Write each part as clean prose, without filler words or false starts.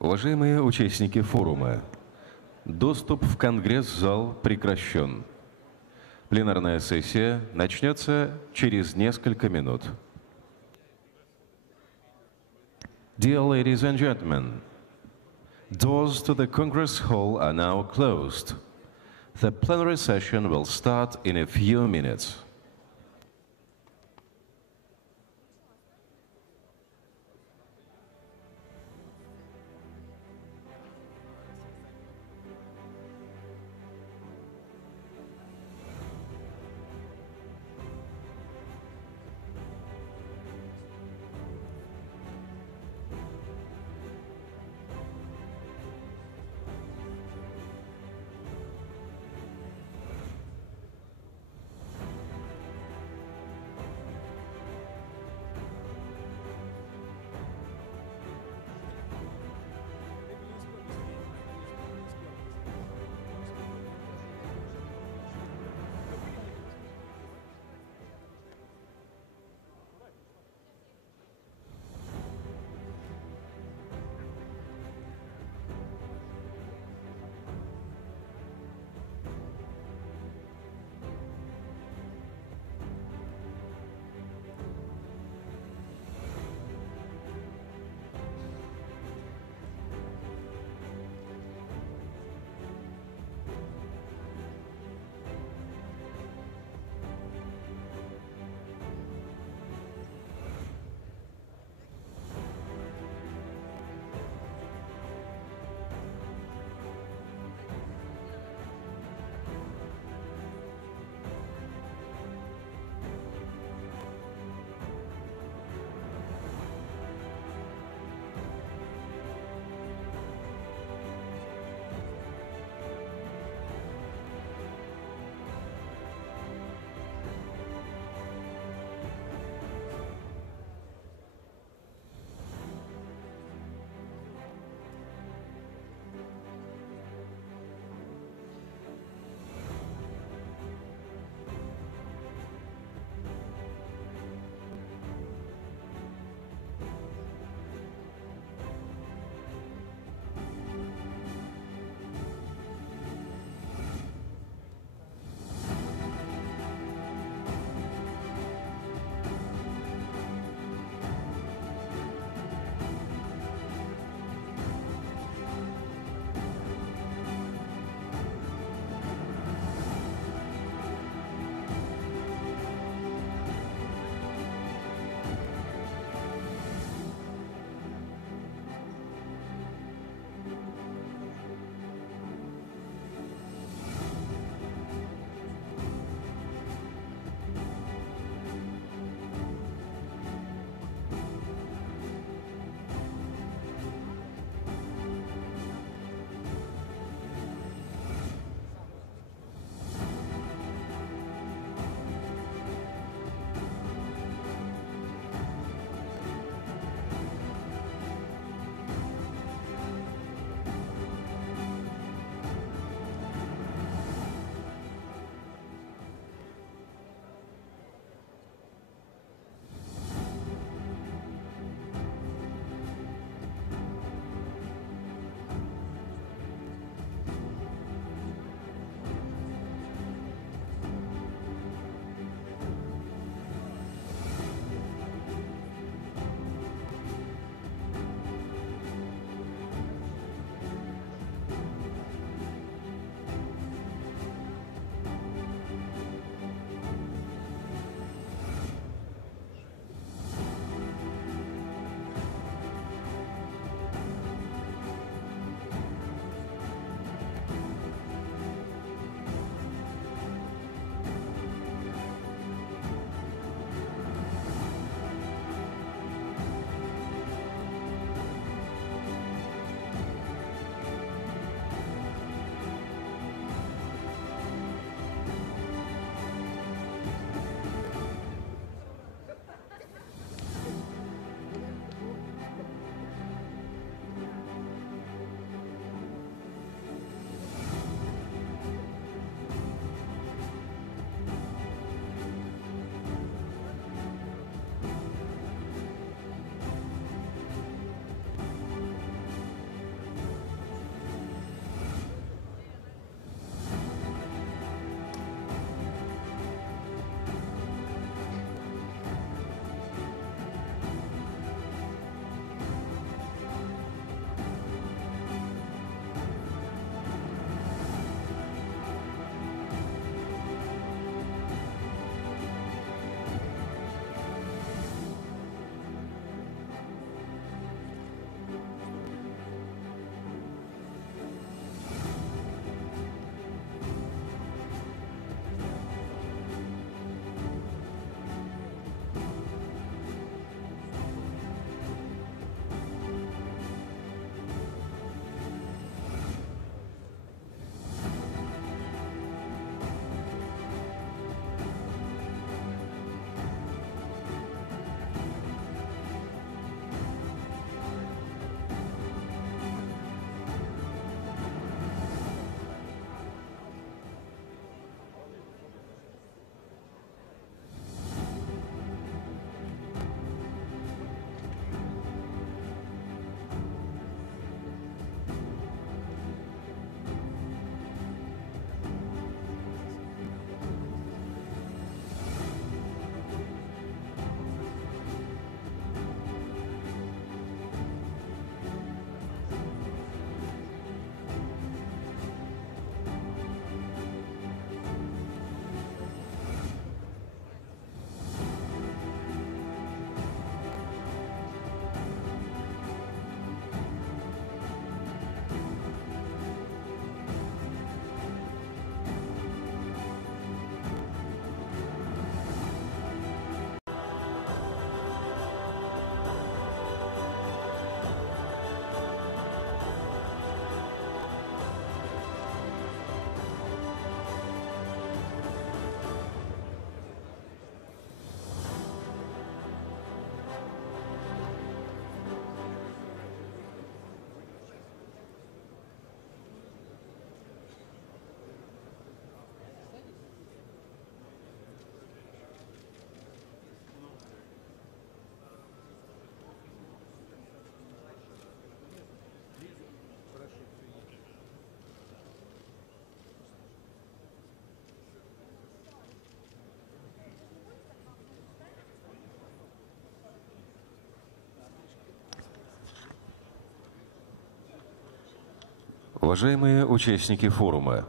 Уважаемые участники форума, доступ в Конгресс-зал прекращен. Пленарная сессия начнется через несколько минут. Dear ladies and gentlemen, doors to the Congress Hall are now closed. The plenary session will start in a few minutes. Уважаемые участники форума,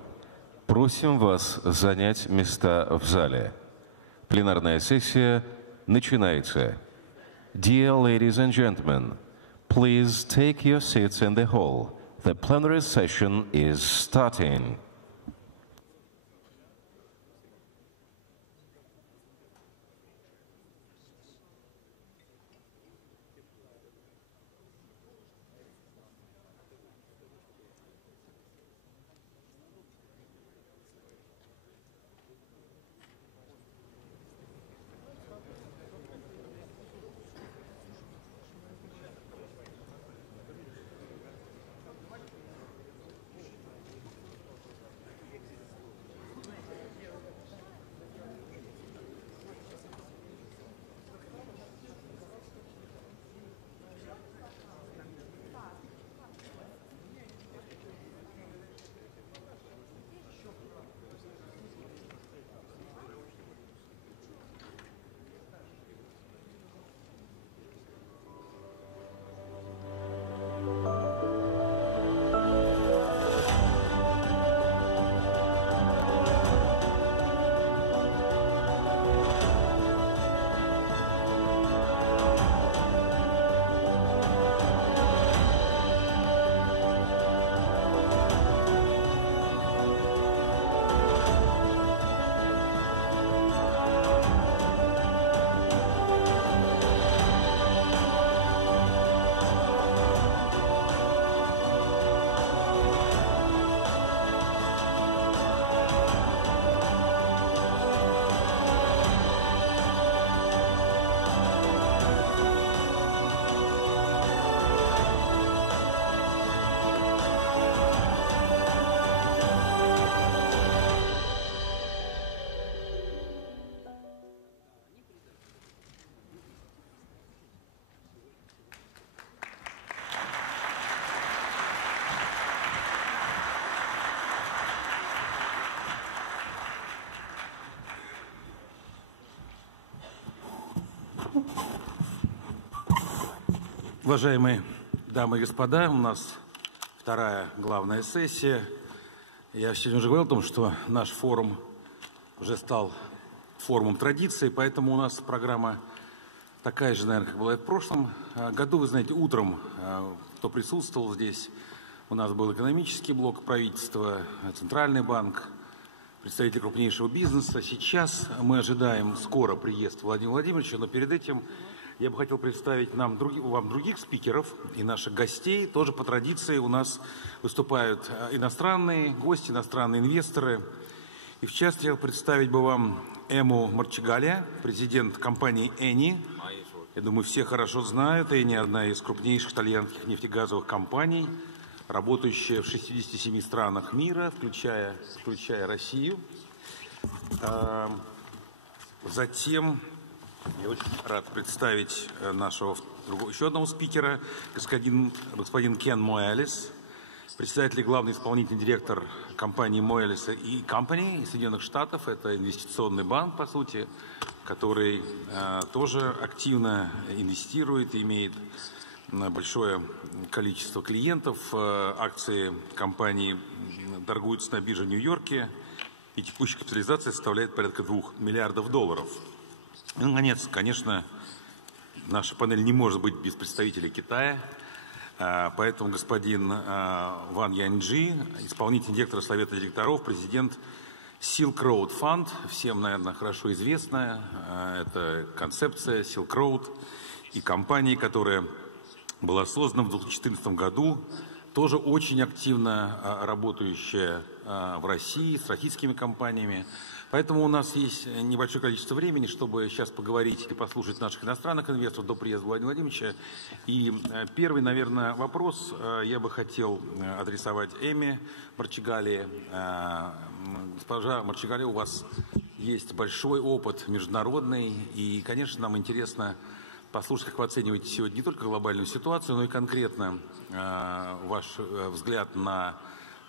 просим вас занять места в зале. Пленарная сессия начинается. Dear ladies and gentlemen, please take your seats in the hall. The plenary session is starting. Уважаемые дамы и господа, у нас вторая главная сессия. Я сегодня уже говорил о том, что наш форум уже стал форумом традиции, поэтому у нас программа такая же, наверное, как была и в прошлом году. Вы знаете, утром, кто присутствовал здесь, у нас был экономический блок правительства, Центральный банк, представители крупнейшего бизнеса. Сейчас мы ожидаем скоро приезд Владимира Владимировича, но перед этим я бы хотел представить вам других спикеров и наших гостей. Тоже по традиции у нас выступают иностранные гости, иностранные инвесторы. И в частности, я представить бы вам Эму Марчигалия, президент компании Eni. Я думаю, все хорошо знают. Eni – одна из крупнейших итальянских нефтегазовых компаний, работающая в 67 странах мира, включая Россию. Затем я очень рад представить нашего еще одного спикера, господин Кен Моэлис, председатель и главный исполнительный директор компании Moelis & Company из Соединенных Штатов. Это инвестиционный банк, по сути, который тоже активно инвестирует и имеет большое количество клиентов. Акции компании торгуются на бирже в Нью-Йорке, и текущая капитализация составляет порядка $2 миллиардов. Ну, наконец, конечно, наша панель не может быть без представителей Китая, поэтому господин Ван Яньджи, исполнительный директор Совета директоров, президент Silk Road Fund, всем, наверное, хорошо известная, это концепция Silk Road и компания, которая была создана в 2014 году, тоже очень активно работающая в России с российскими компаниями. Поэтому у нас есть небольшое количество времени, чтобы сейчас поговорить и послушать наших иностранных инвесторов до приезда Владимира Владимировича. И первый, наверное, вопрос я бы хотел адресовать Эме Марчигалии. Госпожа Марчигалия, у вас есть большой опыт международный, и, конечно, нам интересно послушать, как вы оцениваете сегодня не только глобальную ситуацию, но и конкретно ваш взгляд на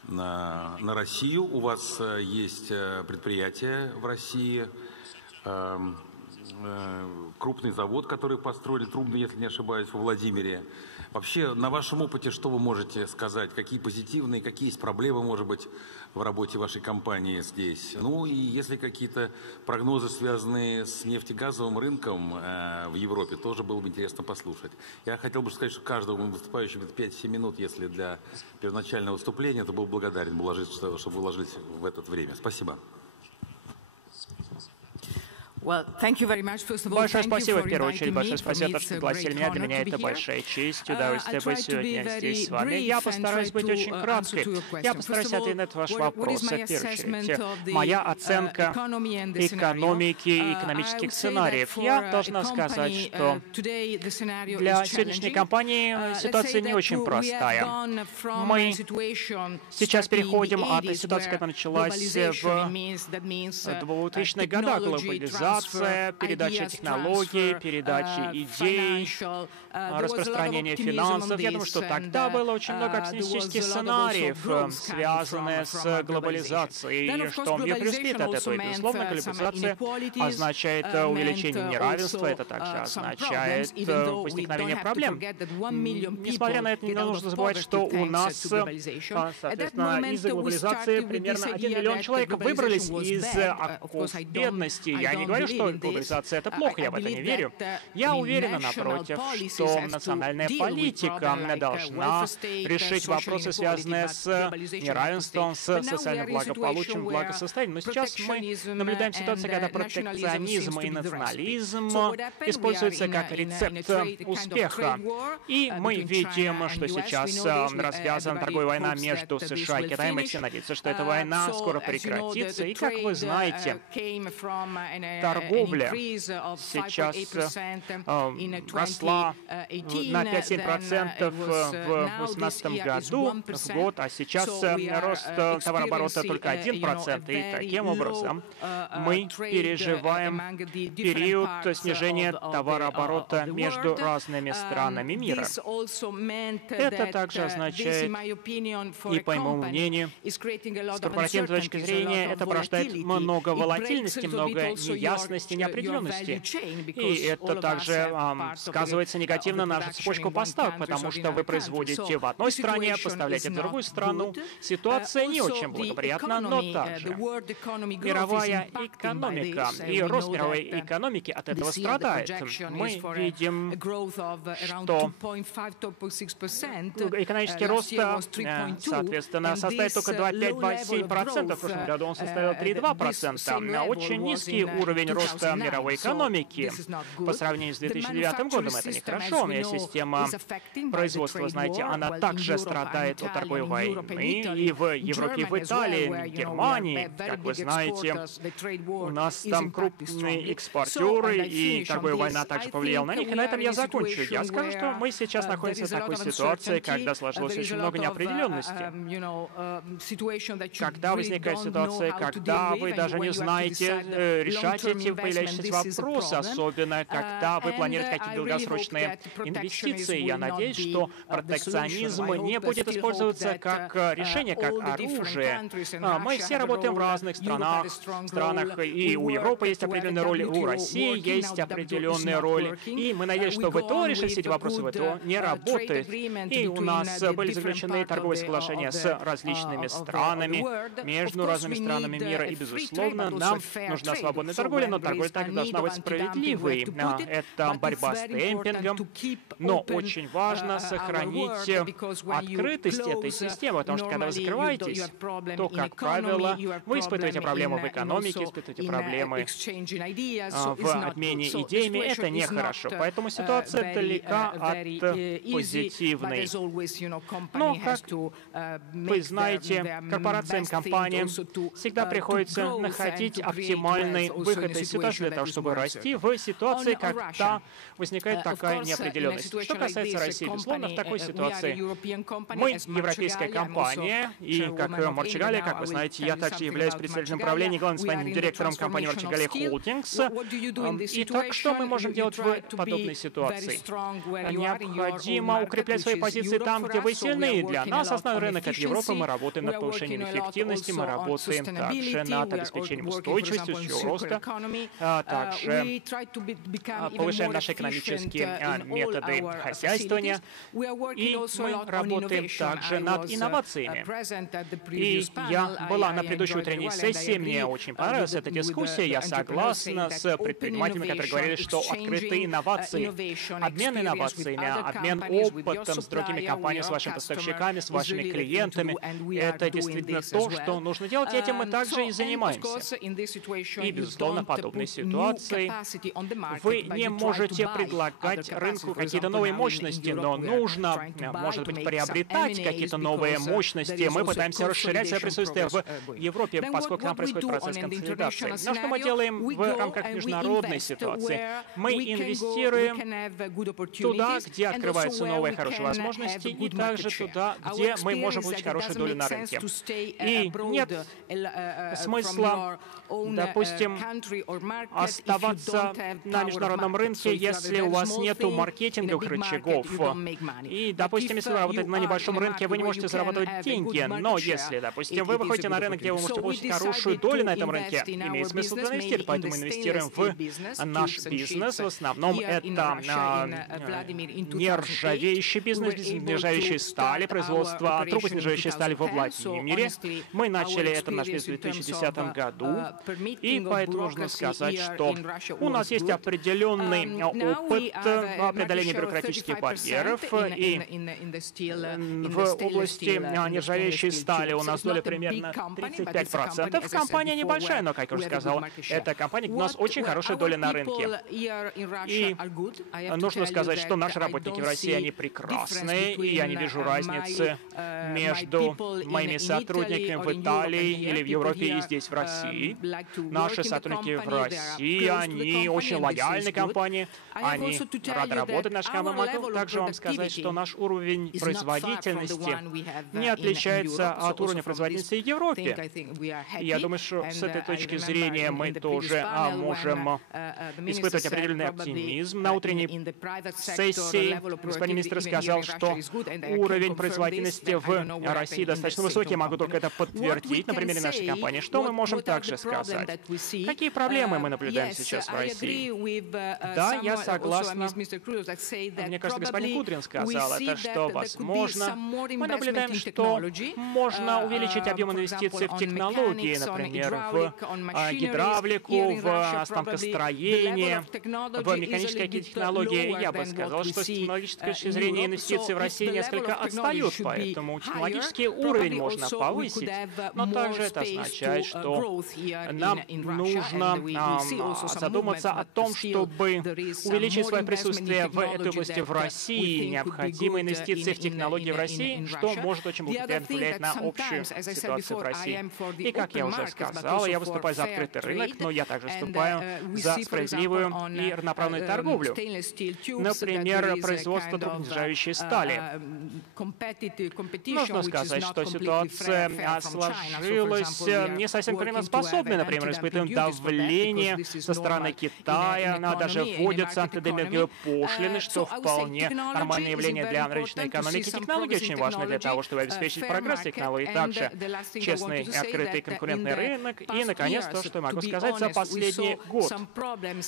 Россию. У вас есть предприятие в России. крупный завод, который построили, трубный, если не ошибаюсь, во Владимире. Вообще, на вашем опыте, что вы можете сказать? Какие позитивные, какие есть проблемы, может быть, в работе вашей компании здесь? Ну и если какие-то прогнозы, связанные с нефтегазовым рынком в Европе, тоже было бы интересно послушать. Я хотел бы сказать, что каждому выступающему 5-7 минут, если для первоначального выступления, то был благодарен, чтобы вложить в это время. Спасибо. Большое спасибо, в первую очередь, большое спасибо, что пригласили меня. Для меня это большая честь, удовольствие быть сегодня здесь с вами. Я постараюсь быть очень краткой. Я постараюсь ответить на ваши вопросы. В первую очередь, моя оценка экономики и экономических сценариев. Я должна сказать, что для сегодняшней компании ситуация не очень простая. Мы сейчас переходим от ситуации, которая началась в 2000-х годах, глобализация, передача технологий, передача идей, распространение финансов. Я думаю, что тогда было очень много оптимистических сценариев, связанных с глобализацией, что мне преуспеет от этого. И, безусловно, глобализация означает увеличение неравенства, это также означает возникновение проблем. Несмотря на это, не нужно забывать, что у нас, соответственно, из-за глобализации примерно 1 миллион человек выбрались из оков бедности. Я не говорю, что глобализация — это плохо, я в это не верю. Я уверена, напротив, что национальная политика должна решить вопросы, связанные с неравенством, с социальным благополучием, благосостоянием. Но сейчас мы наблюдаем ситуацию, когда протекционизм и национализм используются как рецепт успеха. И мы видим, что сейчас развязана торговая война между США и Китаем, и все надеются, что эта война скоро прекратится. И, как вы знаете, торговля сейчас росла на 5-7% в 2018 году в год, а сейчас рост товарооборота только 1%. И таким образом мы переживаем период снижения товарооборота между разными странами мира. Это также означает, и по моему мнению, с корпоративной точки зрения, это порождает много волатильности, много неясности, неопределенности. И это также сказывается негативно на нашу цепочку поставок, потому что вы производите в одной стране, поставляете в другую страну. Ситуация не очень благоприятна, но также мировая экономика и рост мировой экономики от этого страдает. Мы видим, что экономический рост, соответственно, составит только 2,5-2,7%. В прошлом году он составил 3,2%. Очень низкий уровень роста мировой экономики по сравнению с 2009 годом. Это нехорошо. Система производства, знаете, она также страдает от торговой войны. И в Европе, и в Италии, и Германии, как вы знаете, у нас там крупные экспортеры, и торговая война также повлияла на них. И на этом я закончу. Я скажу, что мы сейчас находимся в такой ситуации, когда сложилось очень много неопределенности. Когда возникает ситуация, когда вы даже не знаете решать эти появляющиеся вопросы, особенно когда вы планируете какие-то долгосрочные инвестиции. Я надеюсь, что протекционизм не будет использоваться как решение, как оружие. Мы все работаем в разных странах, и у Европы есть определенная роль, у России есть определенная роль, и мы надеемся, что ВТО решит все эти вопросы, ВТО не работает. И у нас были заключены торговые соглашения с различными странами, между разными странами мира, и, безусловно, нам нужна свободная торговля, но торговля также должна быть справедливой. Это борьба с демпингом, но очень важно сохранить открытость этой системы, потому что когда вы закрываетесь, то, как правило, вы испытываете проблемы в экономике, испытываете проблемы в обмене идеями. Это нехорошо. Поэтому ситуация далека от позитивной. Но, как вы знаете, корпорациям, компаниям всегда приходится находить оптимальный выход из ситуации для того, чтобы расти в ситуации, когда возникает такая неопределенность. Что касается России, безусловно, в такой ситуации мы европейская компания, и как Марчегалия, как вы знаете, я также являюсь представителем правления, главным исполнительным директором компании Марчегалия Холдингс. Итак, что мы можем делать в подобной ситуации? Необходимо укреплять свои позиции там, где вы сильны. Для нас основной рынок — это Европа. Мы работаем над повышением эффективности, мы работаем также над обеспечением устойчивости, роста. также повышаем наши экономические методы хозяйствования, и мы работаем также над инновациями. И я была на предыдущей утренней сессии, мне очень понравилась эта дискуссия, я согласна с предпринимателями, которые говорили, что открытые инновации, обмен инновациями, обмен опытом с другими компаниями, с вашими поставщиками, с вашими клиентами, это действительно то, что нужно делать, и этим мы также и занимаемся. И, безусловно, в подобной ситуации вы не можете предлагать рынку какие-то новые мощности, но нужно, может быть, приобретать какие-то новые мощности. Мы пытаемся расширять свое присутствие в Европе, поскольку там происходит процесс консолидации. Но что мы делаем в рамках международной ситуации? Мы инвестируем туда, где открываются новые хорошие возможности, и также туда, где мы можем получить хорошую долю на рынке. И нет смысла, допустим, оставаться на международном рынке, если у вас нет маркетинговых рычагов. И, допустим, если вы работаете на небольшом рынке, вы не можете зарабатывать деньги. Но если, допустим, вы выходите на рынок, где вы можете получить хорошую долю на этом рынке, имеет смысл инвестировать. Поэтому инвестируем в наш бизнес. В основном это нержавеющий бизнес, нержавеющей стали, производство трубок нержавеющей стали во Владимире. Мы начали это наш бизнес в 2010 году, и поэтому нужно сказать, что у нас есть определенный опыт преодоления бюрократических барьеров, и в области нержавеющей стали у нас доля примерно 35%. Компания небольшая, но, как я уже сказал, это компания, где у нас очень хорошая доля на рынке. И нужно сказать, что наши работники в России, они прекрасные, и я не вижу разницы между моими сотрудниками в Италии или в Европе и здесь, в России. Наши сотрудники в России, они очень лояльные компании, они рады работать в нашей компании. Могу также вам сказать, что наш уровень производительности не отличается от уровня производительности в Европе. И я думаю, что с этой точки зрения мы тоже можем испытывать определенный оптимизм. На утренней сессии господин министр сказал, что уровень производительности в России достаточно высокий. Я могу только это подтвердить на примере нашей компании. Что мы можем также сказать? Какие проблемы мы наблюдаем сейчас в России? Да, я согласна. Мне кажется, господин Кудрин сказал это, что, возможно, мы наблюдаем, что можно увеличить объем инвестиций в технологии, например, в гидравлику, в станкостроение, в механические технологии. Я бы сказал, что с технологической точки зрения инвестиции в России несколько отстают, поэтому технологический уровень можно повысить, но также это означает, что нам нужно задуматься о том, чтобы увеличить свое присутствие в этой области в России. Необходимы инвестиции в технологии в России, что может очень благоприятно влиять на общую ситуацию в России. И, как я уже сказал, я выступаю за открытый рынок, но я также выступаю за справедливую и равноправную торговлю. Например, производство нержавеющей стали. Нужно сказать, что ситуация сложилась не совсем конкурентоспособной. Например, испытываем давление со стороны Китая, она даже вводит антидемпинговые пошлины, что вполне нормальное явление для рыночной экономики. Технологии очень важны для того, чтобы обеспечить прогресс технологий, также честный, открытый, конкурентный рынок. И, наконец, то, что я могу сказать за последний год.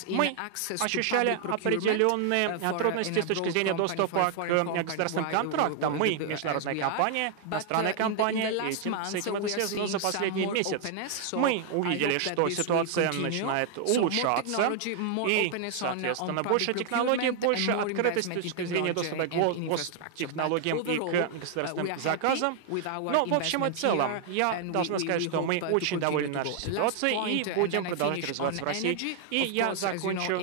Мы ощущали определенные трудности с точки зрения доступа к государственным контрактам. Мы, международная компания, иностранная компания, и с этим это связано за последний месяц. Мы увидели, что ситуация начинает улучшаться, и, соответственно, больше технологий, больше открытость с точки зрения доступа к гостехнологиям и к государственным заказам. Но, в общем и целом, я должна сказать, что мы очень довольны нашей ситуацией и будем продолжать развиваться в России. И я закончу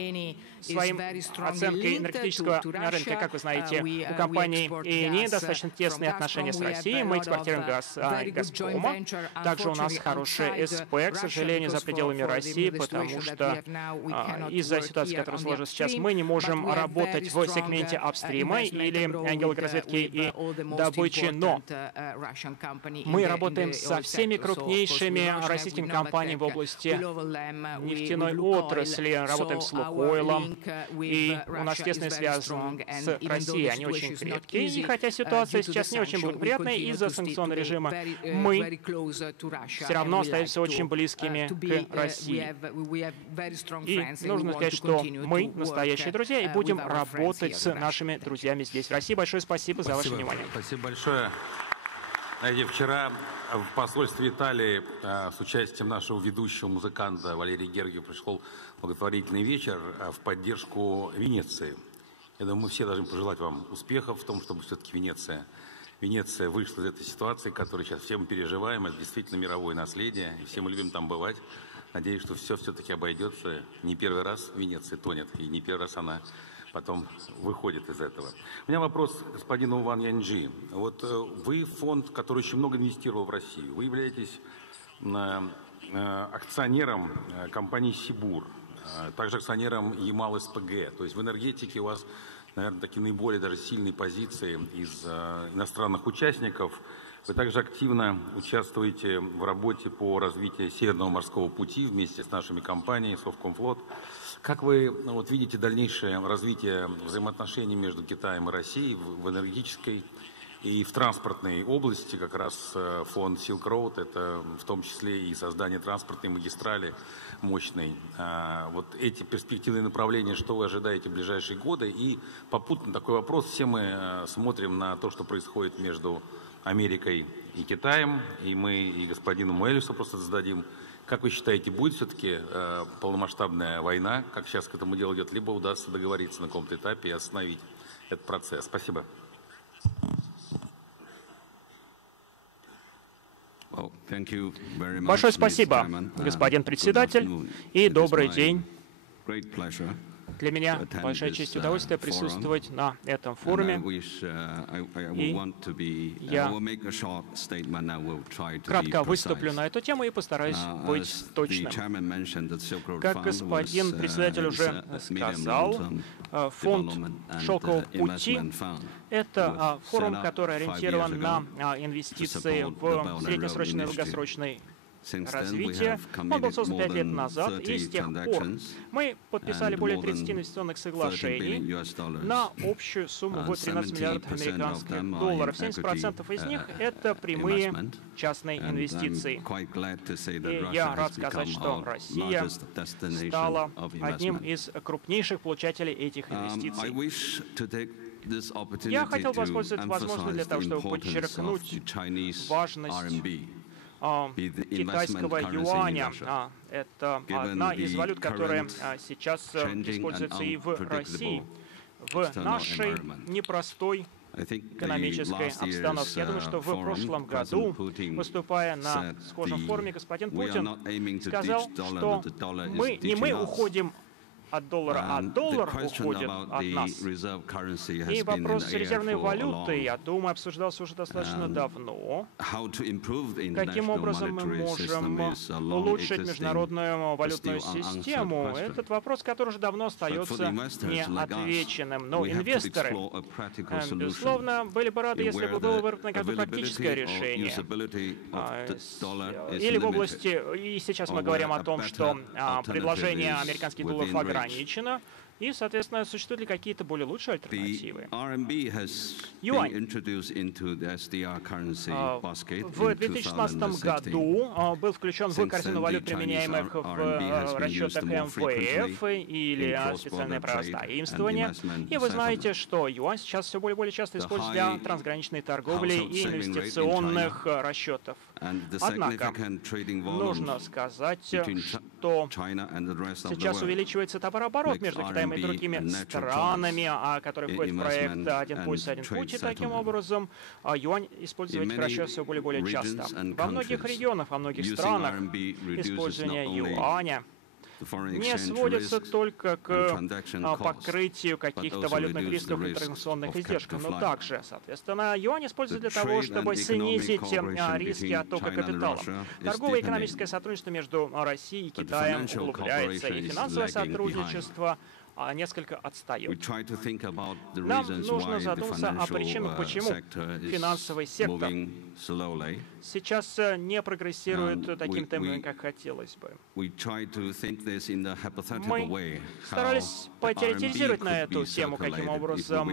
своим оценкой энергетического рынка. Как вы знаете, у компании ЕНИ достаточно тесные отношения с Россией. Мы экспортируем газ Газпрома. Также у нас хорошие СП, к сожалению, за пределами России, потому что из-за ситуации, которая сложилась сейчас, мы не можем работать в сегменте апстрима или геологоразведки и добычи, но мы работаем со всеми крупнейшими российскими компаниями в области нефтяной отрасли, работаем с Лукойлом, и у нас тесные связи с Россией, они очень крепкие. И хотя ситуация сейчас не очень благоприятная из-за санкционного режима, мы все равно остаемся очень близкими близкими к России. И нужно сказать, что мы настоящие друзья и будем работать с нашими друзьями здесь, в России. Большое спасибо за ваше внимание. Спасибо большое. Знаете, вчера в посольстве Италии с участием нашего ведущего музыканта Валерия Гергиева прошел благотворительный вечер в поддержку Венеции. Я думаю, мы все должны пожелать вам успехов в том, чтобы все-таки Венеция вышла из этой ситуации, которую сейчас все мы переживаем. Это действительно мировое наследие, и все мы любим там бывать. Надеюсь, что все-таки обойдется. Не первый раз Венеция тонет, и не первый раз она потом выходит из этого. У меня вопрос к господину Ван Яньджи. Вот вы фонд, который очень много инвестировал в Россию. Вы являетесь акционером компании «Сибур», также акционером Ямал-СПГ. То есть в энергетике у вас, наверное, такие наиболее даже сильные позиции из иностранных участников. Вы также активно участвуете в работе по развитию Северного морского пути вместе с нашими компаниями Совкомфлот. Как вы видите дальнейшее развитие взаимоотношений между Китаем и Россией в энергетической и в транспортной области? Как раз фонд Silk Road, это в том числе и создание транспортной магистрали мощной. Вот эти перспективные направления, что вы ожидаете в ближайшие годы? И попутно такой вопрос. Все мы смотрим на то, что происходит между Америкой и Китаем, и мы и господину Муэлису просто зададим. Как вы считаете, будет все-таки полномасштабная война, как сейчас к этому делу идет, либо удастся договориться на каком-то этапе и остановить этот процесс? Спасибо. Большое спасибо, господин председатель, и добрый день. Для меня большая честь и удовольствие присутствовать на этом форуме. И я кратко выступлю на эту тему и постараюсь быть точным. Как господин председатель уже сказал, фонд «Шелкового пути» — это форум, который ориентирован на инвестиции в среднесрочной и долгосрочной развития. Он был создан 5 лет назад, и с тех пор мы подписали более 30 инвестиционных соглашений на общую сумму в 13 миллиардов американских долларов. 70% из них — это прямые частные инвестиции. И я рад сказать, что Россия стала одним из крупнейших получателей этих инвестиций. Я хотел воспользоваться возможностью для того, чтобы подчеркнуть важность китайского юаня. Это одна из валют, которая сейчас используется и в России. В нашей непростой экономической обстановке. Я думаю, что в прошлом году, выступая на схожем форуме, господин Путин сказал, что мы уходим от доллара, а доллар уходит от нас. И вопрос резервной валюты, я думаю, обсуждался уже достаточно давно. Каким образом мы можем улучшить международную валютную систему? Этот вопрос, который уже давно остается неотвеченным. Но инвесторы, безусловно, были бы рады, если бы было выработано какое-то практическое решение. Или в области, и сейчас мы говорим о том, что предложение американских долларов ограничено, и, соответственно, существуют ли какие-то более лучшие альтернативы? Юань в 2016 году был включен в корзину валют, применяемых в расчетах МВФ или специальное правостоимствование. И вы знаете, что юань сейчас все более и более часто используется для трансграничной торговли и инвестиционных расчетов. Однако, нужно сказать, что сейчас увеличивается товарооборот между Китаем и другими странами, которые входят в проект «Один пояс, один путь», и таким образом юань использовать в расчет все более и более часто. Во многих регионах, во многих странах использование юаня не сводится только к покрытию каких-то валютных рисков и транзакционных издержков, но также, соответственно, юань используется для того, чтобы снизить риски оттока капитала. Торговое и экономическое сотрудничество между Россией и Китаем углубляется, и финансовое сотрудничество несколько отстает. Нам нужно задуматься о причинах, почему финансовый сектор сейчас не прогрессирует таким темпом, как хотелось бы. Мы старались потеоретизировать на эту тему, каким образом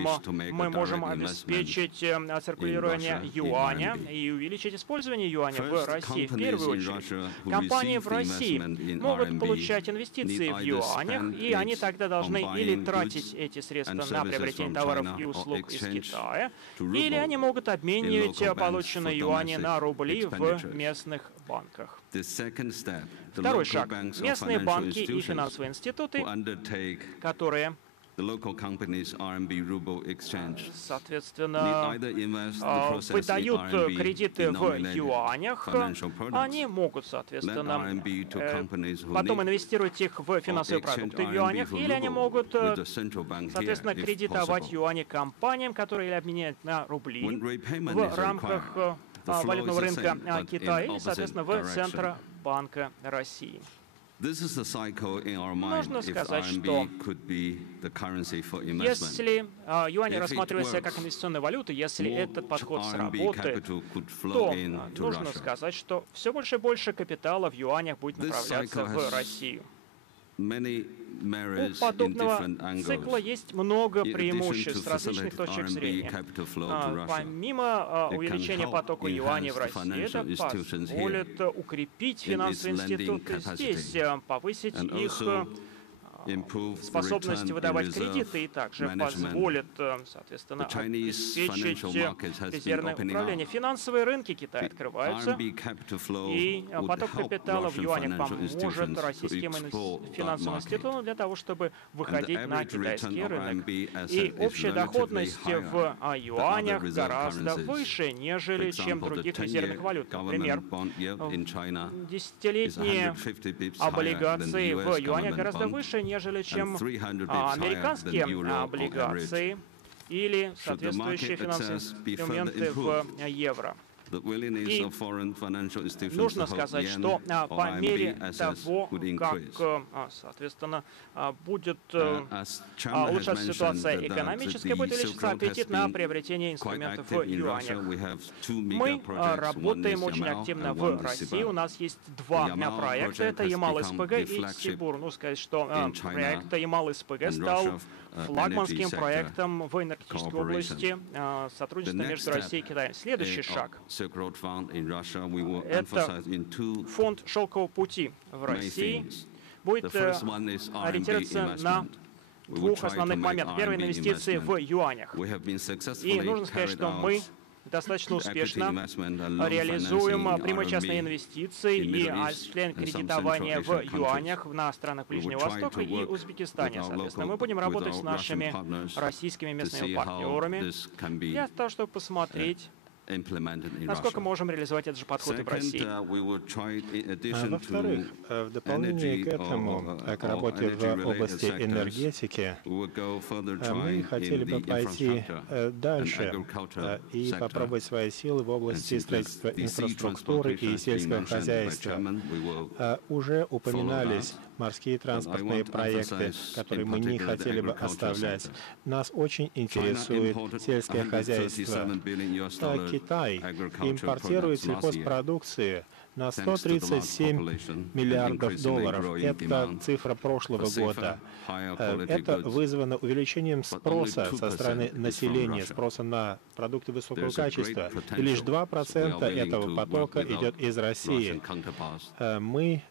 мы можем обеспечить циркулирование юаня и увеличить использование юаня в России. В первую очередь, компании в России могут получать инвестиции в юанях, и они тогда должны или тратить эти средства на приобретение товаров и услуг из Китая, или они могут обменивать полученные юани на рубли в местных банках. Второй шаг. Местные банки и финансовые институты, которые, соответственно, выдают кредиты в юанях, они могут, соответственно, потом инвестировать их в финансовые продукты в юанях, или они могут, соответственно, кредитовать юани компаниям, которые обменяют на рубли в рамках валютного рынка Китая или, соответственно, в Центробанка России. Нужно сказать, что если юань рассматривается как инвестиционная валюта, если этот подход сработает, то нужно сказать, что все больше и больше капитала в юанях будет направляться в Россию. У подобного цикла есть много преимуществ с различных точек зрения. Помимо увеличения потока юаней в России, это позволит укрепить финансовые институты здесь, повысить их способность выдавать кредиты и также позволит, соответственно, обеспечить резервное управление. Финансовые рынки Китая открываются, и поток капитала в юанях поможет российским финансовым институтам для того, чтобы выходить на китайский рынок. И общая доходность в юанях гораздо выше, нежели чем в других резервных валют. Например, десятилетние облигации в юанях гораздо выше, нежели чем американские облигации или соответствующие финансовые инструменты в евро. И нужно сказать, что по мере того, как, соответственно, будет улучшаться ситуация экономическая, будет увеличиваться аппетит на приобретение инструментов в юанях. Мы работаем очень активно в России. У нас есть два проекта. Это Ямал-СПГ и Сибур. Ну, сказать, что проект Ямал-СПГ стал флагманским проектом в энергетической области сотрудничества между Россией и Китаем. Следующий шаг — это фонд «Шелкового пути» в России. Будет ориентироваться на двух основных моментах. Первый — инвестиции в юанях. И нужно сказать, что мы достаточно успешно реализуем прямые частные инвестиции и осуществляем кредитование в юанях на странах Ближнего Востока и Узбекистане. Соответственно, мы будем работать с нашими российскими местными партнерами для того, чтобы посмотреть, насколько можем реализовать этот же подход и в России. Во-вторых, в дополнение к этому, к работе в области энергетики, мы хотели бы пойти дальше и попробовать свои силы в области строительства инфраструктуры и сельского хозяйства. Уже упоминались морские транспортные проекты, которые мы не хотели бы оставлять. Нас очень интересует сельское хозяйство. Китай импортирует сельхозпродукции на 137 миллиардов долларов. Это цифра прошлого года. Это вызвано увеличением спроса со стороны населения, спроса на продукты высокого качества. И лишь 2% этого потока идет из России. Мы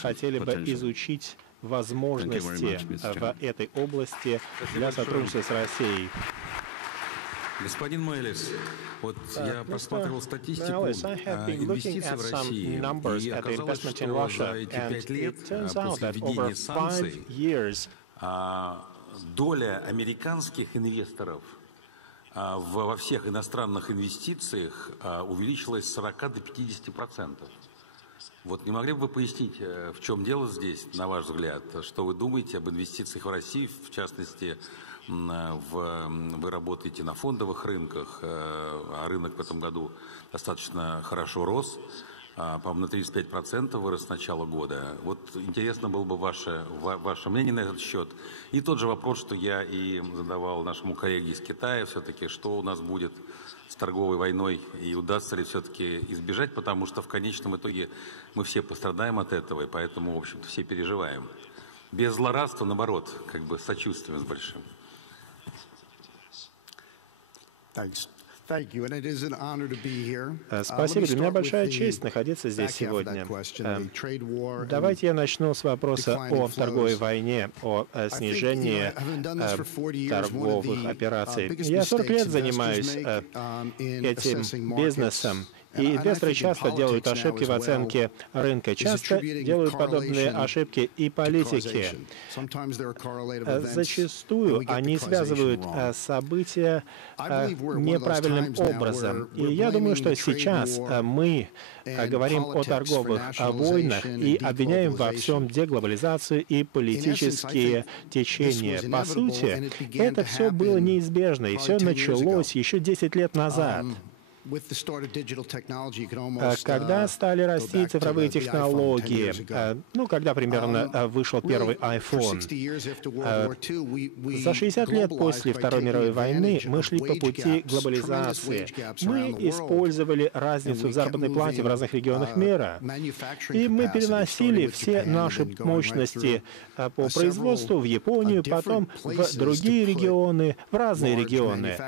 хотели бы изучить возможности в этой области для сотрудничества с Россией. Господин Моэлис, вот я просматривал статистику инвестиций в России, и оказалось, что за эти 5 лет после введения санкций доля американских инвесторов во всех иностранных инвестициях увеличилась с 40 до 50%. Вот не могли бы вы пояснить, в чем дело здесь, на ваш взгляд? Что вы думаете об инвестициях в России, в частности, вы работаете на фондовых рынках, а рынок в этом году достаточно хорошо рос. по-моему, на 35% вырос с начала года. Вот интересно было бы ваше мнение на этот счет. И тот же вопрос, что я и задавал нашему коллеге из Китая, все-таки, что у нас будет с торговой войной и удастся ли все-таки избежать, потому что в конечном итоге мы все пострадаем от этого, и поэтому, в общем-то, все переживаем. Без злорадства, наоборот, как бы сочувствием с большим. Спасибо. Для меня большая честь находиться здесь сегодня. Давайте я начну с вопроса о торговой войне, о снижении торговых операций. Я 40 лет занимаюсь этим бизнесом. И инвесторы часто делают ошибки в оценке рынка, часто делают подобные ошибки и политики. Зачастую они связывают события неправильным образом. И я думаю, что сейчас мы говорим о торговых войнах и обвиняем во всем деглобализацию и политические течения. По сути, это все было неизбежно, и все началось еще 10 лет назад. Когда стали расти цифровые технологии, когда примерно вышел первый iPhone, за 60 лет после Второй мировой войны мы шли по пути глобализации. Мы использовали разницу в заработной плате в разных регионах мира, и мы переносили все наши мощности по производству в Японию, потом в другие регионы, в разные регионы.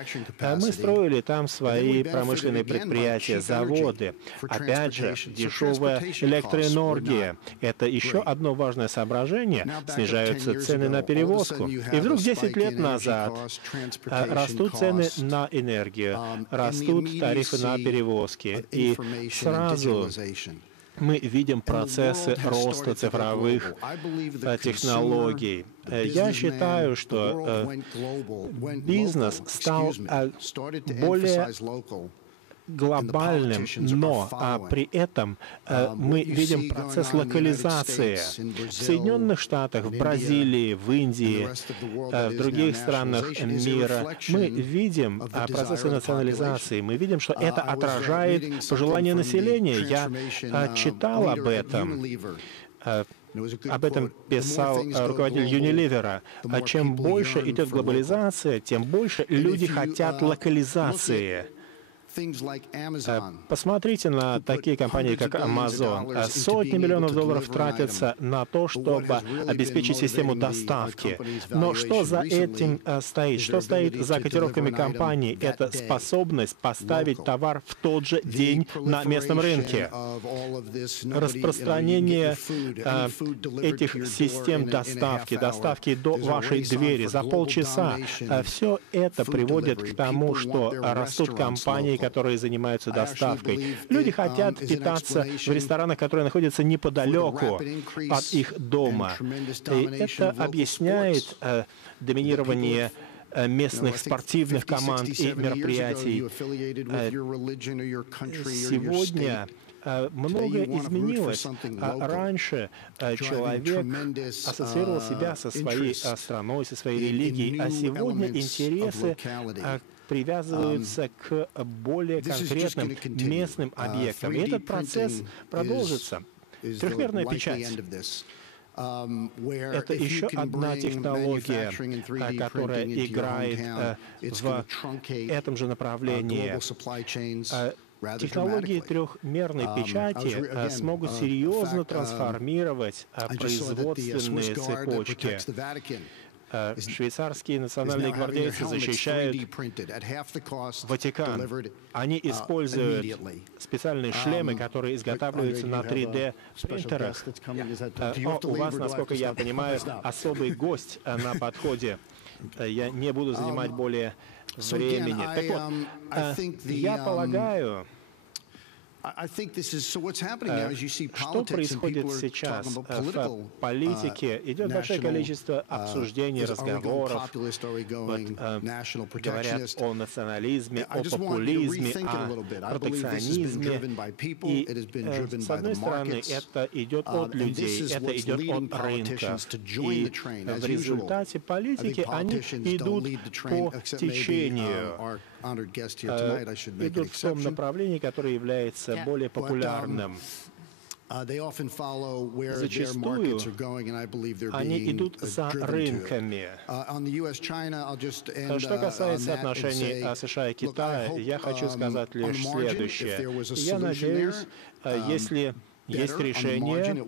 Мы строили там свои промышленные предприятия, заводы. Опять же, дешевая электроэнергия. Это еще одно важное соображение. Снижаются цены на перевозку. И вдруг 10 лет назад растут цены на энергию, растут тарифы на перевозки. И сразу мы видим процессы роста цифровых технологий. Я считаю, что бизнес стал более глобальным, но при этом мы видим процесс локализации. В Соединенных Штатах, в Бразилии, в Индии, в других странах мира мы видим процессы национализации. Мы видим, что это отражает пожелания населения. Я читал об этом. Об этом писал руководитель Unilever. Чем больше идет глобализация, тем больше люди хотят локализации. Посмотрите на такие компании, как Amazon. Сотни миллионов долларов тратятся на то, чтобы обеспечить систему доставки. Но что за этим стоит? Что стоит за котировками компаний? Это способность поставить товар в тот же день на местном рынке. Распространение этих систем доставки до вашей двери за полчаса. Все это приводит к тому, что растут компании, которые занимаются доставкой. Люди хотят питаться в ресторанах, которые находятся неподалеку от их дома. И это объясняет доминирование местных спортивных команд и мероприятий. Сегодня многое изменилось. Раньше человек ассоциировал себя со своей страной, со своей религией, а сегодня интересы привязываются к более конкретным местным объектам. И этот процесс продолжится. Трехмерная печать. Это еще одна технология, которая играет в этом же направлении. Технологии трехмерной печати смогут серьезно трансформировать производственные цепочки. Швейцарские национальные гвардейцы защищают Ватикан. Они используют специальные шлемы, которые изготавливаются на 3D-принтерах. У вас, насколько я понимаю, особый гость на подходе. Я не буду занимать более времени. Так вот, я полагаю, что происходит сейчас в политике? Идет большое количество обсуждений, разговоров. Говорят о национализме, о популизме, о протекционизме. И, с одной стороны, это идет от людей, это идет от рынка. И в результате политики они идут по течению. Идут в том направлении, которое является более популярным. Зачастую они идут за рынками. Что касается отношений США и Китая, я хочу сказать лишь следующее. Я надеюсь, если есть решение,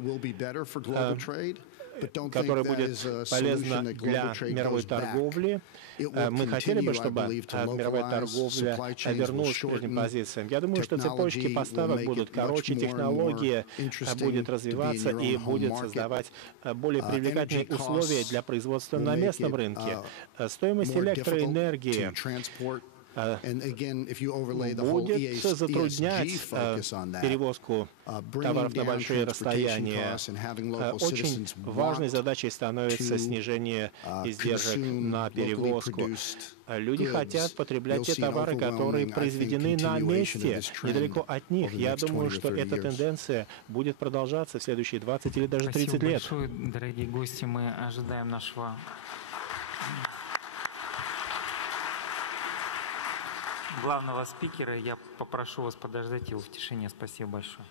которое будет полезно для мировой торговли, мы хотели бы, чтобы мировая торговля вернулась к прежним позициям. Я думаю, что цепочки поставок будут короче, технология будет развиваться и будет создавать более привлекательные условия для производства на местном рынке. Стоимость электроэнергии будет затруднять перевозку товаров на большие расстояния. Очень важной задачей становится снижение издержек на перевозку. Люди хотят потреблять те товары, которые произведены на месте, недалеко от них. Я думаю, что эта тенденция будет продолжаться в следующие 20 или даже 30 лет. Спасибо большое, дорогие гости. Мы ожидаем нашего главного спикера. Я попрошу вас подождать его в тишине. Спасибо большое.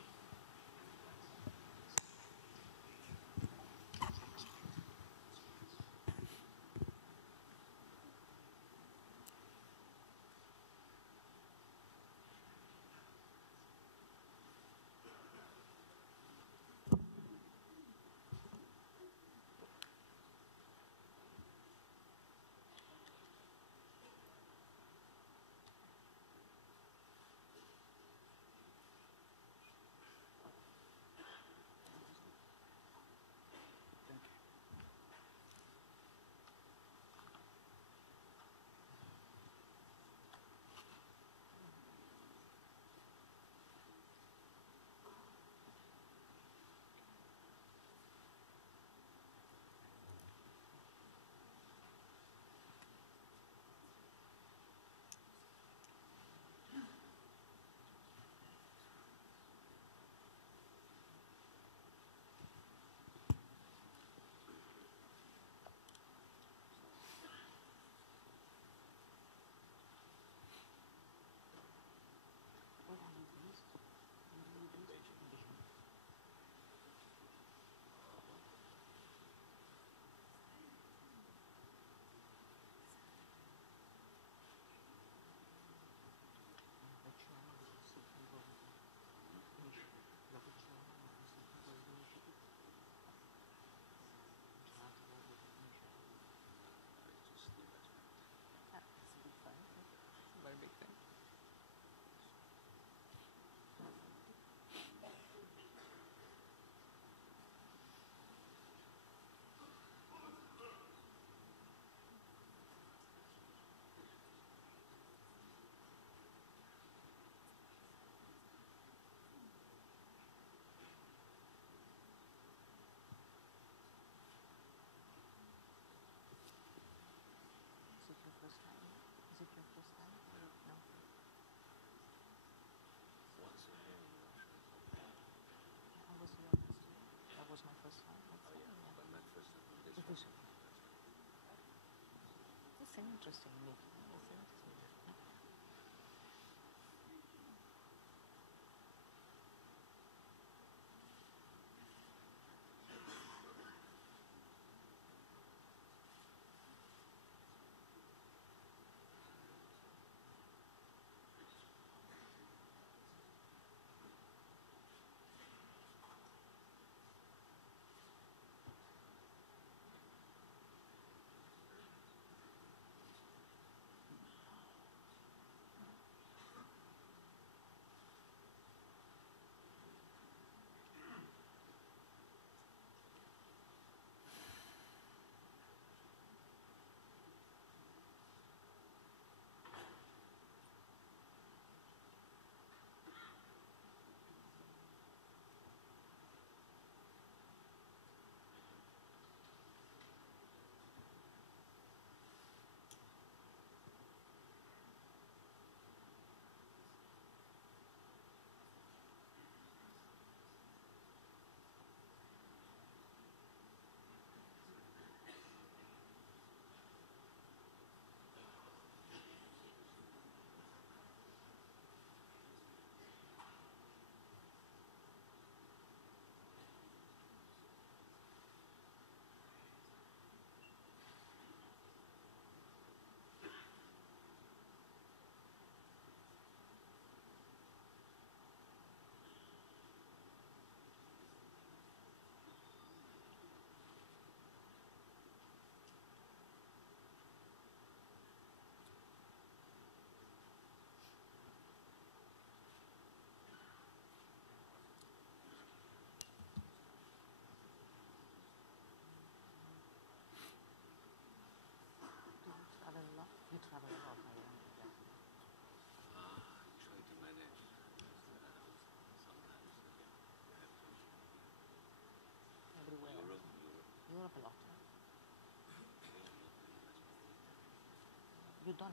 You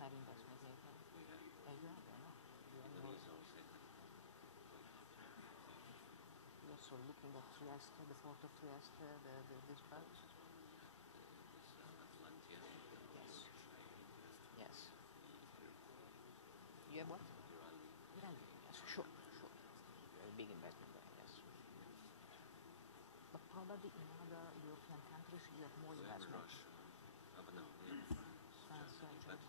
have what? Yes, sure. Very big investment there, yes. But probably in other European countries you have more investment. France, Germany.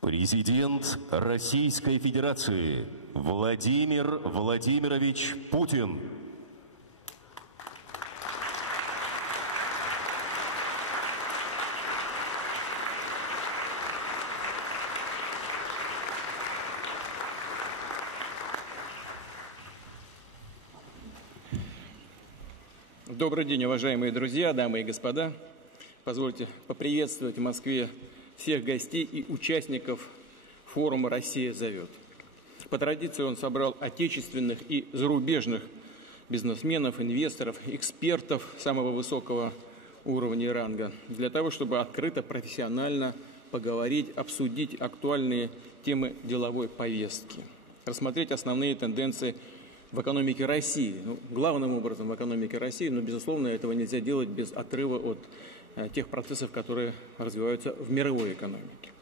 Президент Российской Федерации Владимир Владимирович Путин. Добрый день, уважаемые друзья, дамы и господа. Позвольте поприветствовать в Москве всех гостей и участников форума «Россия зовет». По традиции он собрал отечественных и зарубежных бизнесменов, инвесторов, экспертов самого высокого уровня и ранга для того, чтобы открыто, профессионально поговорить, обсудить актуальные темы деловой повестки, рассмотреть основные тенденции в экономике России. Главным образом в экономике России, но, безусловно, этого нельзя делать без отрыва от тех процессов, которые развиваются в мировой экономике.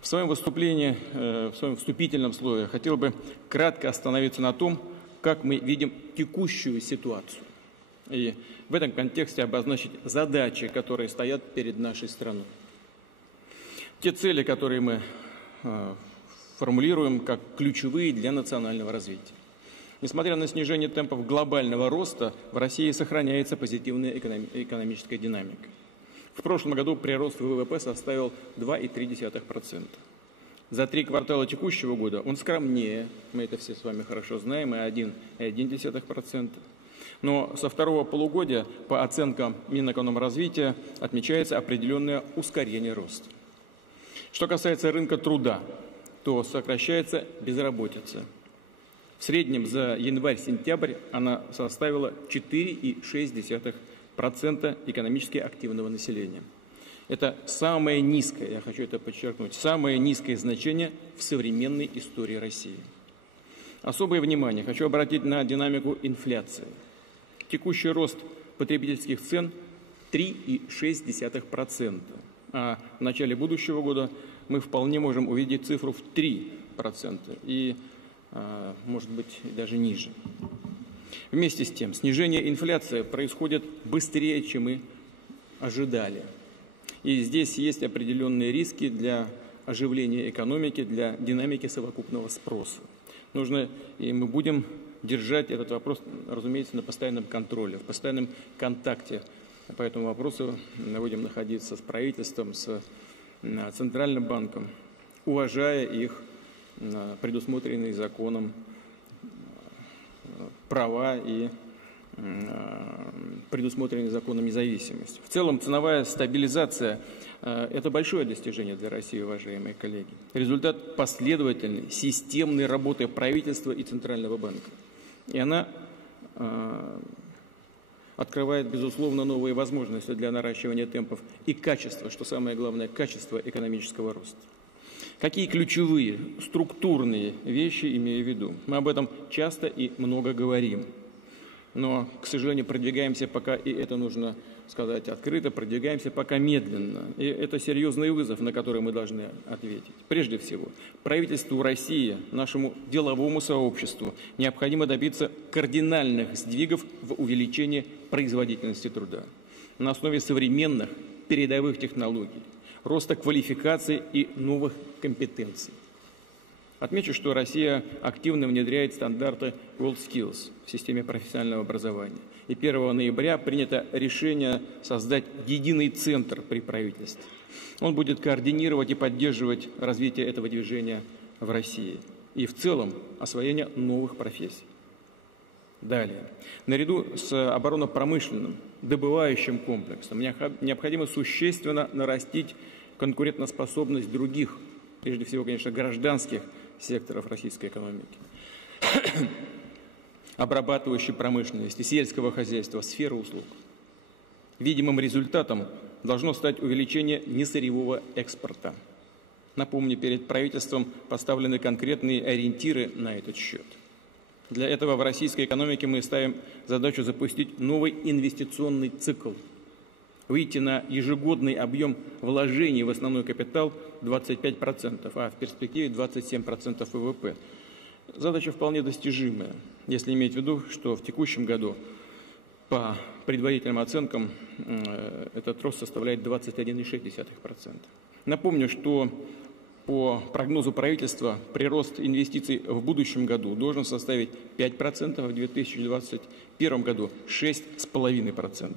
В своем выступлении, в своем вступительном слове хотел бы кратко остановиться на том, как мы видим текущую ситуацию. И в этом контексте обозначить задачи, которые стоят перед нашей страной. Те цели, которые мы формулируем как ключевые для национального развития. Несмотря на снижение темпов глобального роста, в России сохраняется позитивная экономическая динамика. В прошлом году прирост ВВП составил 2,3%. За 3 квартала текущего года он скромнее, мы это все с вами хорошо знаем, и 1,1%. Но со второго полугодия, по оценкам Минэкономразвития, отмечается определенное ускорение роста. Что касается рынка труда, то сокращается безработица. В среднем за январь-сентябрь она составила 4,6% экономически активного населения. Это самое низкое, я хочу это подчеркнуть, самое низкое значение в современной истории России. Особое внимание хочу обратить на динамику инфляции. Текущий рост потребительских цен 3,6%, а в начале будущего года мы вполне можем увидеть цифру в 3% и, может быть, даже ниже. Вместе с тем, снижение инфляции происходит быстрее, чем мы ожидали. И здесь есть определенные риски для оживления экономики, для динамики совокупного спроса. Нужно, и мы будем держать этот вопрос, разумеется, на постоянном контроле, в постоянном контакте по этому вопросу. Мы будем находиться с правительством, с Центральным банком, уважая их предусмотренные законом права и предусмотренной законом независимость. В целом, ценовая стабилизация – это большое достижение для России, уважаемые коллеги. Результат последовательной, системной работы правительства и Центрального банка. И она открывает, безусловно, новые возможности для наращивания темпов и качества, что самое главное, качество экономического роста. Какие ключевые структурные вещи имею в виду? Мы об этом часто и много говорим. Но, к сожалению, продвигаемся пока, и это нужно сказать открыто, продвигаемся пока медленно. И это серьезный вызов, на который мы должны ответить. Прежде всего, правительству России, нашему деловому сообществу необходимо добиться кардинальных сдвигов в увеличении производительности труда на основе современных передовых технологий, роста квалификации и новых компетенций. Отмечу, что Россия активно внедряет стандарты WorldSkills в системе профессионального образования. И 1 ноября принято решение создать единый центр при правительстве. Он будет координировать и поддерживать развитие этого движения в России и в целом освоение новых профессий. Далее. Наряду с оборонно-промышленным, добывающим комплексом необходимо существенно нарастить конкурентоспособность других, прежде всего, конечно, гражданских секторов российской экономики. Обрабатывающей промышленности, сельского хозяйства, сферы услуг. Видимым результатом должно стать увеличение несырьевого экспорта. Напомню, перед правительством поставлены конкретные ориентиры на этот счет. Для этого в российской экономике мы ставим задачу запустить новый инвестиционный цикл, выйти на ежегодный объем вложений в основной капитал 25%, а в перспективе 27% ВВП. Задача вполне достижимая, если иметь в виду, что в текущем году по предварительным оценкам этот рост составляет 21,6%. Напомню, что по прогнозу правительства прирост инвестиций в будущем году должен составить 5%, а в 2021 году 6,5%.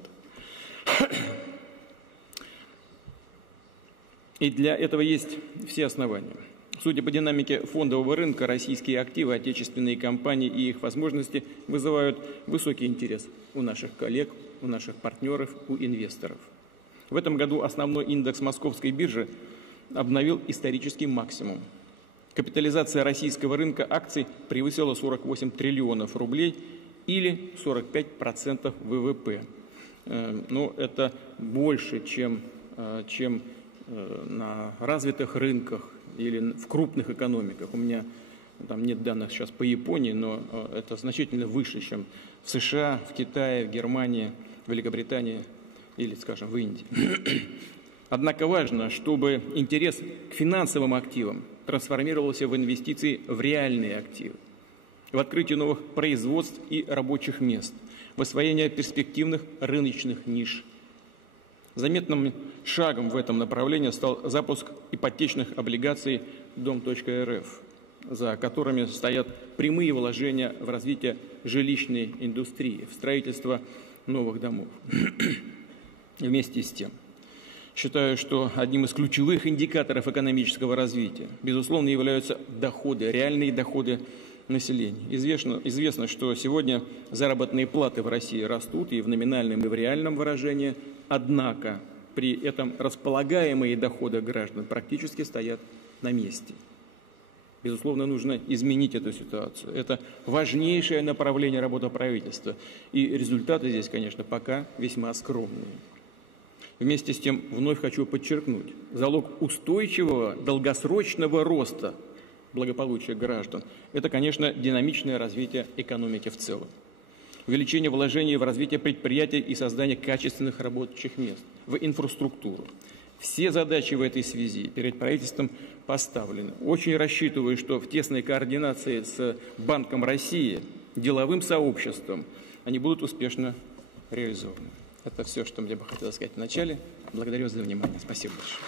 И для этого есть все основания. Судя по динамике фондового рынка, российские активы, отечественные компании и их возможности вызывают высокий интерес у наших коллег, у наших партнеров, у инвесторов. В этом году основной индекс Московской биржи обновил исторический максимум. Капитализация российского рынка акций превысила 48 триллионов рублей или 45% ВВП. Но это больше, чем на развитых рынках или в крупных экономиках. У меня там нет данных сейчас по Японии, но это значительно выше, чем в США, в Китае, в Германии, в Великобритании или, скажем, в Индии. Однако важно, чтобы интерес к финансовым активам трансформировался в инвестиции в реальные активы, в открытие новых производств и рабочих мест, в освоение перспективных рыночных ниш. Заметным шагом в этом направлении стал запуск ипотечных облигаций Дом.РФ, за которыми стоят прямые вложения в развитие жилищной индустрии, в строительство новых домов. Вместе с тем, считаю, что одним из ключевых индикаторов экономического развития, безусловно, являются доходы, реальные доходы населения. Известно, что сегодня заработные платы в России растут и в номинальном, и в реальном выражении, однако при этом располагаемые доходы граждан практически стоят на месте. Безусловно, нужно изменить эту ситуацию. Это важнейшее направление работы правительства. И результаты здесь, конечно, пока весьма скромные. Вместе с тем, вновь хочу подчеркнуть, залог устойчивого долгосрочного роста благополучия граждан – это, конечно, динамичное развитие экономики в целом. Увеличение вложений в развитие предприятий и создание качественных рабочих мест, в инфраструктуру. Все задачи в этой связи перед правительством поставлены. Очень рассчитываю, что в тесной координации с Банком России, деловым сообществом, они будут успешно реализованы. Это все, что мне бы хотелось сказать в начале. Благодарю за внимание. Спасибо большое.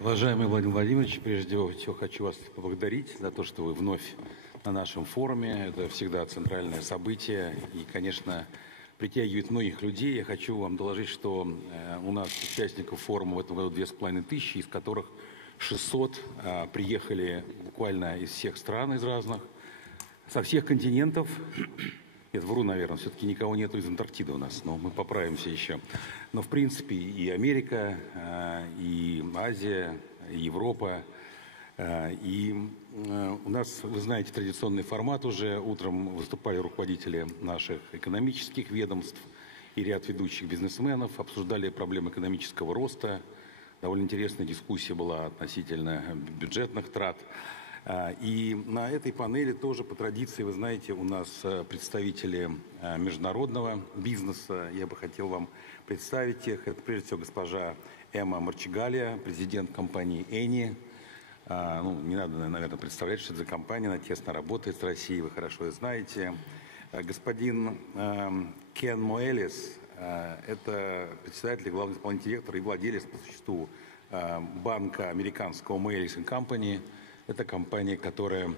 Уважаемый Владимир Владимирович, прежде всего хочу вас поблагодарить за то, что вы вновь на нашем форуме. Это всегда центральное событие и, конечно, притягивает многих людей. Я хочу вам доложить, что у нас участников форума в этом году 2500, из которых 600 приехали буквально из всех стран, из разных, со всех континентов. Нет, вру, наверное, все-таки никого нету из Антарктиды у нас, но мы поправимся еще. Но, в принципе, и Америка, и Азия, и Европа, И у нас, вы знаете, традиционный формат уже. Утром выступали руководители наших экономических ведомств и ряд ведущих бизнесменов, обсуждали проблемы экономического роста. Довольно интересная дискуссия была относительно бюджетных трат. И на этой панели тоже по традиции, вы знаете, у нас представители международного бизнеса. Я бы хотел вам представить их. Это прежде всего госпожа Эмма Марчигалия, президент компании Eni. Не надо, наверное, представлять, что это за компания, она тесно работает с Россией, вы хорошо ее знаете. Господин Кен Моэлис, это председатель, главный исполнительный директор и владелец по существу банка американского Moelis & Company. Это компания, которая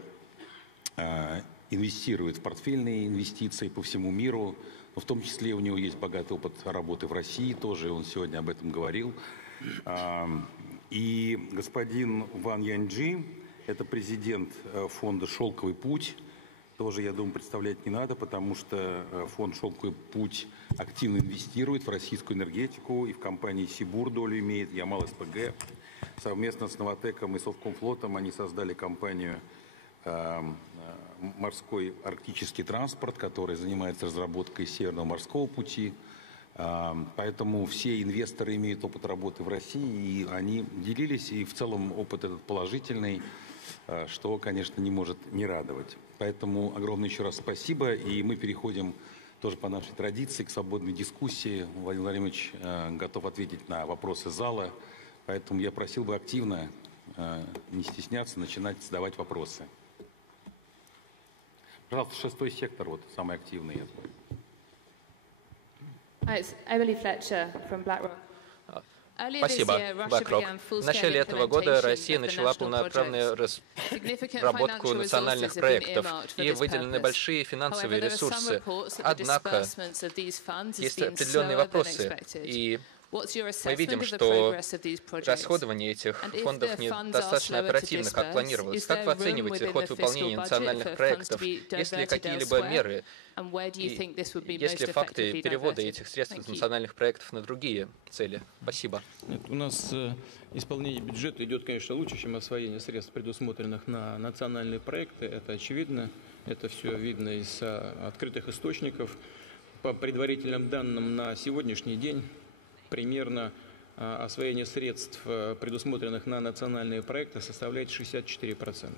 инвестирует в портфельные инвестиции по всему миру, но в том числе у него есть богатый опыт работы в России тоже, он сегодня об этом говорил. И господин Ван Яньджи, это президент фонда «Шелковый путь». Тоже, я думаю, представлять не надо, потому что фонд «Шелковый путь» активно инвестирует в российскую энергетику и в компании «Сибур» долю имеет, Ямал-СПГ. Совместно с «Новатэком» и «Совкомфлотом» они создали компанию «Морской арктический транспорт», которая занимается разработкой Северного морского пути. Поэтому все инвесторы имеют опыт работы в России, и они делились, и в целом опыт этот положительный, что, конечно, не может не радовать. Поэтому огромное еще раз спасибо, и мы переходим тоже по нашей традиции к свободной дискуссии. Владимир Владимирович готов ответить на вопросы зала, поэтому я просил бы активно, не стесняться, начинать задавать вопросы. Пожалуйста, 6-й сектор, вот самый активный, я знаю. Спасибо, BlackRock. В начале этого года Россия начала полноправную разработку национальных проектов и выделены большие финансовые ресурсы. Однако есть определенные вопросы, и мы видим, что расходование этих фондов недостаточно оперативно, как планировалось. Как вы оцениваете ход выполнения национальных проектов? Есть ли какие-либо меры? И есть ли факты перевода этих средств из национальных проектов на другие цели? Спасибо. У нас исполнение бюджета идет, конечно, лучше, чем освоение средств, предусмотренных на национальные проекты. Это очевидно. Это все видно из открытых источников. По предварительным данным на сегодняшний день примерно освоение средств, предусмотренных на национальные проекты, составляет 64%.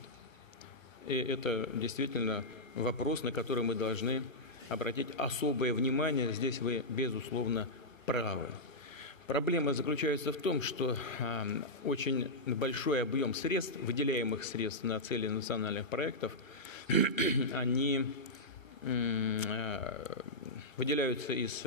И это действительно вопрос, на который мы должны обратить особое внимание. Здесь вы, безусловно, правы. Проблема заключается в том, что очень большой объем средств, выделяемых средств на цели национальных проектов, они выделяются из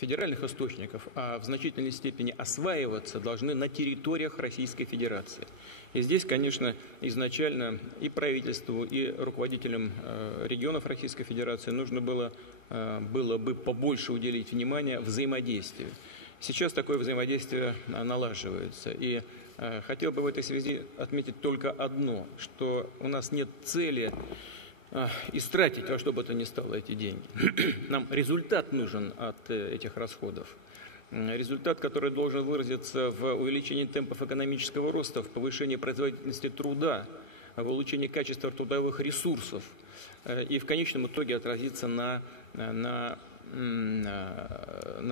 федеральных источников, а в значительной степени осваиваться должны на территориях Российской Федерации. И здесь, конечно, изначально и правительству, и руководителям регионов Российской Федерации нужно было бы побольше уделить внимания взаимодействию. Сейчас такое взаимодействие налаживается. И хотел бы в этой связи отметить только одно, что у нас нет цели истратить во что бы то ни стало эти деньги. Нам результат нужен от этих расходов. Результат, который должен выразиться в увеличении темпов экономического роста, в повышении производительности труда, в улучшении качества трудовых ресурсов и в конечном итоге отразиться на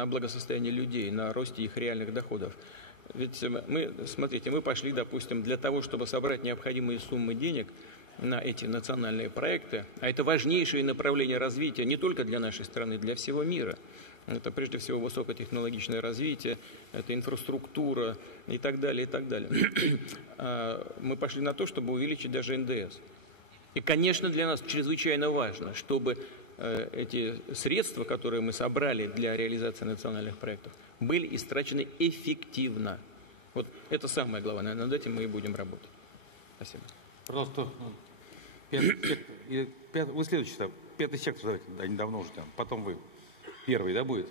благосостоянии людей, на росте их реальных доходов. Ведь смотрите, мы пошли, допустим, для того, чтобы собрать необходимые суммы денег на эти национальные проекты, а это важнейшее направление развития не только для нашей страны, для всего мира. Это прежде всего высокотехнологичное развитие, это инфраструктура и так далее, и так далее. Мы пошли на то, чтобы увеличить даже НДС. И, конечно, для нас чрезвычайно важно, чтобы эти средства, которые мы собрали для реализации национальных проектов, были истрачены эффективно. Вот это самое главное, над этим мы и будем работать. Спасибо. Пожалуйста, вы следующий, 5-й сектор, давайте, да, недавно уже там, потом вы. Первый, да, будет?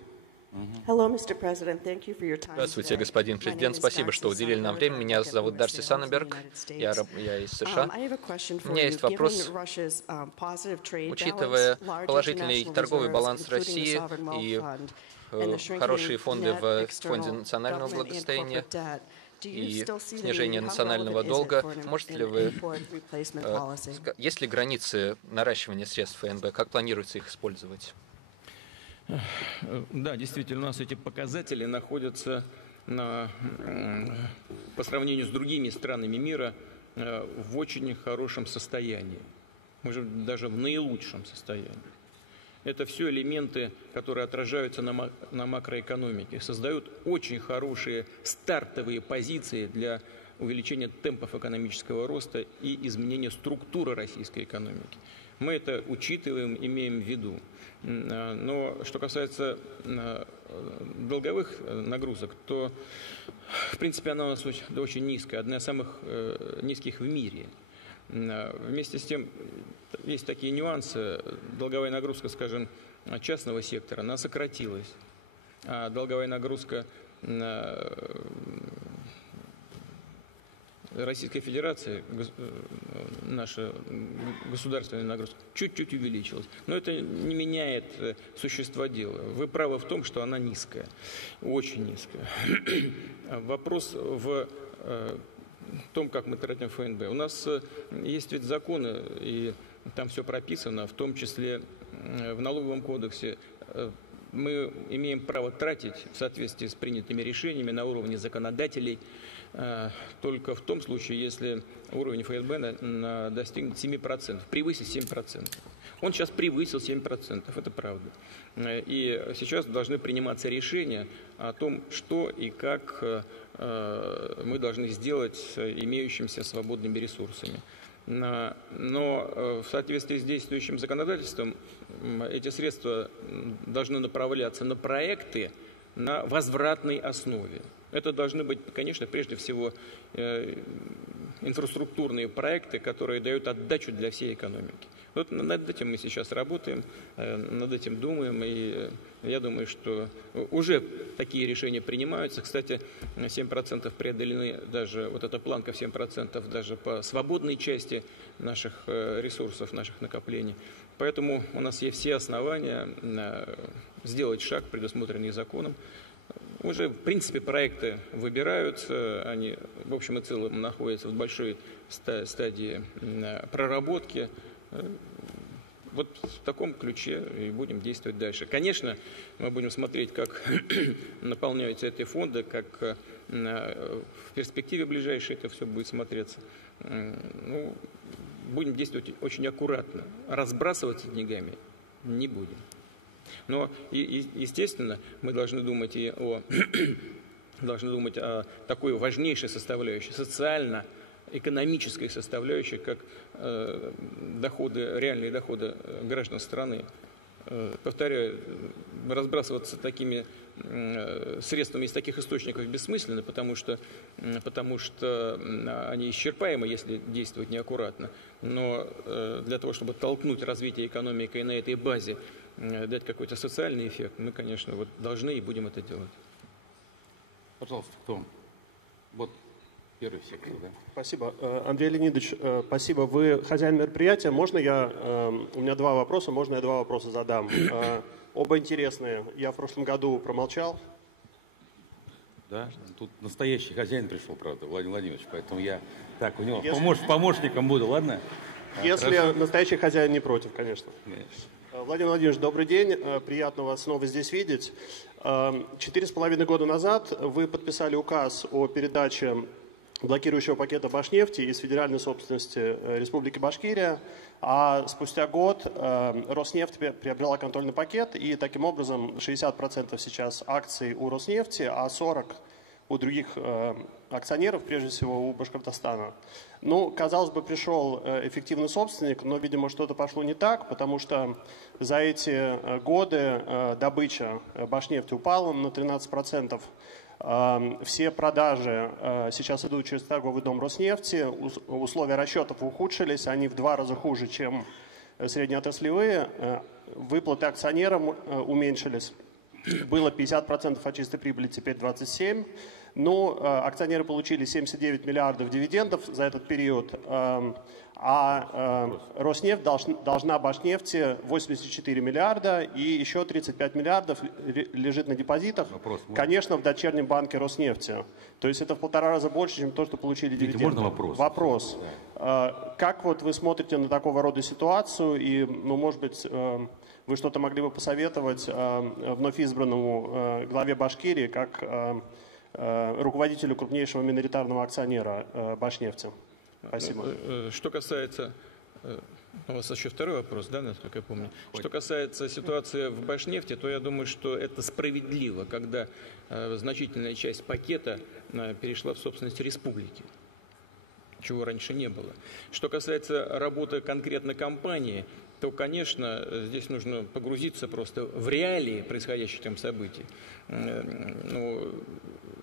Здравствуйте, господин президент. Спасибо, что уделили нам время. Меня зовут Дарси Саннеберг. Я из США. У меня есть вопрос. Учитывая положительный торговый баланс России и хорошие фонды в Фонде национального благосостояния, и снижение национального долга. Можете ли вы, есть ли границы наращивания средств ФНБ, как планируется их использовать? Да, действительно, у нас эти показатели находятся по сравнению с другими странами мира в очень хорошем состоянии, может, даже в наилучшем состоянии. Это все элементы, которые отражаются на макроэкономике, создают очень хорошие стартовые позиции для увеличения темпов экономического роста и изменения структуры российской экономики. Мы это учитываем, имеем в виду. Но что касается долговых нагрузок, то, в принципе, она у нас очень низкая, одна из самых низких в мире. Вместе с тем, есть такие нюансы. Долговая нагрузка, скажем, частного сектора, она сократилась. А долговая нагрузка Российской Федерации, наша государственная нагрузка, чуть-чуть увеличилась. Но это не меняет существа дела. Вы правы в том, что она низкая, очень низкая. Вопрос в том, как мы тратим ФНБ. У нас есть ведь законы, и там все прописано, в том числе в налоговом кодексе. Мы имеем право тратить в соответствии с принятыми решениями на уровне законодателей только в том случае, если уровень ФНБ достигнет 7%, превысит 7%. Он сейчас превысил 7%, это правда. И сейчас должны приниматься решения о том, что и как мы должны сделать с имеющимися свободными ресурсами. Но в соответствии с действующим законодательством эти средства должны направляться на проекты на возвратной основе. Это должны быть, конечно, прежде всего инфраструктурные проекты, которые дают отдачу для всей экономики. Вот над этим мы сейчас работаем, над этим думаем, и я думаю, что уже такие решения принимаются. Кстати, 7% преодолены, даже вот эта планка в 7% даже по свободной части наших ресурсов, наших накоплений. Поэтому у нас есть все основания сделать шаг, предусмотренный законом. Уже, в принципе, проекты выбираются, они в общем и целом находятся в большой стадии проработки. Вот в таком ключе и будем действовать дальше. Конечно, мы будем смотреть, как наполняются эти фонды, как в перспективе ближайшей это все будет смотреться. Ну, будем действовать очень аккуратно. Разбрасываться деньгами не будем. Но, естественно, мы должны думать и о такой важнейшей составляющей, социально-экономической составляющей, как доходы, реальные доходы граждан страны. Повторяю, разбрасываться такими средствами из таких источников бессмысленно, потому что они исчерпаемы, если действовать неаккуратно. Но для того, чтобы толкнуть развитие экономики и на этой базе дать какой-то социальный эффект, мы, конечно, вот должны и будем это делать. Пожалуйста, кто? Вот первый сектор, да? Спасибо. Андрей Леонидович, спасибо. Вы хозяин мероприятия. Можно у меня два вопроса, можно я два вопроса задам? Оба интересные. Я в прошлом году промолчал. Да, тут настоящий хозяин пришел, правда, Владимир Владимирович, поэтому я так у него помощником буду, ладно? Если настоящий хозяин не против, конечно. Владимир Владимирович, добрый день. Приятно вас снова здесь видеть. 4,5 года назад вы подписали указ о передаче блокирующего пакета Башнефти из федеральной собственности Республики Башкирия, а спустя год Роснефть приобрела контрольный пакет, и таким образом 60% сейчас акций у Роснефти, а 40% у других акционеров, прежде всего у Башкортостана. Ну, казалось бы, пришел эффективный собственник, но, видимо, что-то пошло не так, потому что за эти годы добыча Башнефти упала на 13%. Все продажи сейчас идут через торговый дом Роснефти, условия расчетов ухудшились, они в 2 раза хуже, чем среднеотраслевые, выплаты акционерам уменьшились. Было 50% от чистой прибыли, теперь 27%. Ну, акционеры получили 79 миллиардов дивидендов за этот период, а Роснефть должна Башнефти 84 миллиарда, и еще 35 миллиардов лежит на депозитах, конечно, в дочернем банке Роснефти. То есть это в 1,5 раза больше, чем то, что получили дивиденды. Можно вопрос? Вопрос. Как вот вы смотрите на такого рода ситуацию, и, ну, может быть, вы что-то могли бы посоветовать вновь избранному главе Башкирии, как руководителю крупнейшего миноритарного акционера Башнефти? Спасибо. Что касается... У вас еще второй вопрос, да, насколько я помню? Что касается ситуации в Башнефти, то я думаю, что это справедливо, когда значительная часть пакета перешла в собственность республики, чего раньше не было. Что касается работы конкретно компании, то, конечно, здесь нужно погрузиться просто в реалии происходящих там событий. Ну,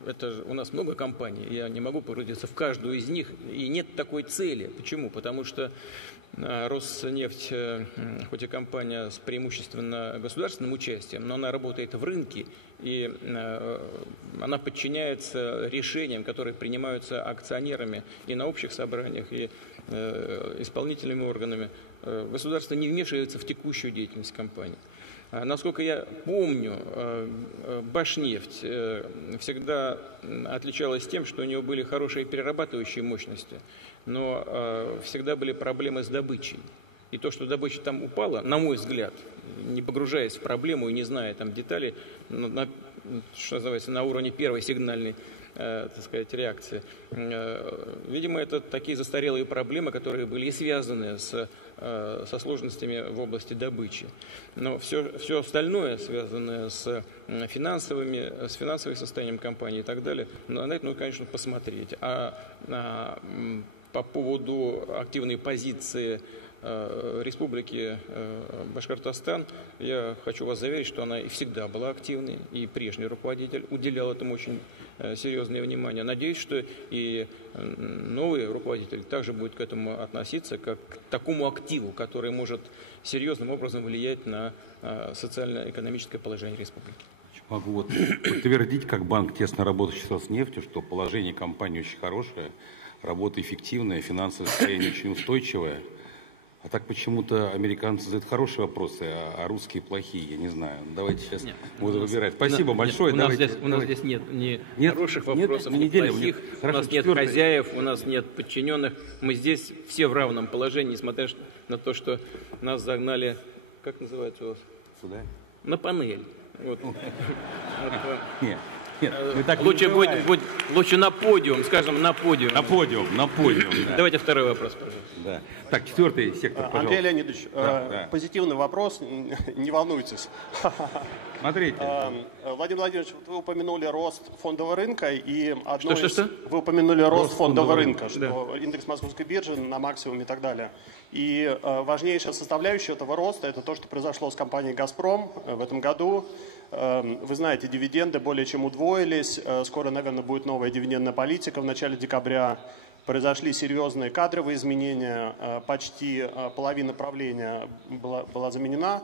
это у нас много компаний, я не могу погрузиться в каждую из них, и нет такой цели. Почему? Потому что Роснефть, хоть и компания с преимущественно государственным участием, но она работает в рынке, и она подчиняется решениям, которые принимаются акционерами и на общих собраниях, и исполнительными органами. Государство не вмешивается в текущую деятельность компании. Насколько я помню, Башнефть всегда отличалась тем, что у нее были хорошие перерабатывающие мощности, но всегда были проблемы с добычей. И то, что добыча там упала, на мой взгляд, не погружаясь в проблему и не зная там деталей, что называется, на уровне первой сигнальной, так сказать, реакции. Видимо, это такие застарелые проблемы, которые были и связаны со сложностями в области добычи. Но все остальное, связанное с финансовым состоянием компании и так далее, на это нужно, конечно, посмотреть. А по поводу активной позиции Республики Башкортостан, я хочу вас заверить, что она и всегда была активной, и прежний руководитель уделял этому очень серьезное внимание. Надеюсь, что и новый руководитель также будет к этому относиться, как к такому активу, который может серьезным образом влиять на социально-экономическое положение республики. Могу вот подтвердить, как банк, тесно работающий с Роснефтью, что положение компании очень хорошее, работа эффективная, финансовое состояние очень устойчивое. А так почему-то американцы задают хорошие вопросы, а русские плохие, я не знаю. Давайте сейчас буду выбирать. Спасибо большое. У нас здесь нет хороших вопросов, ни плохих, у нас нет хозяев, у нас нет подчиненных. Мы здесь все в равном положении, несмотря на то, что нас загнали, как называется у вас? Сюда? На панель. Вот. Нет. Лучше на подиум, скажем, на подиум. На подиум. Да. Давайте второй вопрос, пожалуйста. Да. Так, 4-й сектор, пожалуйста. Андрей Леонидович, позитивный вопрос, не волнуйтесь. Смотрите. Владимир Владимирович, вы упомянули рост фондового рынка, и Вы упомянули рост фондового рынка, что индекс Московской биржи на максимуме и так далее. И важнейшая составляющая этого роста – это то, что произошло с компанией «Газпром» в этом году. Вы знаете, дивиденды более чем удвоились, скоро, наверное, будет новая дивидендная политика в начале декабря. Произошли серьезные кадровые изменения, почти половина правления была заменена.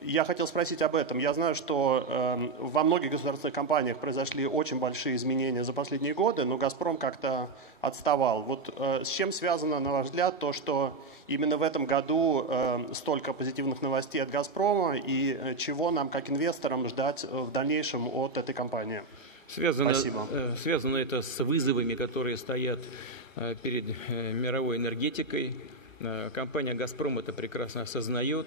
Я хотел спросить об этом. Я знаю, что во многих государственных компаниях произошли очень большие изменения за последние годы, но «Газпром» как-то отставал. Вот с чем связано, на ваш взгляд, то, что именно в этом году столько позитивных новостей от «Газпрома», и чего нам, как инвесторам, ждать в дальнейшем от этой компании? Связано это с вызовами, которые стоят перед мировой энергетикой. Компания «Газпром» это прекрасно осознает.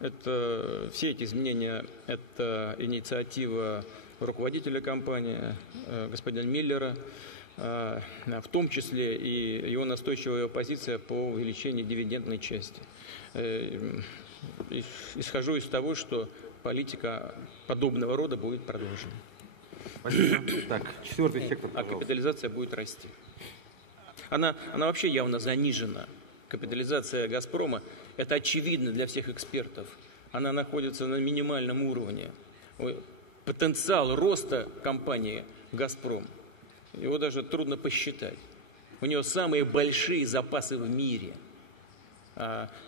Все эти изменения – это инициатива руководителя компании, господина Миллера, в том числе и его настойчивая позиция по увеличению дивидендной части. Исхожу из того, что политика подобного рода будет продолжена. Спасибо. Так, 4-й сектор, пожалуйста. А капитализация будет расти. Она вообще явно занижена. Капитализация «Газпрома» – это очевидно для всех экспертов. Она находится на минимальном уровне. Потенциал роста компании «Газпром», его даже трудно посчитать. У нее самые большие запасы в мире.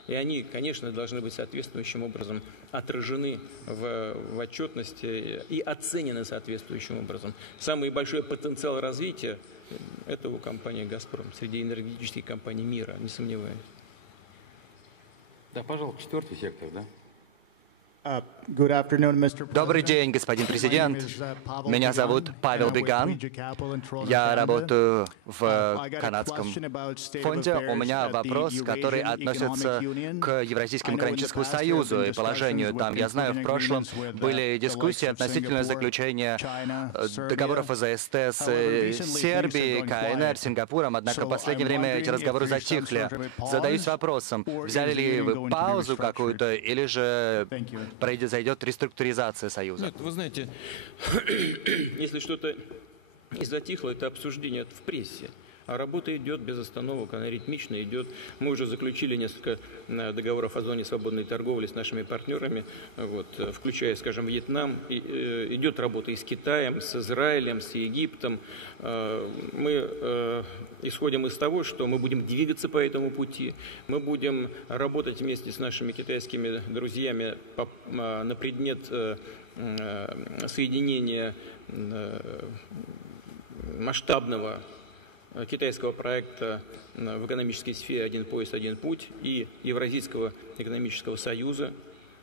И они, конечно, должны быть соответствующим образом отражены в отчетности и оценены соответствующим образом. Самый большой потенциал развития – это у компании «Газпром» среди энергетических компаний мира, не сомневаюсь. Да, пожалуйста, четвертый сектор, да? Добрый день, господин президент. Меня зовут Павел Беган. Я работаю в канадском фонде. У меня вопрос, который относится к Евразийскому экономическому союзу и положению там. Я знаю, в прошлом были дискуссии относительно заключения договоров АЗСТ с Сербией, КНР, Сингапуром, однако в последнее время эти разговоры затихли. Задаюсь вопросом, взяли ли вы паузу какую-то или же произойдет реструктуризация Союза? Нет, вы знаете, если что-то и затихло, это обсуждение в прессе. А работа идет без остановок, она ритмично идет. Мы уже заключили несколько договоров о зоне свободной торговли с нашими партнерами, вот, включая, скажем, Вьетнам. Идет работа и с Китаем, с Израилем, с Египтом. Мы исходим из того, что мы будем двигаться по этому пути. Мы будем работать вместе с нашими китайскими друзьями на предмет соединения масштабного китайского проекта в экономической сфере «Один пояс, один путь» и Евразийского экономического союза.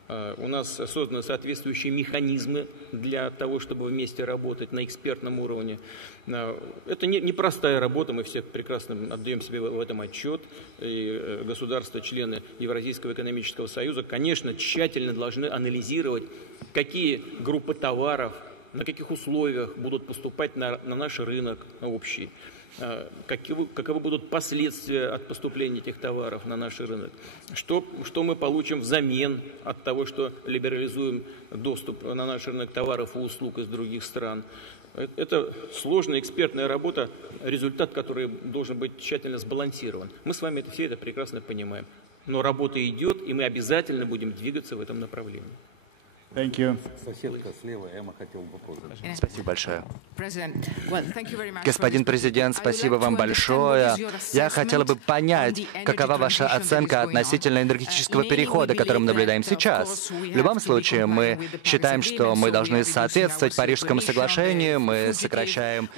У нас созданы соответствующие механизмы для того, чтобы вместе работать на экспертном уровне. Это непростая работа, мы все прекрасно отдаем себе в этом отчет. И государства-члены Евразийского экономического союза, конечно, тщательно должны анализировать, какие группы товаров, на каких условиях будут поступать на наш рынок общий. Каковы будут последствия от поступления этих товаров на наш рынок, что мы получим взамен от того, что либерализуем доступ на наш рынок товаров и услуг из других стран. Это сложная экспертная работа, результат которой должен быть тщательно сбалансирован. Мы с вами все это прекрасно понимаем. Но работа идет, и мы обязательно будем двигаться в этом направлении. Соседка слева, Эмма хотела вопрос. Спасибо большое. Господин президент, спасибо вам большое. Я хотела бы понять, какова ваша оценка относительно энергетического перехода, который мы наблюдаем сейчас. В любом случае, мы считаем, что мы должны соответствовать Парижскому соглашению, мы сокращаем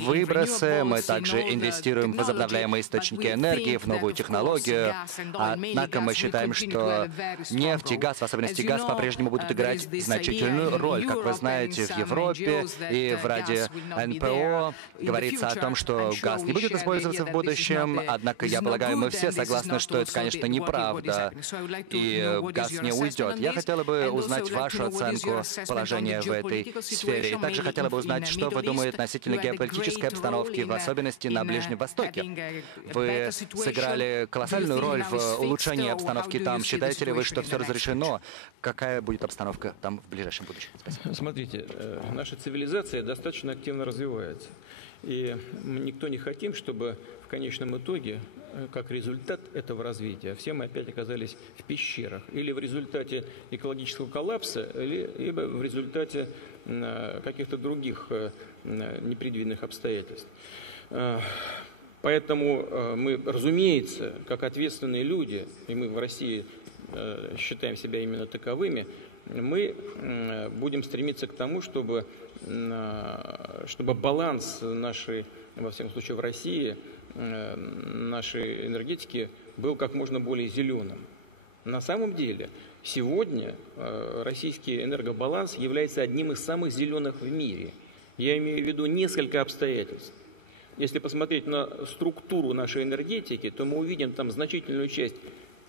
выбросы, мы также инвестируем в возобновляемые источники энергии, в новую технологию. Однако мы считаем, что нефть и газ, в особенности газ, по-прежнему будут играть значительную роль. Как вы знаете, в Европе и в Раде НПО говорится о том, что газ не будет использоваться в будущем, однако, я полагаю, мы все согласны, что это, конечно, неправда, и газ не уйдет. Я хотела бы узнать вашу оценку положения в этой сфере, и также хотела бы узнать, что вы думаете относительно геополитической обстановки, в особенности на Ближнем Востоке. Вы сыграли колоссальную роль в улучшении обстановки там. Считаете ли вы, что все разрешено? Какая будет обстановка там в ближайшем будущем? Спасибо. Смотрите, наша цивилизация достаточно активно развивается. И мы никто не хотим, чтобы в конечном итоге, как результат этого развития, все мы опять оказались в пещерах. Или в результате экологического коллапса, либо в результате каких-то других непредвиденных обстоятельств. Поэтому мы, разумеется, как ответственные люди, и мы в России считаем себя именно таковыми, мы будем стремиться к тому, чтобы баланс нашей, во всяком случае в России, нашей энергетики был как можно более зеленым. На самом деле, сегодня российский энергобаланс является одним из самых зеленых в мире. Я имею в виду несколько обстоятельств. Если посмотреть на структуру нашей энергетики, то мы увидим там значительную часть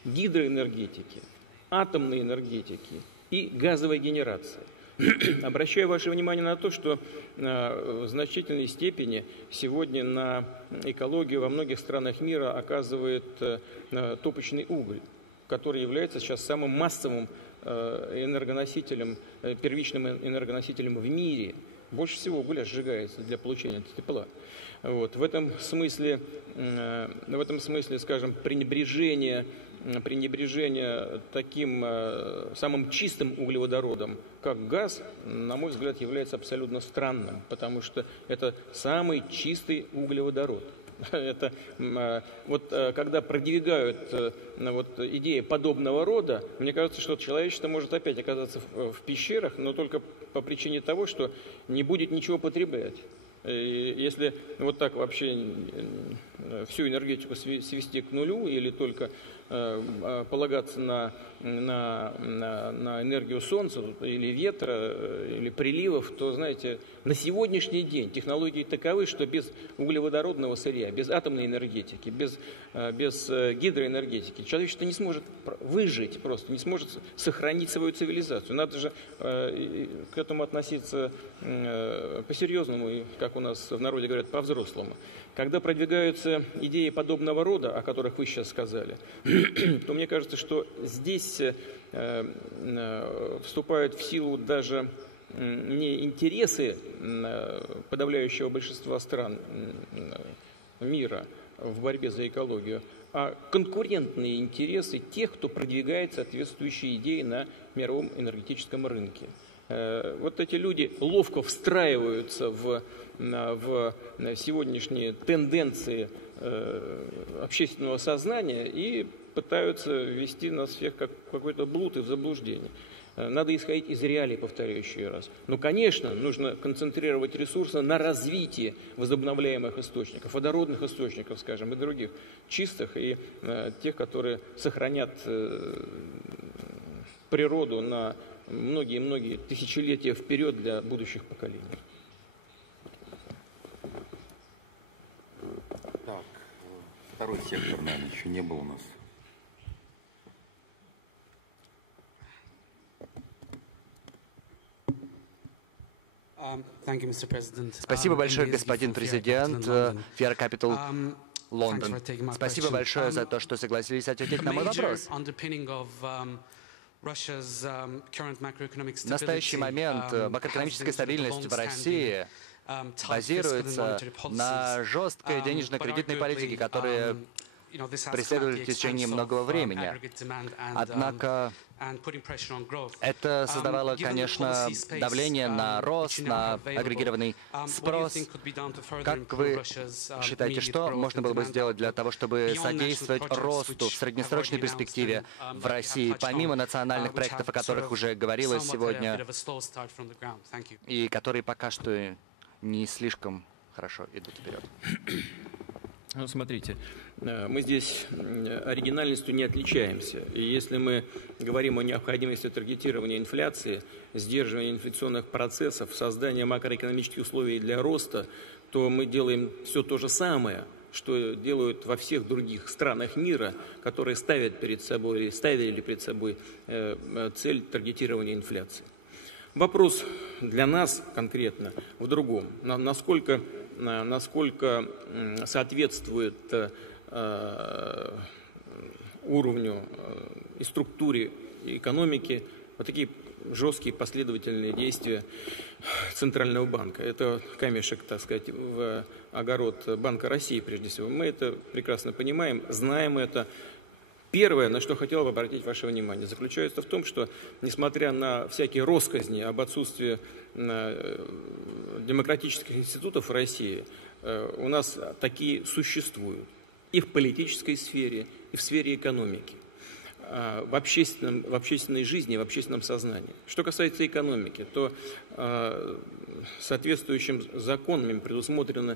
гидроэнергетики, атомной энергетики и газовой генерации. Обращаю ваше внимание на то, что в значительной степени сегодня на экологию во многих странах мира оказывает топочный уголь, который является сейчас самым массовым энергоносителем, первичным энергоносителем в мире. Больше всего угля сжигается для получения тепла. Вот. В этом смысле, скажем, пренебрежение таким самым чистым углеводородом, как газ, на мой взгляд, является абсолютно странным, потому что это самый чистый углеводород. Это, вот, когда продвигают вот, идеи подобного рода, мне кажется, что человечество может опять оказаться в пещерах, но только по причине того, что не будет ничего потреблять. И если вот так вообще всю энергетику свести к нулю или только полагаться на энергию солнца или ветра, или приливов, то, знаете, на сегодняшний день технологии таковы, что без углеводородного сырья, без атомной энергетики, без гидроэнергетики человечество не сможет выжить просто, не сможет сохранить свою цивилизацию. Надо же к этому относиться по-серьезному, и, как у нас в народе говорят, по-взрослому. Когда продвигаются идеи подобного рода, о которых вы сейчас сказали, то мне кажется, что здесь вступают в силу даже не интересы подавляющего большинства стран мира в борьбе за экологию, а конкурентные интересы тех, кто продвигает соответствующие идеи на мировом энергетическом рынке. Вот эти люди ловко встраиваются в сегодняшние тенденции общественного сознания и пытаются ввести нас всех как какой-то блуд и в заблуждение. Надо исходить из реалий, повторяю еще раз. Но, конечно, нужно концентрировать ресурсы на развитии возобновляемых источников, водородных источников, скажем, и других, чистых, и тех, которые сохранят природу на многие-многие тысячелетия вперед для будущих поколений. Так, второй сектор, наверное, еще не был у нас. Спасибо большое, господин президент. Fiera Capital, Лондон. Спасибо большое за то, что согласились ответить на мой вопрос. В настоящий момент макроэкономическая стабильность в России базируется на жесткой денежно-кредитной политике, которая преследовали в течение многого времени. Однако это создавало, конечно, давление на рост, на агрегированный спрос. Как вы считаете, что можно было бы сделать для того, чтобы содействовать росту в среднесрочной перспективе в России, помимо национальных проектов, о которых уже говорилось сегодня, и которые пока что не слишком хорошо идут вперед? Ну, смотрите, мы здесь оригинальностью не отличаемся. И если мы говорим о необходимости таргетирования инфляции, сдерживания инфляционных процессов, создания макроэкономических условий для роста, то мы делаем все то же самое, что делают во всех других странах мира, которые ставят перед собой, или ставили перед собой цель таргетирования инфляции. Вопрос для нас конкретно в другом. Насколько соответствует уровню и структуре экономики вот такие жесткие последовательные действия Центрального банка. Это камешек, так сказать, в огород Банка России, прежде всего. Мы это прекрасно понимаем, знаем это. Первое, на что хотел бы обратить ваше внимание, заключается в том, что, несмотря на всякие россказни об отсутствии демократических институтов в России, у нас такие существуют и в политической сфере, и в сфере экономики, в общественной жизни, в общественном сознании. Что касается экономики, то соответствующим законами предусмотрено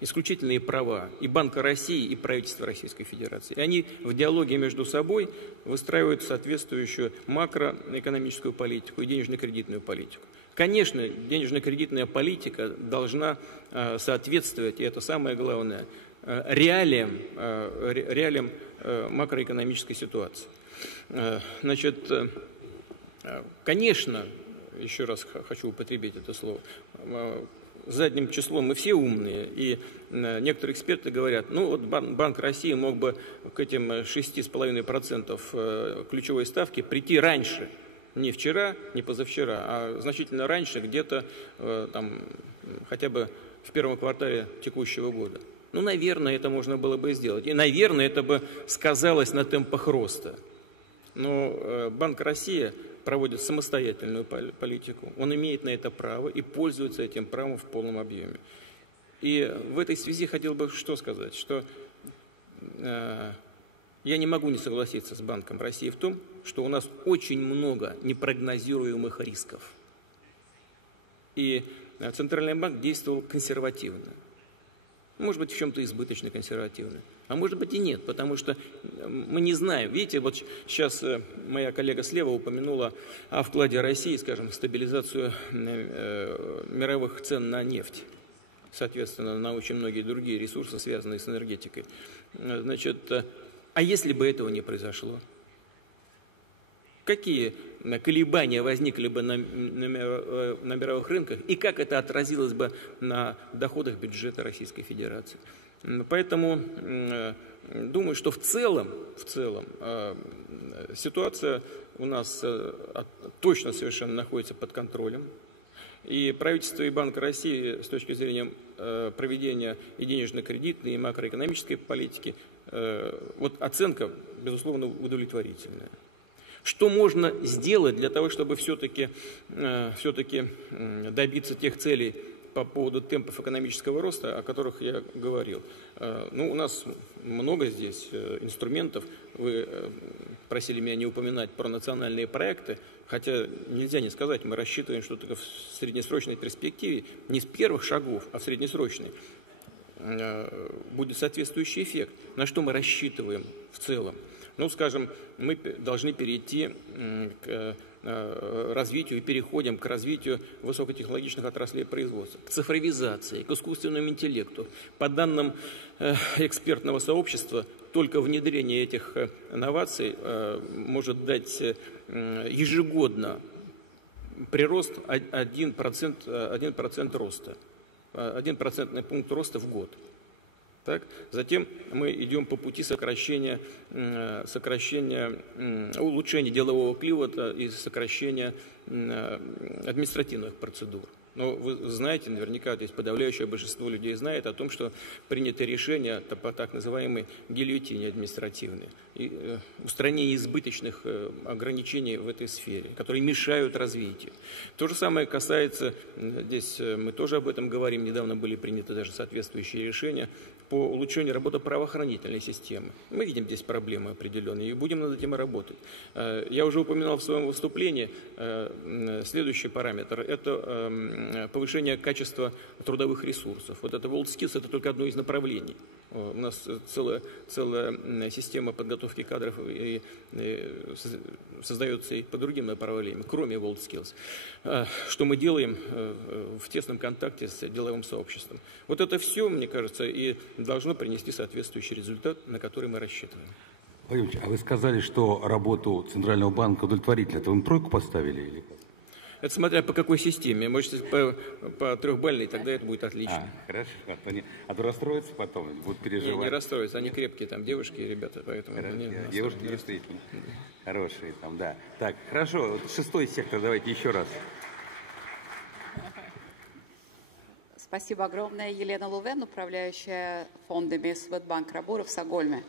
исключительные права и Банка России, и правительства Российской Федерации. И они в диалоге между собой выстраивают соответствующую макроэкономическую политику и денежно-кредитную политику. Конечно, денежно-кредитная политика должна соответствовать, и это самое главное, реалиям макроэкономической ситуации. Значит, конечно, еще раз хочу употребить это слово, задним числом мы все умные, и некоторые эксперты говорят, ну вот Банк России мог бы к этим 6,5% ключевой ставки прийти раньше, не вчера, не позавчера, а значительно раньше, где-то там хотя бы в первом квартале текущего года. Ну, наверное, это можно было бы сделать, и, наверное, это бы сказалось на темпах роста. Но Банк России проводит самостоятельную политику, он имеет на это право и пользуется этим правом в полном объеме. И в этой связи хотел бы что сказать, что я не могу не согласиться с Банком России в том, что у нас очень много непрогнозируемых рисков. И Центральный банк действовал консервативно. Может быть, в чем-то избыточно консервативно. А может быть и нет, потому что мы не знаем. Видите, вот сейчас моя коллега слева упомянула о вкладе России, скажем, в стабилизацию мировых цен на нефть. Соответственно, на очень многие другие ресурсы, связанные с энергетикой. Значит, а если бы этого не произошло? Какие колебания возникли бы на мировых рынках и как это отразилось бы на доходах бюджета Российской Федерации? Поэтому думаю, что в целом ситуация у нас точно совершенно находится под контролем. И правительство и Банк России с точки зрения проведения и денежно-кредитной, и макроэкономической политики, вот оценка, безусловно, удовлетворительная. Что можно сделать для того, чтобы все-таки добиться тех целей по поводу темпов экономического роста, о которых я говорил? Ну, у нас много здесь инструментов. Вы просили меня не упоминать про национальные проекты, хотя нельзя не сказать, мы рассчитываем, что только в среднесрочной перспективе, не с первых шагов, а в среднесрочной, будет соответствующий эффект. На что мы рассчитываем в целом? Ну, скажем, мы должны перейти к развитию и переходим к развитию высокотехнологичных отраслей производства, к цифровизации, к искусственному интеллекту. По данным экспертного сообщества, только внедрение этих инноваций может дать ежегодно прирост 1% роста, 1 процентный пункт роста в год. Так? Затем мы идем по пути сокращения, улучшения делового климата и сокращения административных процедур. Но вы знаете, наверняка здесь подавляющее большинство людей знает о том, что принято решение по так называемой гильотине административной, и устранение избыточных ограничений в этой сфере, которые мешают развитию. То же самое касается, здесь мы тоже об этом говорим, недавно были приняты даже соответствующие решения по улучшению работы правоохранительной системы. Мы видим здесь проблемы определенные и будем над этим работать. Я уже упоминал в своем выступлении следующий параметр – это повышение качества трудовых ресурсов. Вот это WorldSkills – это только одно из направлений. У нас целая система подготовки кадров и создается и по другим направлениям, кроме WorldSkills. Что мы делаем в тесном контакте с деловым сообществом. Вот это все, мне кажется, и должно принести соответствующий результат, на который мы рассчитываем. Владимир Ильич, а вы сказали, что работу Центрального банка удовлетворительно. Это вы им тройку поставили или как? Это смотря по какой системе. Можете по трехбалльной, тогда это будет отлично. Хорошо. А то расстроятся потом, будут переживать. Не расстроятся, они крепкие там девушки и ребята, поэтому... Девушки действительно хорошие там, да. Так, хорошо, вот 6-й сектор, давайте еще раз. Спасибо огромное. Елена Лувен, управляющая фондами Swedbank Robur в Стокгольме.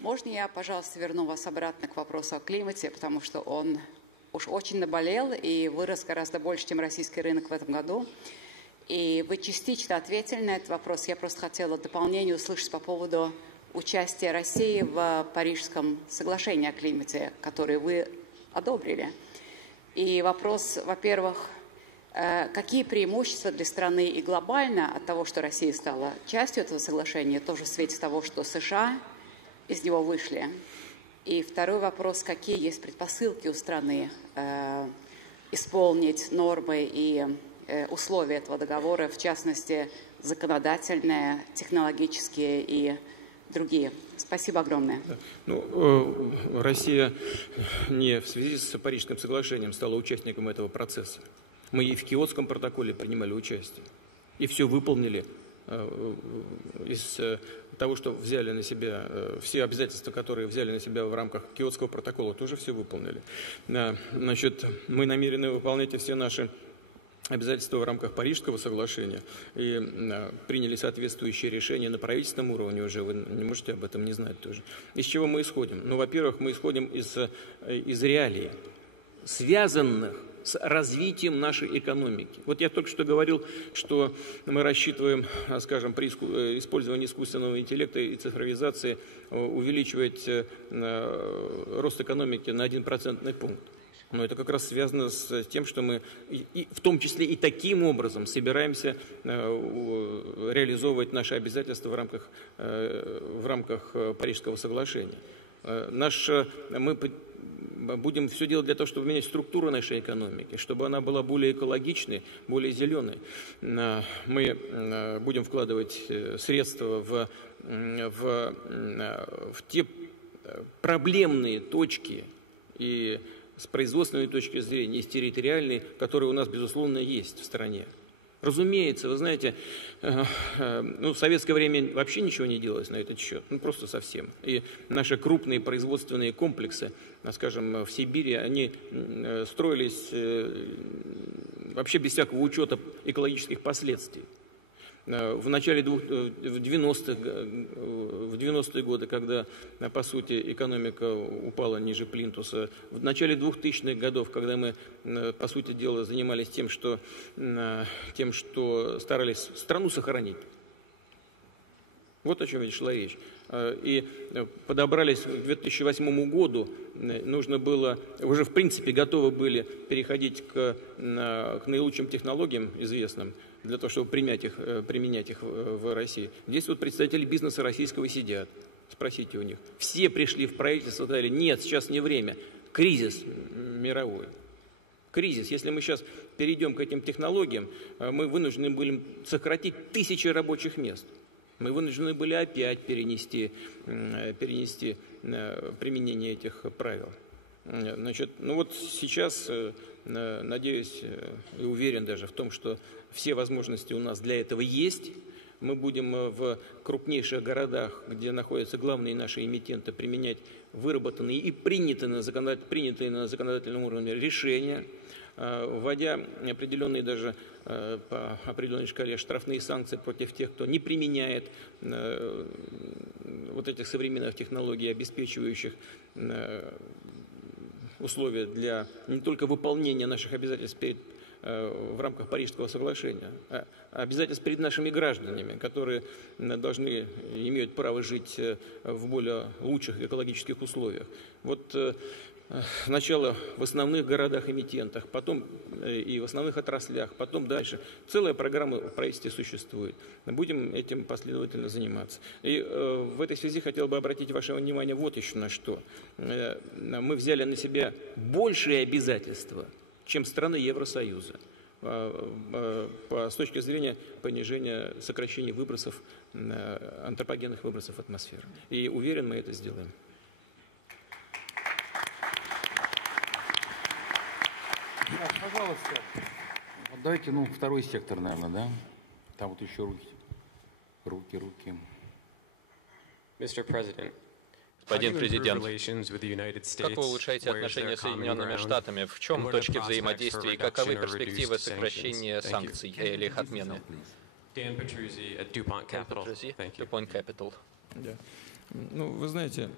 Можно я, пожалуйста, верну вас обратно к вопросу о климате, потому что он уж очень наболел и вырос гораздо больше, чем российский рынок в этом году. И вы частично ответили на этот вопрос. Я просто хотела дополнение услышать по поводу участия России в Парижском соглашении о климате, которое вы одобрили. И вопрос, во-первых, какие преимущества для страны и глобально от того, что Россия стала частью этого соглашения, тоже в свете того, что США из него вышли? И второй вопрос, какие есть предпосылки у страны исполнить нормы и условия этого договора, в частности, законодательные, технологические и другие. Спасибо огромное. Ну, Россия не в связи с Парижским соглашением стала участником этого процесса. Мы и в Киотском протоколе принимали участие. И все выполнили из того, что взяли на себя, все обязательства, которые взяли на себя в рамках Киотского протокола, тоже все выполнили. Значит, мы намерены выполнять все наши обязательства в рамках Парижского соглашения и приняли соответствующие решения на правительственном уровне уже, вы не можете об этом не знать тоже. Из чего мы исходим? Ну, во-первых, мы исходим из реалий, связанных с развитием нашей экономики. Вот я только что говорил, что мы рассчитываем, скажем, при использовании искусственного интеллекта и цифровизации увеличивать рост экономики на 1 процентный пункт. Но это как раз связано с тем, что мы в том числе и таким образом собираемся реализовывать наши обязательства в рамках Парижского соглашения. Мы будем все делать для того, чтобы менять структуру нашей экономики, чтобы она была более экологичной, более зеленой. Мы будем вкладывать средства в те проблемные точки и с производственной точки зрения, и с территориальной, которые у нас, безусловно, есть в стране. Разумеется, вы знаете, в советское время вообще ничего не делалось на этот счет, просто совсем. И наши крупные производственные комплексы, скажем, в Сибири, они строились вообще без всякого учета экологических последствий. В начале 90-е годы, когда, по сути, экономика упала ниже плинтуса, в начале 2000-х годов, когда мы, по сути дела, занимались тем, что старались страну сохранить. Вот о чем ведь шла речь. И подобрались к 2008 году, нужно было, уже в принципе готовы были переходить к наилучшим технологиям известным, для того, чтобы применять их в России. Здесь вот представители бизнеса российского сидят, спросите у них. Все пришли в правительство и сказали, нет, сейчас не время, кризис мировой. Кризис. Если мы сейчас перейдем к этим технологиям, мы вынуждены будем сократить тысячи рабочих мест. Мы вынуждены были опять перенести применение этих правил. Значит, вот сейчас, надеюсь и уверен даже в том, что все возможности у нас для этого есть. Мы будем в крупнейших городах, где находятся главные наши эмитенты, применять выработанные и принятые на законодательном уровне решения, вводя определенные даже по определенной шкале штрафные санкции против тех, кто не применяет вот этих современных технологий, обеспечивающих условия для не только выполнения наших обязательств в рамках Парижского соглашения, а обязательств перед нашими гражданами, которые имеют право жить в более лучших экологических условиях. Вот сначала в основных городах-эмитентах, потом и в основных отраслях, потом дальше. Целая программа в правительстве существует. Будем этим последовательно заниматься. И в этой связи хотел бы обратить ваше внимание вот еще на что. Мы взяли на себя большие обязательства, чем страны Евросоюза, с точки зрения сокращения выбросов, антропогенных выбросов в атмосферу. И уверен, мы это сделаем. Пожалуйста. Давайте, второй сектор, наверное, да? Там вот еще руки. Господин президент, как вы улучшаете отношения с Соединенными Штатами? В чем точки взаимодействия и каковы перспективы сокращения санкций или их отмены? Dan Petruzzi at DuPont Capital. Вы знаете,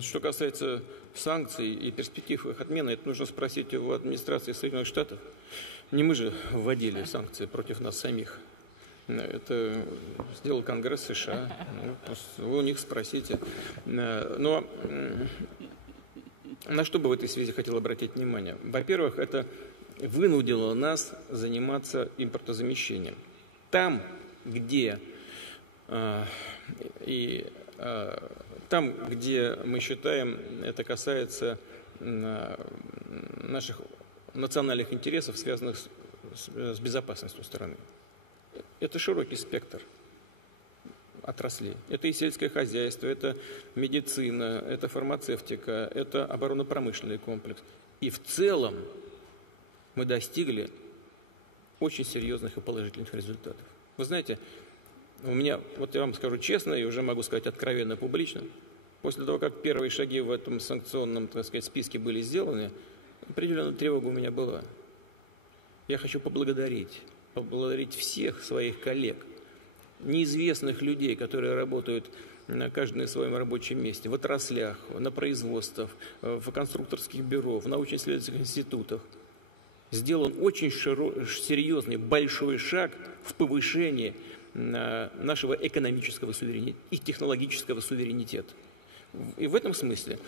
что касается санкций и перспектив их отмены, это нужно спросить у администрации Соединенных Штатов. Не мы же вводили санкции против нас самих. Это сделал Конгресс США. Вы у них спросите. Но на что бы в этой связи хотел обратить внимание? Во-первых, это вынудило нас заниматься импортозамещением. Там, где мы считаем, это касается наших национальных интересов, связанных с безопасностью страны. Это широкий спектр отраслей. Это и сельское хозяйство, это медицина, это фармацевтика, это оборонно-промышленный комплекс. И в целом мы достигли очень серьезных и положительных результатов. Вы знаете, у меня, вот я вам скажу честно, и уже могу сказать откровенно, публично, после того, как первые шаги в этом санкционном, так сказать, списке были сделаны, определенная тревога у меня была. Я хочу поблагодарить всех своих коллег, неизвестных людей, которые работают каждый на своем рабочем месте, в отраслях, на производствах, в конструкторских бюро, в научно-исследовательских институтах. сделан очень серьезный, большой шаг в повышении нашего экономического суверенитета и технологического суверенитета. И в этом смысле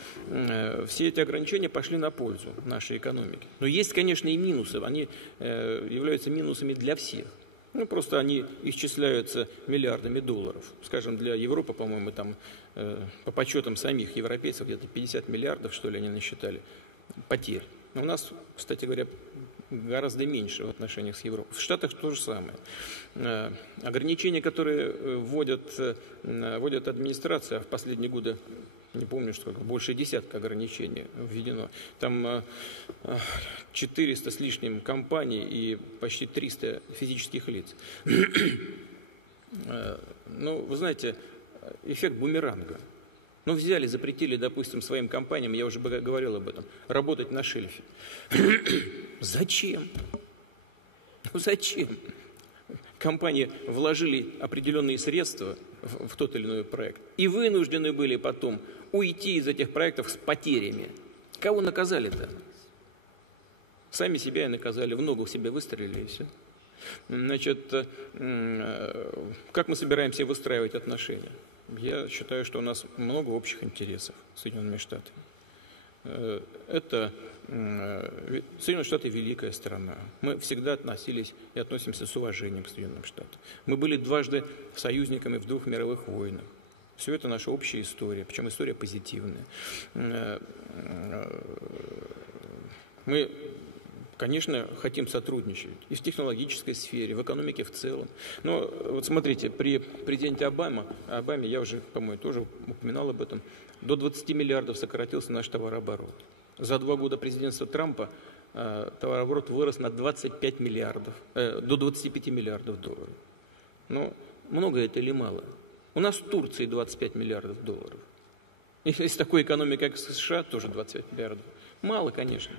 все эти ограничения пошли на пользу нашей экономике. Но есть, конечно, и минусы. Они являются минусами для всех. Ну, просто они исчисляются миллиардами долларов. Скажем, для Европы, по-моему, там по подсчетам самих европейцев где-то 50 миллиардов, что ли, они насчитали потерь. Но у нас, кстати говоря, гораздо меньше в отношениях с Европой. В Штатах то же самое. Ограничения, которые вводит администрация, а в последние годы, не помню, сколько, больше десятка ограничений введено. Там 400 с лишним компаний и почти 300 физических лиц. Ну, вы знаете, эффект бумеранга. Ну, взяли, запретили, допустим, своим компаниям, я уже говорил об этом, работать на шельфе. Зачем? Ну, зачем? Компании вложили определенные средства в тот или иной проект и вынуждены были потом уйти из этих проектов с потерями. Кого наказали-то? Сами себя и наказали, в ногу себе выстрелили и все. Значит, как мы собираемся выстраивать отношения? Я считаю, что у нас много общих интересов с Соединенными Штатами. Соединенные Штаты – великая страна. Мы всегда относились и относимся с уважением к Соединенным Штатам. Мы были дважды союзниками в 2 мировых войнах. Все это наша общая история, причем история позитивная. Мы, конечно, хотим сотрудничать и в технологической сфере, в экономике в целом. Но вот смотрите, при президенте Обаме, я уже, по-моему, тоже упоминал об этом, до 20 миллиардов сократился наш товарооборот. За 2 года президентства Трампа товарооборот вырос на 25 миллиардов, до 25 миллиардов долларов. Но много это или мало? У нас в Турции 25 миллиардов долларов. Если с такой экономикой, как США, тоже 25 миллиардов. Мало, конечно.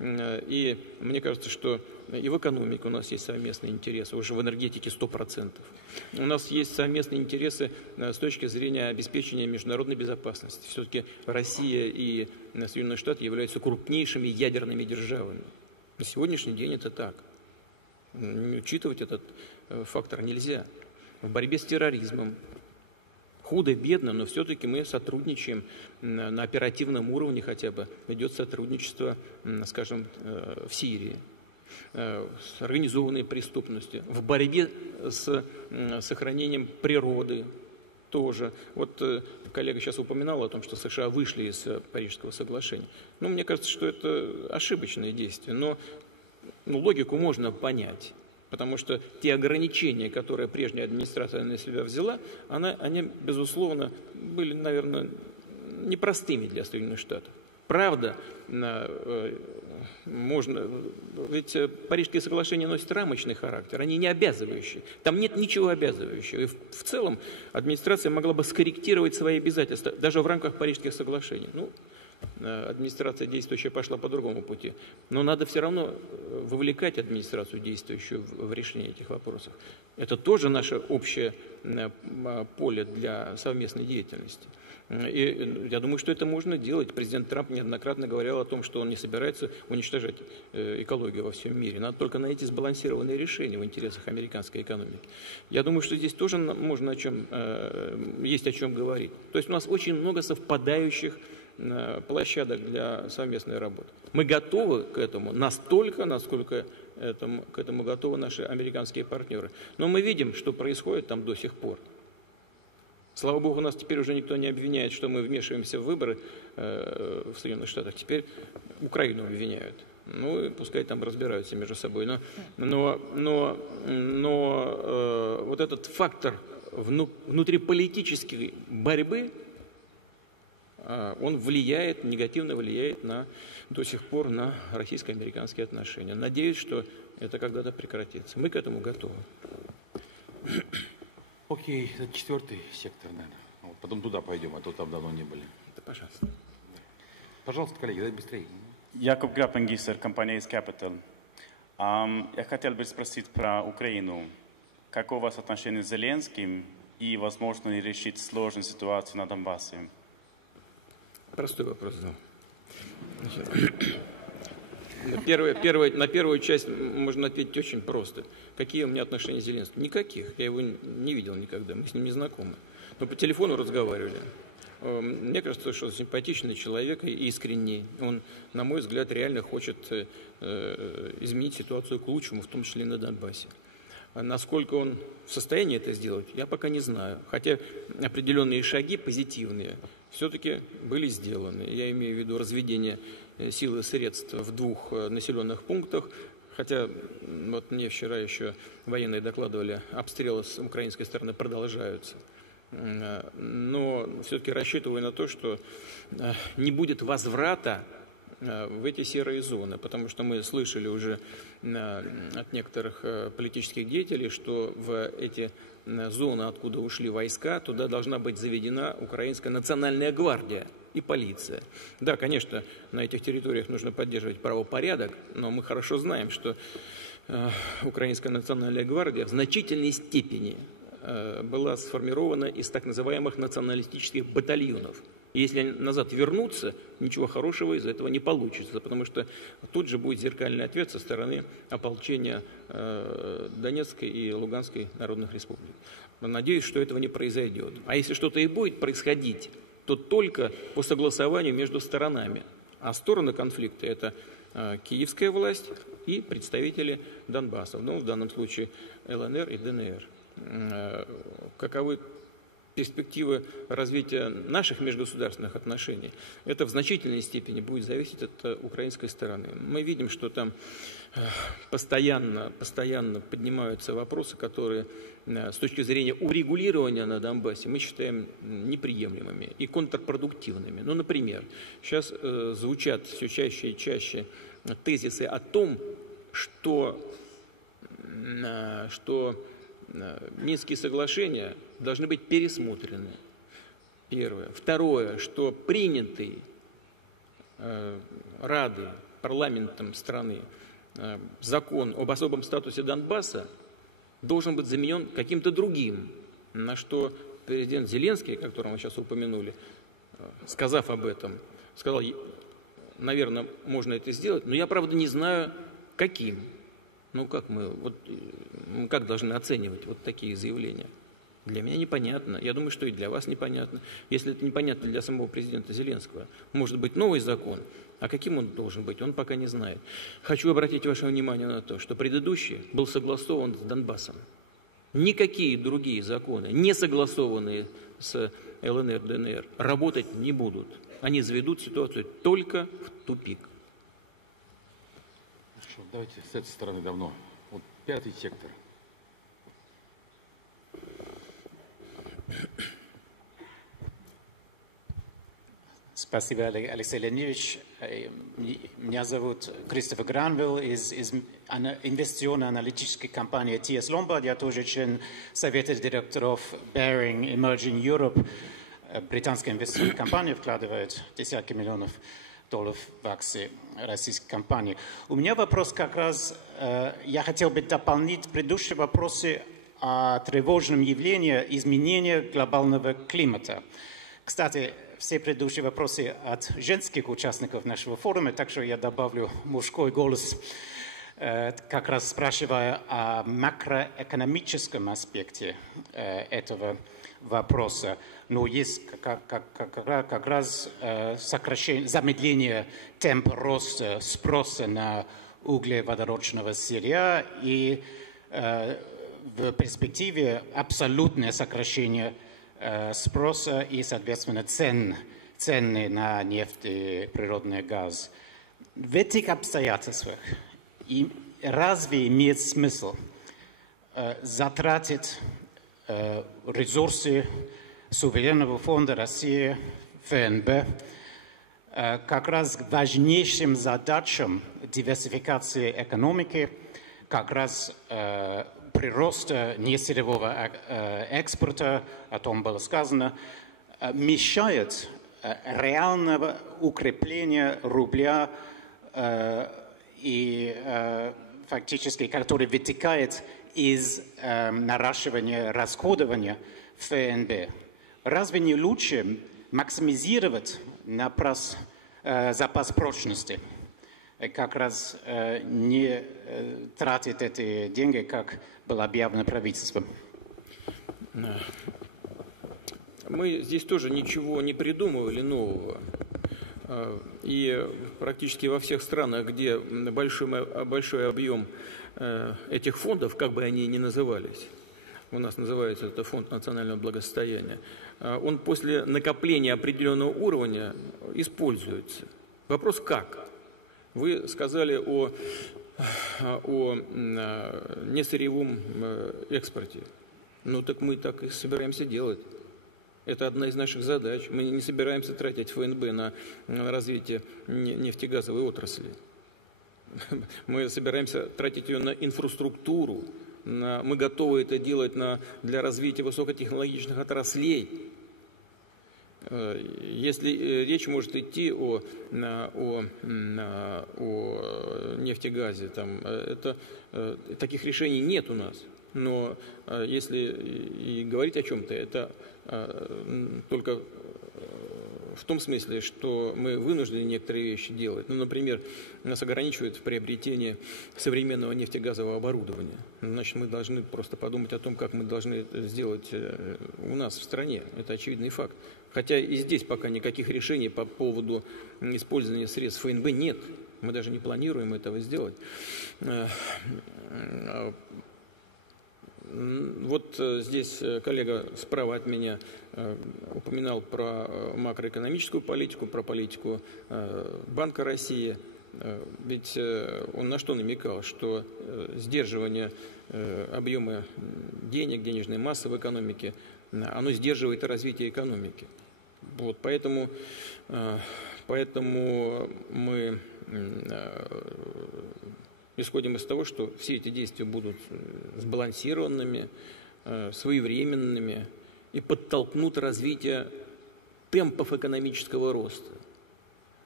И мне кажется, что и в экономике у нас есть совместные интересы, уже в энергетике 100%. У нас есть совместные интересы с точки зрения обеспечения международной безопасности. Все-таки Россия и Соединенные Штаты являются крупнейшими ядерными державами. На сегодняшний день это так. Учитывать этот фактор нельзя. В борьбе с терроризмом худо-бедно, но все-таки мы сотрудничаем на оперативном уровне хотя бы. Идет сотрудничество, скажем, в Сирии, с организованной преступностью, в борьбе с сохранением природы тоже. Вот коллега сейчас упоминал о том, что США вышли из Парижского соглашения. Ну, мне кажется, что это ошибочное действие, но логику можно понять. Потому что те ограничения, которые прежняя администрация на себя взяла, они, безусловно, были, наверное, непростыми для Соединенных Штатов. Правда, ведь Парижские соглашения носят рамочный характер, они не обязывающие. Там нет ничего обязывающего. И в целом администрация могла бы скорректировать свои обязательства, даже в рамках Парижских соглашений. Ну, администрация действующая пошла по другому пути. Но надо все равно вовлекать администрацию действующую в решение этих вопросов. Это тоже наше общее поле для совместной деятельности. И я думаю, что это можно делать. Президент Трамп неоднократно говорил о том, что он не собирается уничтожать экологию во всем мире. Надо только найти сбалансированные решения в интересах американской экономики. Я думаю, что здесь тоже можно есть о чем говорить. То есть у нас очень много совпадающих площадок для совместной работы. Мы готовы к этому настолько, насколько к этому готовы наши американские партнеры. Но мы видим, что происходит там до сих пор. Слава богу, нас теперь уже никто не обвиняет, что мы вмешиваемся в выборы в Соединенных Штатах. Теперь Украину обвиняют. Ну, и пускай там разбираются между собой. Но вот этот фактор внутриполитической борьбы, он негативно влияет до сих пор на российско-американские отношения. Надеюсь, что это когда-то прекратится. Мы к этому готовы. Окей, это 4-й сектор, наверное. Вот потом туда пойдем, а то там давно не были. Да, пожалуйста. Пожалуйста, коллеги, давайте быстрее. Яков Граппенгиссер, компания Ace Capital. Я хотел бы спросить про Украину. Какое у вас отношение с Зеленским и возможно ли решить сложную ситуацию на Донбассе? Простой вопрос. На первую часть можно ответить очень просто. Какие у меня отношения с Зеленским? Никаких. Я его не видел никогда, мы с ним не знакомы. Но по телефону разговаривали. Мне кажется, что симпатичный человек и искренний. Он, на мой взгляд, реально хочет изменить ситуацию к лучшему, в том числе и на Донбассе. Насколько он в состоянии это сделать, я пока не знаю. Хотя определенные шаги позитивные все-таки были сделаны. Я имею в виду разведение сил и средств в 2 населенных пунктах. Хотя вот мне вчера еще военные докладывали, обстрелы с украинской стороны продолжаются. Но все-таки рассчитываю на то, что не будет возврата в эти серые зоны, потому что мы слышали уже от некоторых политических деятелей, что в эти зоны, откуда ушли войска, туда должна быть заведена Украинская национальная гвардия и полиция. Да, конечно, на этих территориях нужно поддерживать правопорядок, но мы хорошо знаем, что Украинская национальная гвардия в значительной степени была сформирована из так называемых националистических батальонов. Если они назад вернутся, ничего хорошего из этого не получится, потому что тут же будет зеркальный ответ со стороны ополчения Донецкой и Луганской народных республик. Надеюсь, что этого не произойдет. А если что-то и будет происходить, то только по согласованию между сторонами. А стороны конфликта – это киевская власть и представители Донбасса, ну, в данном случае ЛНР и ДНР. Каковы перспективы развития наших межгосударственных отношений, это в значительной степени будет зависеть от украинской стороны. Мы видим, что там постоянно поднимаются вопросы, которые с точки зрения урегулирования на Донбассе мы считаем неприемлемыми и контрпродуктивными. Ну, например, сейчас звучат все чаще и чаще тезисы о том, что Минские соглашения должны быть пересмотрены. Первое. Второе, что принятый Радой, парламентом страны закон об особом статусе Донбасса должен быть заменен каким-то другим, на что президент Зеленский, которого мы сейчас упомянули, сказав об этом, сказал, наверное, можно это сделать, но я, правда, не знаю, каким. Ну, как должны оценивать вот такие заявления? Для меня непонятно. Я думаю, что и для вас непонятно. Если это непонятно для самого президента Зеленского, может быть новый закон, а каким он должен быть, он пока не знает. Хочу обратить ваше внимание на то, что предыдущий был согласован с Донбассом. Никакие другие законы, не согласованные с ЛНР, ДНР, работать не будут. Они заведут ситуацию только в тупик. Давайте с этой стороны давно. Вот 5-й сектор. Спасибо, Алексей Леонидович. Меня зовут Кристофер Гранвилл из инвестиционно-аналитической компании TS Lombard. Я тоже член совета директоров Baring Emerging Europe. Британская инвестиционная компания вкладывает десятки миллионов долларов в акции российской компании. У меня вопрос как раз, я хотел бы дополнить предыдущие вопросы о тревожном явлении изменения глобального климата. Кстати, все предыдущие вопросы от женских участников нашего форума, так что я добавлю мужской голос, как раз спрашивая о макроэкономическом аспекте этого вопроса. Но есть как раз замедление темпа роста спроса на углеводородного сырья и в перспективе абсолютное сокращение спроса и, соответственно, цены на нефть и природный газ. В этих обстоятельствах разве имеет смысл затратить ресурсы суверенного фонда России, ФНБ, как раз к важнейшим задачам диверсификации экономики, как раз прироста несырьевого экспорта, о том было сказано, мешает реального укрепления рубля и фактически, который вытекает из наращивания расходования ФНБ. Разве не лучше максимизировать запас прочности как раз не тратит эти деньги, как было объявлено правительством. Мы здесь тоже ничего не придумывали нового. И практически во всех странах, где большой объем этих фондов, как бы они ни назывались, у нас называется это фонд национального благосостояния, он после накопления определенного уровня используется. Вопрос как? Вы сказали о несырьевом экспорте. Ну так мы так и собираемся делать. Это одна из наших задач. Мы не собираемся тратить ФНБ на развитие нефтегазовой отрасли. Мы собираемся тратить ее на инфраструктуру. Мы готовы это делать для развития высокотехнологичных отраслей. Если речь может идти о нефтегазе, таких решений нет у нас. Но если и говорить о чем-то, это только в том смысле, что мы вынуждены некоторые вещи делать. Ну, например, нас ограничивают в приобретении современного нефтегазового оборудования. Значит, мы должны просто подумать о том, как мы должны это сделать у нас в стране. Это очевидный факт. Хотя и здесь пока никаких решений по поводу использования средств ФНБ нет. Мы даже не планируем этого сделать. Вот здесь коллега справа от меня упоминал про макроэкономическую политику, про политику Банка России. Ведь он на что намекал? Что сдерживание объема денег, денежной массы в экономике, оно сдерживает и развитие экономики. Вот, поэтому мы исходим из того, что все эти действия будут сбалансированными, своевременными и подтолкнут развитие темпов экономического роста.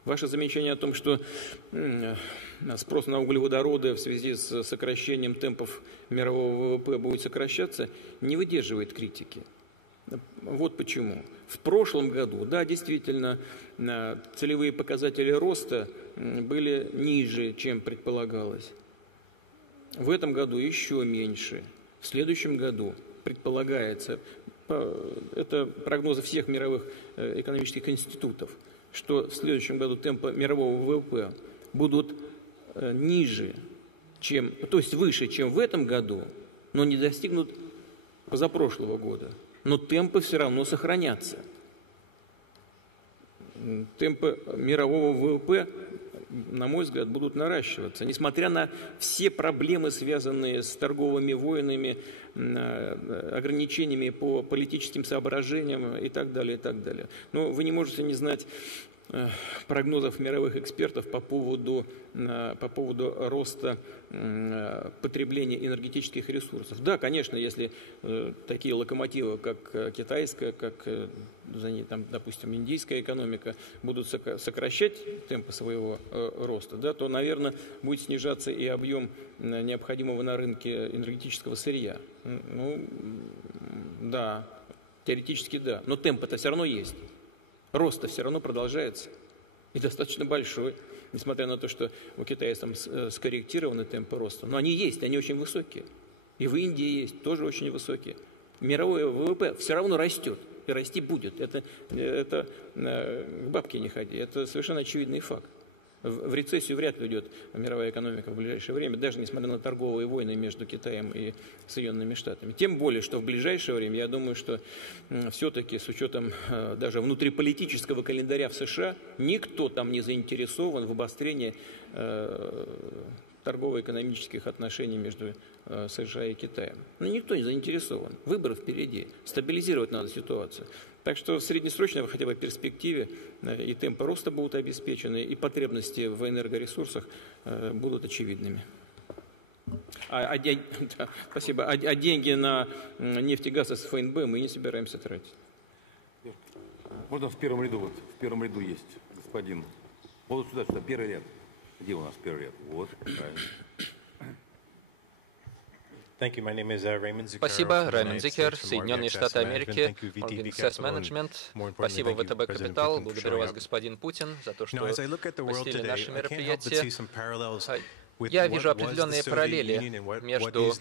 Ваше замечание о том, что спрос на углеводороды в связи с сокращением темпов мирового ВВП будет сокращаться, не выдерживает критики. Вот почему. В прошлом году, да, действительно, целевые показатели роста были ниже, чем предполагалось. В этом году еще меньше. В следующем году предполагается, это прогнозы всех мировых экономических институтов, что в следующем году темпы мирового ВВП будут ниже, то есть выше, чем в этом году, но не достигнут позапрошлого года. Но темпы все равно сохранятся. Темпы мирового ВВП, на мой взгляд, будут наращиваться, несмотря на все проблемы, связанные с торговыми войнами, ограничениями по политическим соображениям и так далее, и так далее. Но вы не можете не знать прогнозов мировых экспертов по поводу роста потребления энергетических ресурсов. Да, конечно, если такие локомотивы, как китайская, как, допустим, индийская экономика, будут сокращать темпы своего роста, да, то, наверное, будет снижаться и объем необходимого на рынке энергетического сырья. Ну, да, теоретически да, но темп-то все равно есть. Рост-то все равно продолжается и достаточно большой, несмотря на то, что у Китая там скорректированы темпы роста. Но они есть, они очень высокие. И в Индии есть, тоже очень высокие. Мировой ВВП все равно растет и расти будет. Это к бабке не ходи, это совершенно очевидный факт. В рецессию вряд ли уйдет мировая экономика в ближайшее время, даже несмотря на торговые войны между Китаем и Соединенными Штатами. Тем более, что в ближайшее время, я думаю, что все-таки с учетом даже внутриполитического календаря в США, никто там не заинтересован в обострении торгово-экономических отношений между США и Китаем. Ну, никто не заинтересован. Выборы впереди. Стабилизировать надо ситуацию. Так что в среднесрочной хотя бы перспективе и темпы роста будут обеспечены, и потребности в энергоресурсах будут очевидными. Спасибо. А деньги на нефть и газ из ФНБ мы не собираемся тратить. Можно в первом ряду, вот в первом ряду есть господин. Вот сюда, первый ряд. Где у нас первый ряд? Вот, правильно. Спасибо, Раймонд Зикер, Соединенные Штаты Америки, Morgan Access Management. Спасибо, ВТБ Капитал. Благодарю вас, господин Путин, за то, что посетили наше мероприятие. Я вижу определенные параллели между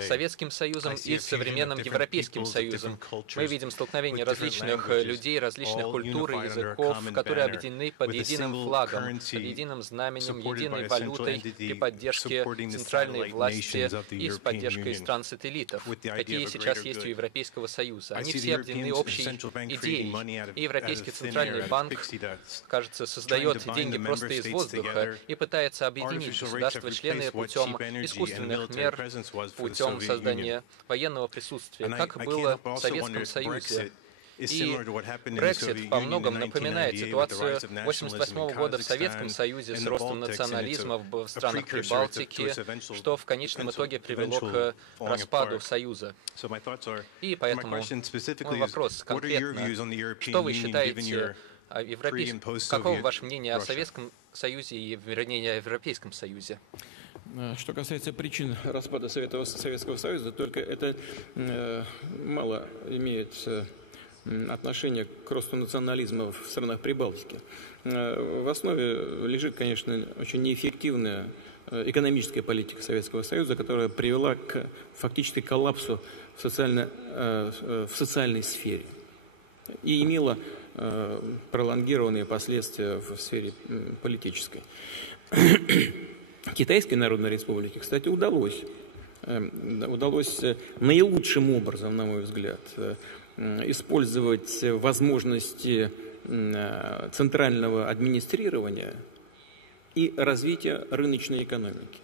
Советским Союзом и современным Европейским Союзом. Мы видим столкновение различных людей, различных культур и языков, которые объединены под единым флагом, под единым знаменем, единой валютой при поддержке центральной власти и с поддержкой стран-сателлитов, какие сейчас есть у Европейского Союза. Они все объединены общей идеей. И Европейский центральный банк, кажется, создает деньги просто из воздуха и пытается объединить государства-члены путем искусственных мер, путем создания военного присутствия, как было в Советском Союзе. И Брексит во многом напоминает ситуацию 1988 года в Советском Союзе с ростом национализма в странах Прибалтики, что в конечном итоге привело к распаду Союза. И поэтому мой вопрос конкретно, что вы считаете о европейском, каково ваше мнение о Советском Союзе и, вернее, о Европейском Союзе? Что касается причин распада Советского Союза, только это мало имеет отношение к росту национализма в странах Прибалтики. В основе лежит, конечно, очень неэффективная экономическая политика Советского Союза, которая привела к фактически коллапсу в социальной сфере и имела пролонгированные последствия в сфере политической. Китайской Народной Республике, кстати, удалось наилучшим образом, на мой взгляд, использовать возможности центрального администрирования и развития рыночной экономики.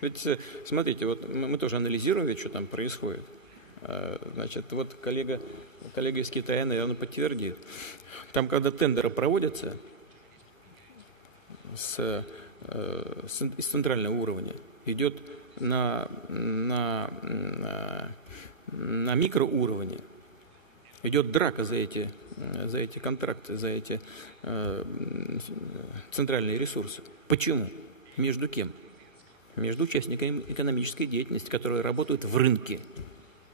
Ведь, смотрите, вот мы тоже анализируем, ведь, что там происходит. Значит, вот коллега из Китая, наверное, подтвердит. Там, когда тендеры проводятся с центрального уровня, идет на микроуровне, идет драка за эти контракты, за эти центральные ресурсы. Почему? Между кем? Между участниками экономической деятельности, которые работают в рынке.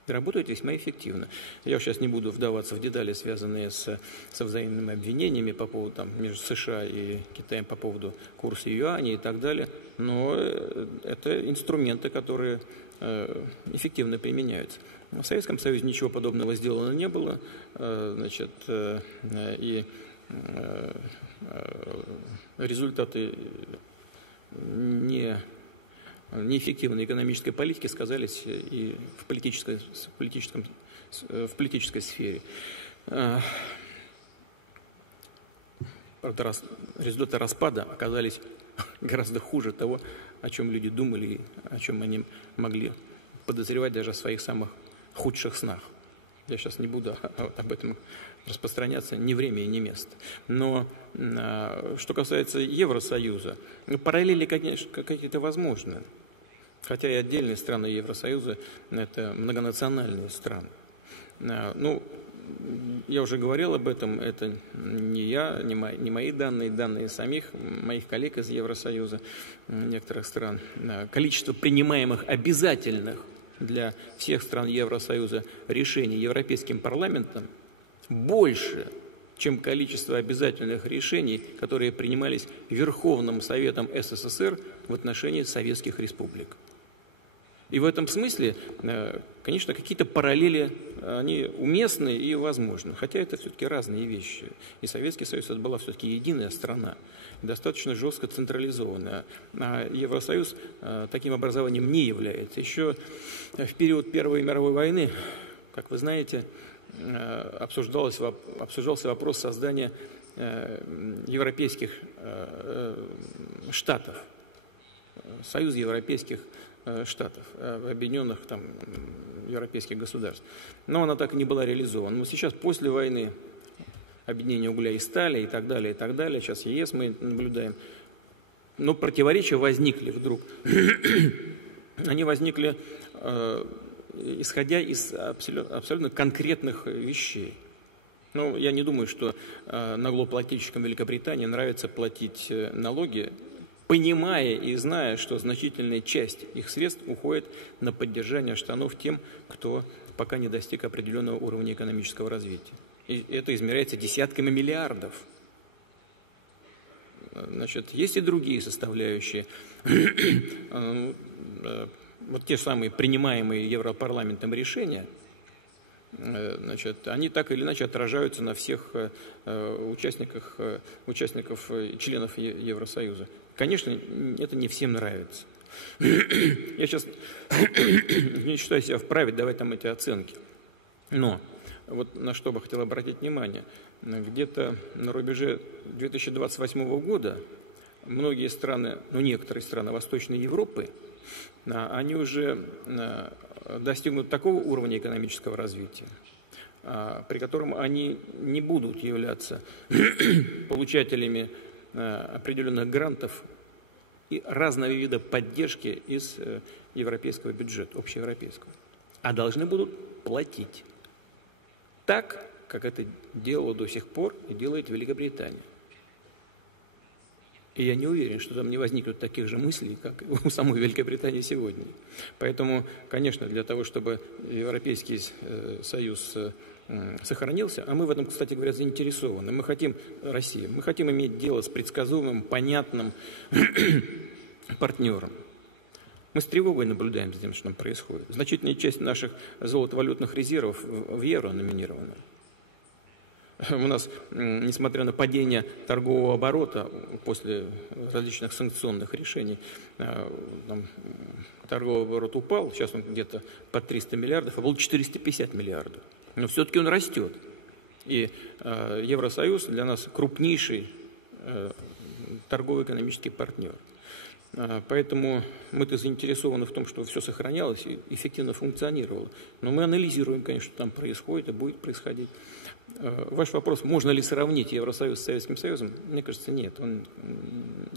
Работают весьма эффективно. Я сейчас не буду вдаваться в детали, связанные со взаимными обвинениями по поводу между США и Китаем по поводу курса юаня и так далее, но это инструменты, которые эффективно применяются. В Советском Союзе ничего подобного сделано не было, значит, и результаты неэффективной экономической политики сказались и в политической сфере. Правда, результаты распада оказались гораздо хуже того, о чем люди думали и о чем они могли подозревать даже в своих самых худших снах. Я сейчас не буду об этом распространяться, ни время и ни место. Но что касается Евросоюза, параллели, конечно, какие-то возможны. Хотя и отдельные страны Евросоюза – это многонациональные страны. Ну, я уже говорил об этом, это не я, не мои данные, данные самих моих коллег из Евросоюза, некоторых стран. Количество принимаемых обязательных для всех стран Евросоюза решений Европейским парламентом больше, чем количество обязательных решений, которые принимались Верховным Советом СССР в отношении советских республик. И в этом смысле, конечно, какие-то параллели, они уместны и возможны, хотя это все-таки разные вещи. И Советский Союз это была все-таки единая страна, достаточно жестко централизованная. А Евросоюз таким образованием не является. Еще в период Первой мировой войны, как вы знаете, обсуждался вопрос создания европейских штатов, Союз европейских штатов, объединенных европейских государств. Но она так и не была реализована. Но сейчас, после войны, объединение угля и стали и так далее, сейчас ЕС мы наблюдаем. Но противоречия возникли вдруг. Они возникли, исходя из абсолютно конкретных вещей. Ну, я не думаю, что налогоплательщикам Великобритании нравится платить налоги понимая и зная, что значительная часть их средств уходит на поддержание штанов тем, кто пока не достиг определенного уровня экономического развития. И это измеряется десятками миллиардов. Значит, есть и другие составляющие. Вот те самые принимаемые Европарламентом решения, значит, они так или иначе отражаются на всех участников и членов Евросоюза. Конечно, это не всем нравится. Я сейчас не считаю себя вправе давать там эти оценки. Но вот на что бы хотел обратить внимание. Где-то на рубеже 2028 года многие страны, ну некоторые страны Восточной Европы, они уже достигнут такого уровня экономического развития, при котором они не будут являться получателями определенных грантов и разного вида поддержки из европейского бюджета, общеевропейского, а должны будут платить так, как это делала до сих пор и делает Великобритания. И я не уверен, что там не возникнут таких же мыслей, как у самой Великобритании сегодня. Поэтому, конечно, для того, чтобы Европейский Союз сохранился, а мы в этом, кстати говоря, заинтересованы. Мы хотим, Россия, мы хотим иметь дело с предсказуемым, понятным партнером. Мы с тревогой наблюдаем за тем, что там происходит. Значительная часть наших золотовалютных резервов в евро номинирована. У нас, несмотря на падение торгового оборота после различных санкционных решений, там, торговый оборот упал, сейчас он где-то под 300 миллиардов, а был 450 миллиардов. Но все-таки он растет. И Евросоюз для нас крупнейший торгово-экономический партнер. Поэтому мы-то заинтересованы в том, чтобы все сохранялось и эффективно функционировало. Но мы анализируем, конечно, что там происходит и будет происходить. Ваш вопрос, можно ли сравнить Евросоюз с Советским Союзом? Мне кажется, нет.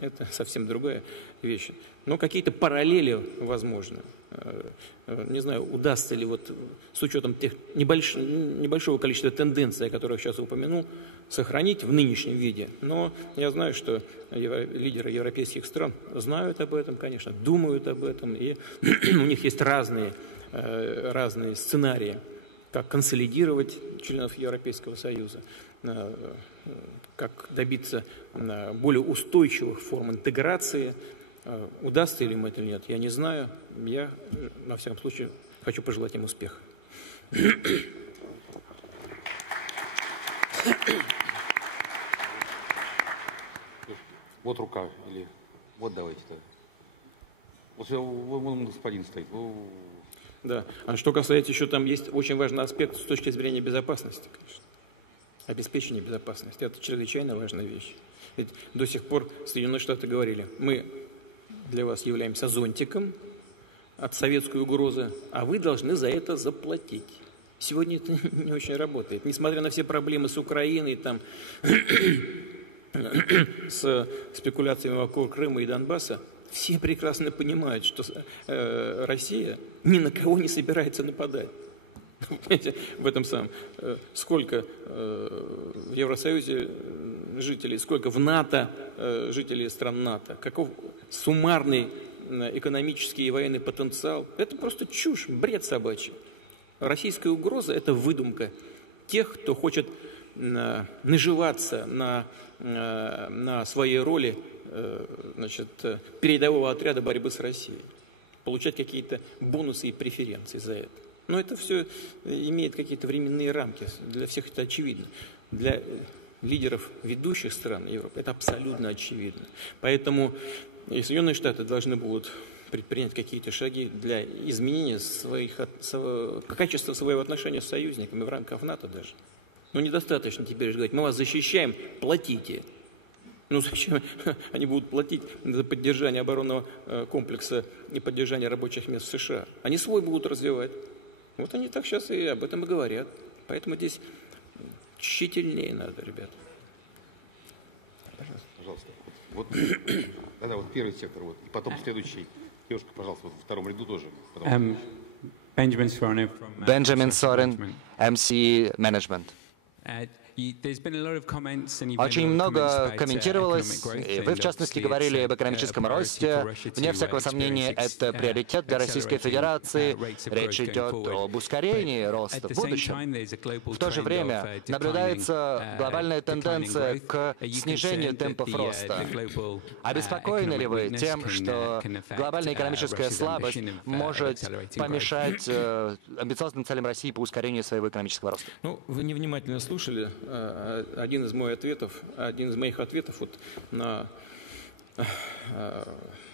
Это совсем другая вещь. Но какие-то параллели возможны. Не знаю, удастся ли вот с учетом тех небольшого количества тенденций, о которых сейчас упомянул, сохранить в нынешнем виде. Но я знаю, что лидеры европейских стран знают об этом, конечно, думают об этом, и у них есть разные сценарии, как консолидировать членов Европейского Союза, как добиться более устойчивых форм интеграции. Удастся ли им это или нет, я не знаю. Я, на всяком случае, хочу пожелать им успеха. Вот рука, или вот давайте-то. Вот вон господин стоит. Да. А что касается еще, там есть очень важный аспект с точки зрения безопасности, конечно. Обеспечение безопасности – это чрезвычайно важная вещь. Ведь до сих пор Соединенные Штаты говорили, мы для вас являемся зонтиком от советской угрозы, а вы должны за это заплатить. Сегодня это не очень работает. Несмотря на все проблемы с Украиной, там, с спекуляциями вокруг Крыма и Донбасса, все прекрасно понимают, что Россия ни на кого не собирается нападать. Понимаете, в этом самом. Сколько в Евросоюзе жителей, сколько в НАТО жителей стран НАТО, каков суммарный экономический и военный потенциал. Это просто чушь, бред собачий. Российская угроза – это выдумка тех, кто хочет наживаться на своей роли, значит, передового отряда борьбы с Россией, получать какие-то бонусы и преференции за это. Но это все имеет какие-то временные рамки, для всех это очевидно. Для лидеров ведущих стран Европы это абсолютно очевидно. Поэтому и Соединенные Штаты должны будут предпринять какие-то шаги для изменения качества своего отношения с союзниками в рамках НАТО даже. Но недостаточно теперь говорить, мы вас защищаем, платите. Ну зачем они будут платить за поддержание оборонного комплекса и поддержание рабочих мест в США? Они свой будут развивать. Вот они так сейчас и об этом и говорят. Поэтому здесь тщательнее надо, ребят. Пожалуйста. Вот, да, вот первый сектор, вот, и потом следующий. Девушка, пожалуйста, вот во втором ряду тоже. Benjamin Sorin, MC Management. Очень много комментировалось, и вы, в частности, говорили об экономическом росте. Вне всякого сомнения, это приоритет для Российской Федерации. Речь идет об ускорении роста в будущем. В то же время наблюдается глобальная тенденция к снижению темпов роста. Обеспокоены ли вы тем, что глобальная экономическая слабость может помешать амбициозным целям России по ускорению своего экономического роста? Ну, вы невнимательно слушали. Один из моих ответов вот на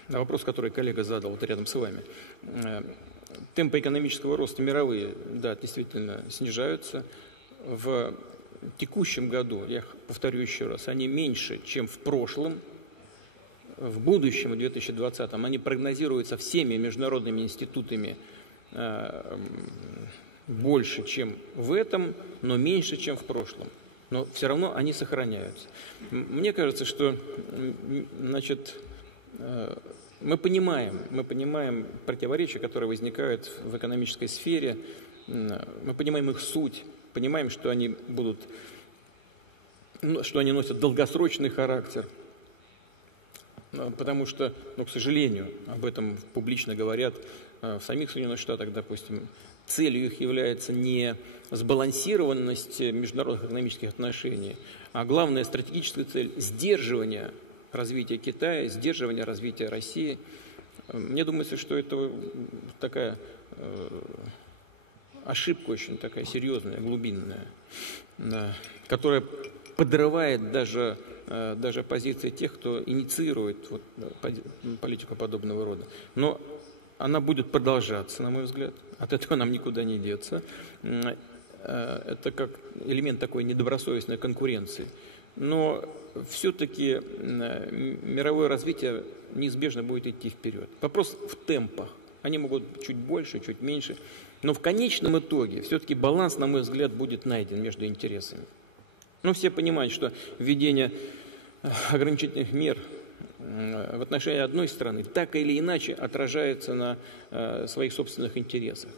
вопрос, который коллега задал вот рядом с вами. Темпы экономического роста мировые, да, действительно снижаются. В текущем году, я повторю еще раз, они меньше, чем в прошлом. В будущем, в 2020-м, они прогнозируются всеми международными институтами больше, чем в этом, но меньше, чем в прошлом. Но все равно они сохраняются. Мне кажется, что, значит, мы понимаем противоречия, которые возникают в экономической сфере, мы понимаем их суть, понимаем, что они носят долгосрочный характер, потому что, к сожалению, об этом публично говорят в самих Соединенных Штатах, допустим, целью их является не сбалансированность международных экономических отношений, а главная стратегическая цель – сдерживание развития Китая, сдерживание развития России. Мне думается, что это такая ошибка очень такая серьезная, глубинная, которая подрывает даже позиции тех, кто инициирует политику подобного рода. Но она будет продолжаться, на мой взгляд. От этого нам никуда не деться. Это как элемент такой недобросовестной конкуренции. Но все-таки мировое развитие неизбежно будет идти вперед. Вопрос в темпах. Они могут чуть больше, чуть меньше. Но в конечном итоге все-таки баланс, на мой взгляд, будет найден между интересами. Ну, все понимают, что введение ограничительных мер в отношении одной страны так или иначе отражается на своих собственных интересах.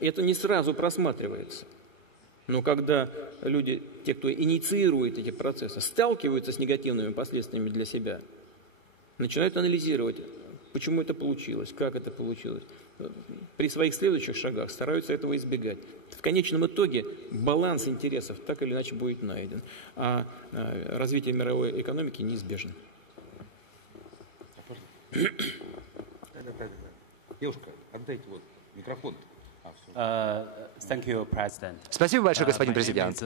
И это не сразу просматривается. Но когда люди, те, кто инициирует эти процессы, сталкиваются с негативными последствиями для себя, начинают анализировать, почему это получилось, как это получилось. При своих следующих шагах стараются этого избегать. В конечном итоге баланс интересов так или иначе будет найден, а развитие мировой экономики неизбежно. Девушка, отдайте вот микрофон. Спасибо большое, господин президент.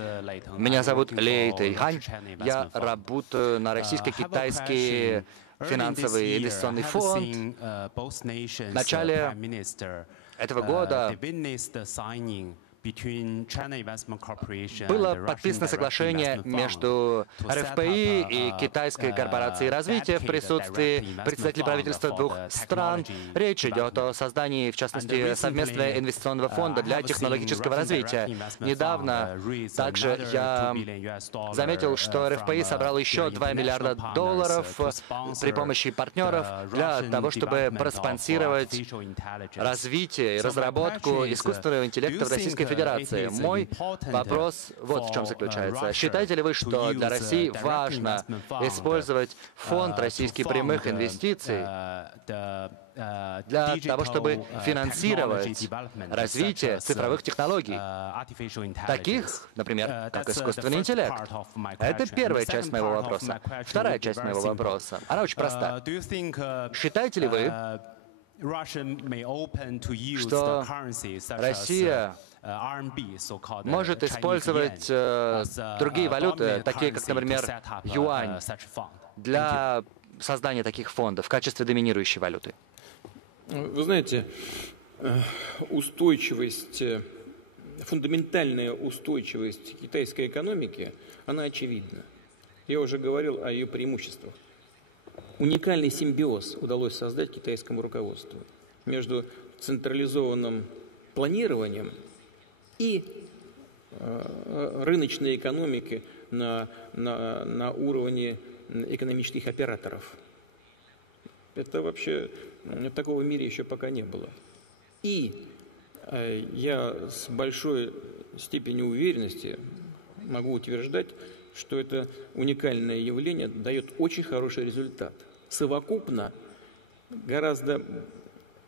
Меня зовут Лей Тэйхань. Я работаю на российско-китайский финансовый инвестиционный фонд. В начале этого года было подписано соглашение между РФПИ и Китайской корпорацией развития в присутствии председателей правительства двух стран. Речь идет о создании, в частности, совместного инвестиционного фонда для технологического развития. Недавно также я заметил, что РФПИ собрал еще $2 миллиарда при помощи партнеров для того, чтобы проспонсировать развитие и разработку искусственного интеллекта в Российской Федерации. Мой вопрос вот в чем заключается. Считаете ли вы, что для России важно использовать фонд российских прямых инвестиций для того, чтобы финансировать развитие цифровых технологий, таких, например, как искусственный интеллект? Это первая часть моего вопроса. Вторая часть моего вопроса, она очень проста. Считаете ли вы, что Россия может использовать другие валюты, такие как, например, юань, для создания таких фондов в качестве доминирующей валюты? Вы знаете, фундаментальная устойчивость китайской экономики, она очевидна. Я уже говорил о ее преимуществах. Уникальный симбиоз удалось создать китайскому руководству между централизованным планированием и рыночной экономики на уровне экономических операторов. Это вообще такого в мире еще пока не было. И я с большой степенью уверенности могу утверждать, что это уникальное явление дает очень хороший результат. Совокупно гораздо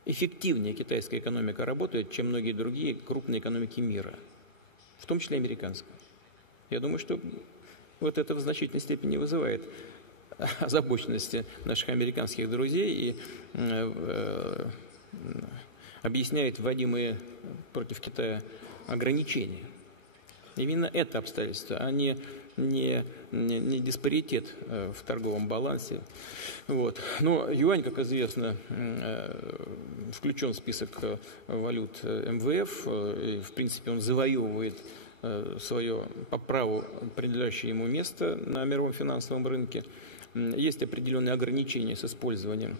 эффективнее китайская экономика работает, чем многие другие крупные экономики мира, в том числе американская. Я думаю, что вот это в значительной степени вызывает озабоченности наших американских друзей и объясняет вводимые против Китая ограничения. Именно это обстоятельство, а не диспаритет в торговом балансе. Вот. Но юань, как известно, включен в список валют МВФ. И, в принципе, он завоевывает свое по праву определяющее ему место на мировом финансовом рынке. Есть определенные ограничения с использованием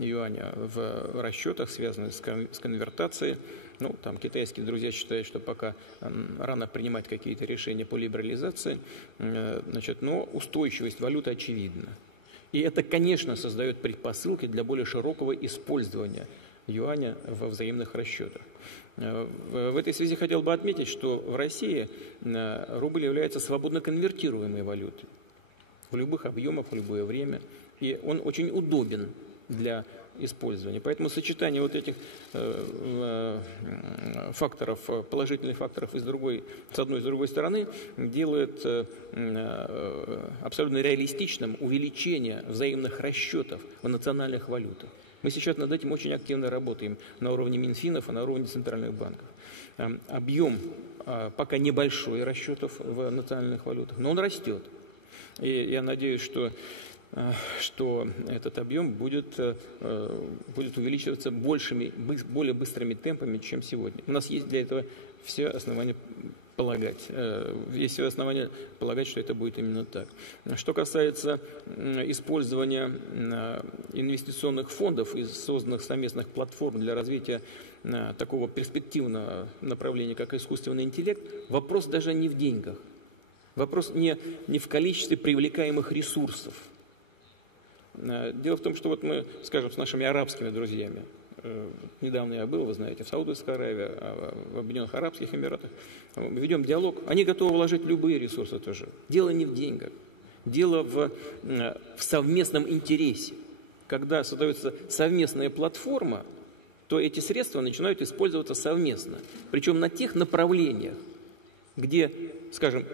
юаня в расчетах, связанных с конвертацией. Ну, там китайские друзья считают, что пока рано принимать какие-то решения по либерализации, значит, но устойчивость валюты очевидна. И это, конечно, создает предпосылки для более широкого использования юаня во взаимных расчетах. В этой связи хотел бы отметить, что в России рубль является свободно конвертируемой валютой в любых объемах, в любое время. И он очень удобен для использования. Поэтому сочетание вот этих факторов, положительных факторов с одной и с другой стороны делает абсолютно реалистичным увеличение взаимных расчетов в национальных валютах. Мы сейчас над этим очень активно работаем на уровне Минфинов и на уровне центральных банков. Объем пока небольшой расчетов в национальных валютах, но он растет. И я надеюсь, что этот объем будет увеличиваться более быстрыми темпами, чем сегодня. У нас есть для этого все основания полагать. Есть все основания полагать, что это будет именно так. Что касается использования инвестиционных фондов и созданных совместных платформ для развития такого перспективного направления, как искусственный интеллект, вопрос даже не в деньгах. Вопрос не в количестве привлекаемых ресурсов. Дело в том, что вот мы, скажем, с нашими арабскими друзьями, недавно я был, вы знаете, в Саудовской Аравии, в Объединенных Арабских Эмиратах, мы ведем диалог, они готовы вложить любые ресурсы тоже. Дело не в деньгах, дело в совместном интересе. Когда создается совместная платформа, то эти средства начинают использоваться совместно. Причем на тех направлениях, где, скажем,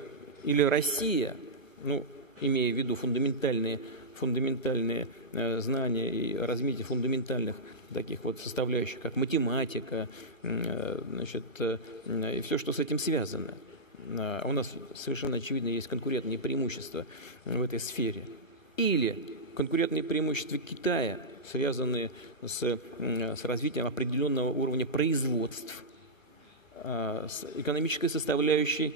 или Россия, ну, имея в виду фундаментальные знания и развитие фундаментальных таких вот составляющих, как математика, значит, и все, что с этим связано. У нас совершенно очевидно есть конкурентные преимущества в этой сфере. Или конкурентные преимущества Китая, связанные с развитием определенного уровня производств, с экономической составляющей,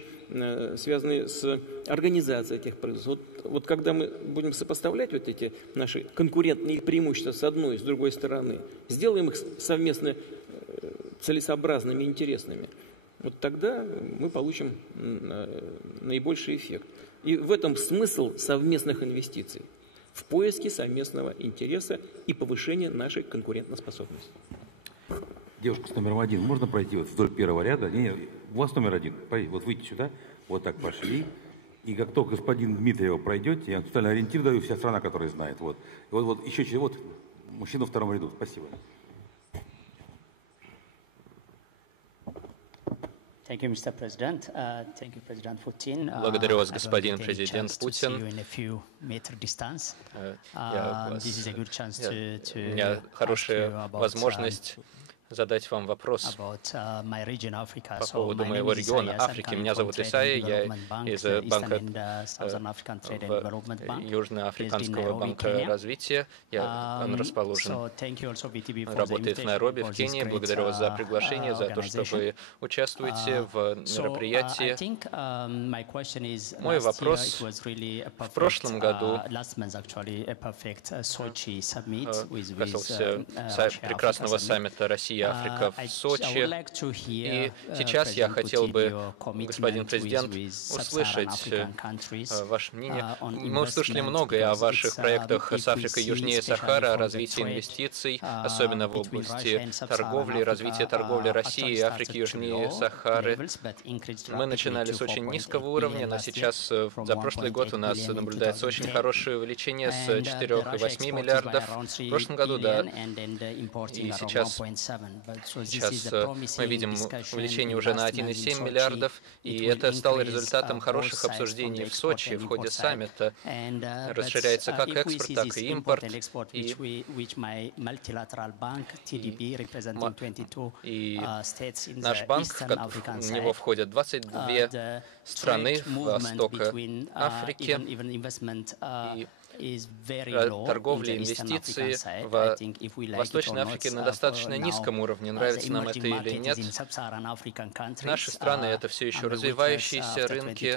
связанные с организацией этих производств. Вот когда мы будем сопоставлять вот эти наши конкурентные преимущества с одной и с другой стороны, сделаем их совместно целесообразными, интересными, вот тогда мы получим наибольший эффект. И в этом смысл совместных инвестиций, в поиске совместного интереса и повышения нашей конкурентоспособности. Девушка с номером 1, можно пройти вот вдоль первого ряда? Не, у вас номер 1, вот выйти сюда, вот так пошли. И как только господин Дмитриев пройдете, я тотально ориентир даю, вся страна, которая знает. Вот еще через, вот мужчина в втором ряду. Спасибо. Благодарю вас, господин президент Путин. У меня хорошая возможность задать вам вопрос по поводу моего региона Африки. Меня зовут Исайя, я из банка Южноафриканского банка развития. Он расположен, работает в Найроби, в Кении. Благодарю вас за приглашение, за то, что вы участвуете в мероприятии. Мой вопрос: в прошлом году касался прекрасного саммита Россия Россия-Африка в Сочи. И сейчас я хотел бы, господин президент, услышать ваше мнение. Мы услышали многое о ваших проектах с Африкой южнее Сахары, о развитии инвестиций, особенно в области торговли, развития торговли России и Африки южнее Сахары. Мы начинали с очень низкого уровня, но сейчас за прошлый год у нас наблюдается очень хорошее увеличение с 4,8 миллиардов в прошлом году, да, и сейчас мы видим увеличение уже на 1,7 миллиардов, и это стало результатом хороших обсуждений в Сочи в ходе саммита. Расширяется как экспорт, так и импорт. И наш банк, в него входят 22 страны Востока Африки, и торговля, инвестиции в Восточной Африке на достаточно низком уровне. Нравится нам это или нет. Наши страны — это все еще развивающиеся рынки,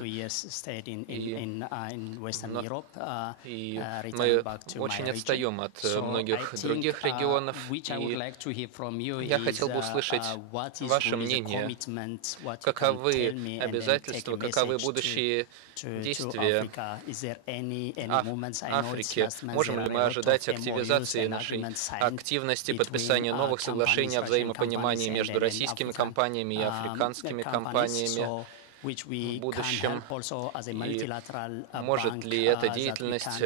и мы очень отстаем от многих других регионов. И я хотел бы услышать ваше мнение, каковы обязательства, каковы будущие действия Африки. Можем ли мы ожидать активизации нашей активности, подписания новых соглашений о взаимопонимании между российскими компаниями и африканскими компаниями в будущем? И может ли эта деятельность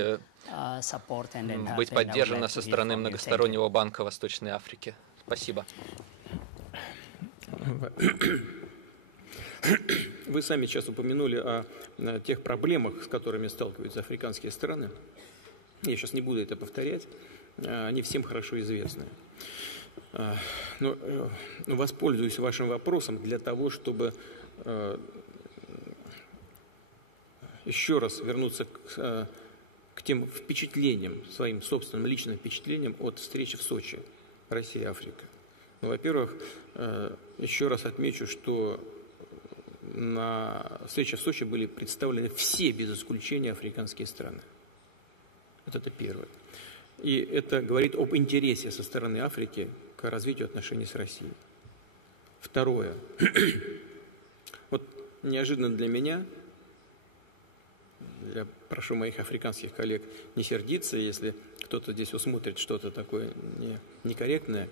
быть поддержана со стороны многостороннего банка Восточной Африки? Спасибо. Вы сами сейчас упомянули о тех проблемах, с которыми сталкиваются африканские страны. Я сейчас не буду это повторять, они всем хорошо известны. Но воспользуюсь вашим вопросом для того, чтобы еще раз вернуться к тем впечатлениям, своим собственным личным впечатлениям от встречи в Сочи Россия-Африка. Ну, во-первых, еще раз отмечу, что на встрече в Сочи были представлены все, без исключения, африканские страны. Вот это первое. И это говорит об интересе со стороны Африки к развитию отношений с Россией. Второе. Вот неожиданно для меня, я прошу моих африканских коллег не сердиться, если кто-то здесь усмотрит что-то такое некорректное,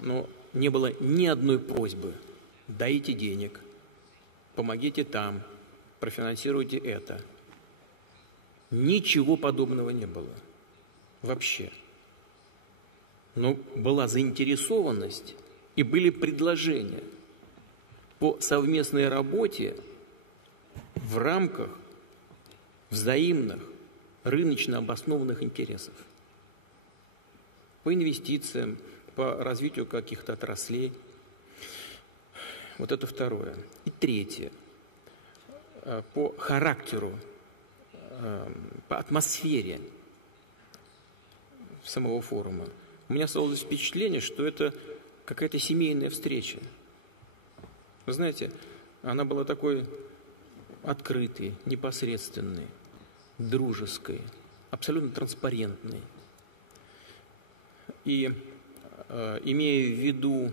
но не было ни одной просьбы: дайте денег, помогите там, профинансируйте это. Ничего подобного не было. Вообще. Но была заинтересованность и были предложения по совместной работе в рамках взаимных рыночно обоснованных интересов. По инвестициям, по развитию каких-то отраслей. Вот это второе. И третье. По характеру, по атмосфере самого форума. У меня создалось впечатление, что это какая-то семейная встреча. Вы знаете, она была такой открытой, непосредственной, дружеской, абсолютно транспарентной. И имея в виду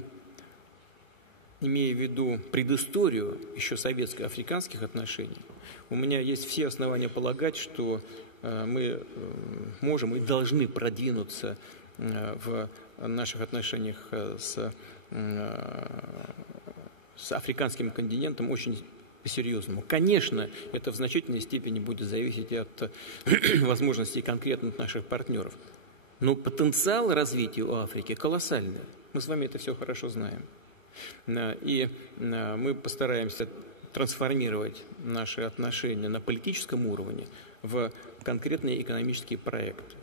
предысторию еще советско-африканских отношений, у меня есть все основания полагать, что мы можем и должны продвинуться в наших отношениях с африканским континентом очень по-серьезному. Конечно, это в значительной степени будет зависеть от возможностей конкретных наших партнеров. Но потенциал развития у Африки колоссальный. Мы с вами это все хорошо знаем. И мы постараемся трансформировать наши отношения на политическом уровне в конкретные экономические проекты.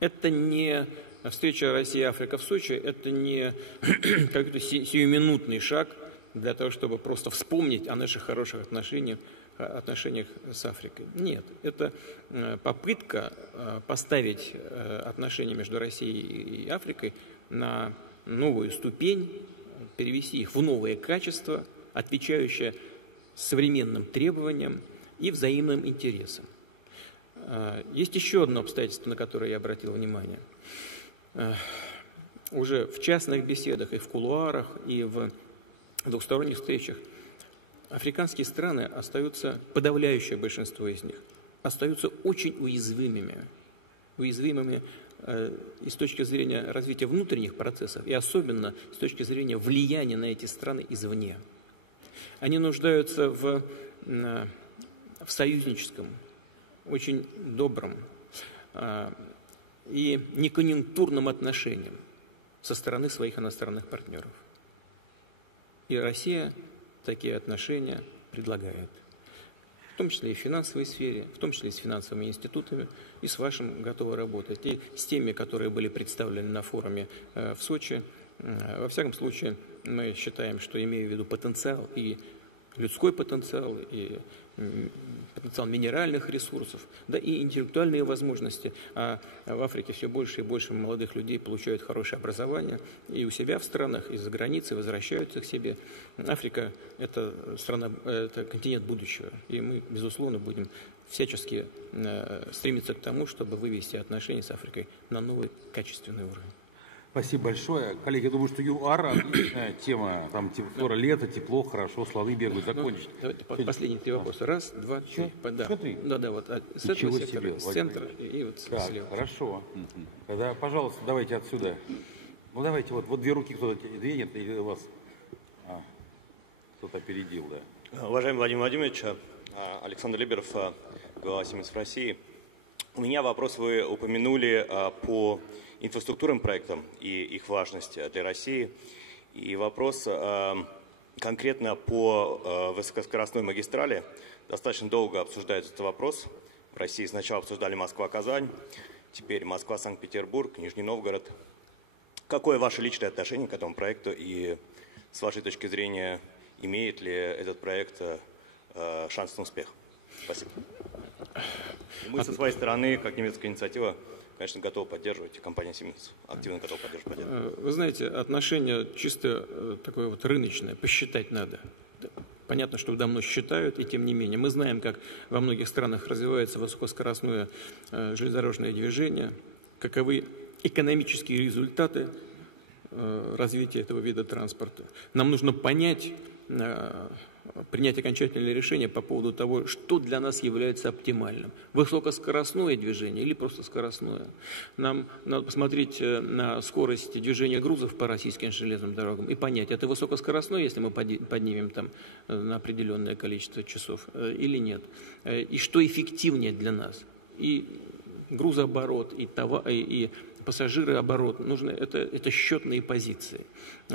Это не встреча Россия-Африка в Сочи, это не какой-то сиюминутный шаг для того, чтобы просто вспомнить о наших хороших отношениях с Африкой. Нет, это попытка поставить отношения между Россией и Африкой на новую ступень, перевести их в новое качество, отвечающее современным требованиям и взаимным интересам. Есть еще одно обстоятельство, на которое я обратил внимание. уже в частных беседах, и в кулуарах, и в двухсторонних встречах, африканские страны остаются, подавляющее большинство из них, остаются очень уязвимыми и с точки зрения развития внутренних процессов, и особенно с точки зрения влияния на эти страны извне. Они нуждаются в союзническом, очень добром и неконъюнктурном отношении со стороны своих иностранных партнеров. И Россия такие отношения предлагает. В том числе и в финансовой сфере, в том числе и с финансовыми институтами, и с вашим готовы работать, и с теми, которые были представлены на форуме в Сочи. Во всяком случае, мы считаем, что, имея в виду потенциал, и людской потенциал, и потенциал минеральных ресурсов, да и интеллектуальные возможности. А в Африке все больше и больше молодых людей получают хорошее образование и у себя в странах, и за границей возвращаются к себе. Африка – это страна, это континент будущего, и мы, безусловно, будем всячески стремиться к тому, чтобы вывести отношения с Африкой на новый качественный уровень. Спасибо большое. Коллеги, я думаю, что ЮАР отличная тема. Там скоро лето, тепло, хорошо, слоны бегают, закончить. Давайте последние три вопроса. Раз, два, три. Да, вот с этого сектора, с центра и вот слева. Хорошо. Тогда, пожалуйста, давайте отсюда. Ну, давайте, вот две руки кто-то двинет, или у вас кто-то опередил, да. Уважаемый Владимир Владимирович, Александр Либеров, глава Siemens в России. У меня вопрос, вы упомянули по инфраструктурным проектам и их важность для России. И вопрос конкретно по высокоскоростной магистрали. Достаточно долго обсуждается этот вопрос. В России сначала обсуждали Москва-Казань, теперь Москва-Санкт-Петербург, Нижний Новгород. Какое ваше личное отношение к этому проекту и с вашей точки зрения, имеет ли этот проект шанс на успех? Спасибо. И мы со своей стороны, как немецкая инициатива, конечно, готовы поддерживать, компания Siemens активно готова поддерживать. Вы знаете, отношение чисто такое вот рыночное, посчитать надо. Понятно, что давно считают, и тем не менее. Мы знаем, как во многих странах развивается высокоскоростное железнодорожное движение, каковы экономические результаты развития этого вида транспорта. Нам нужно понять, принять окончательное решение по поводу того, что для нас является оптимальным. Высокоскоростное движение или просто скоростное. Нам надо посмотреть на скорость движения грузов по российским железным дорогам и понять, это высокоскоростное, если мы поднимем там на определенное количество часов, или нет. И что эффективнее для нас. И грузооборот, и пассажирооборот, это счетные позиции.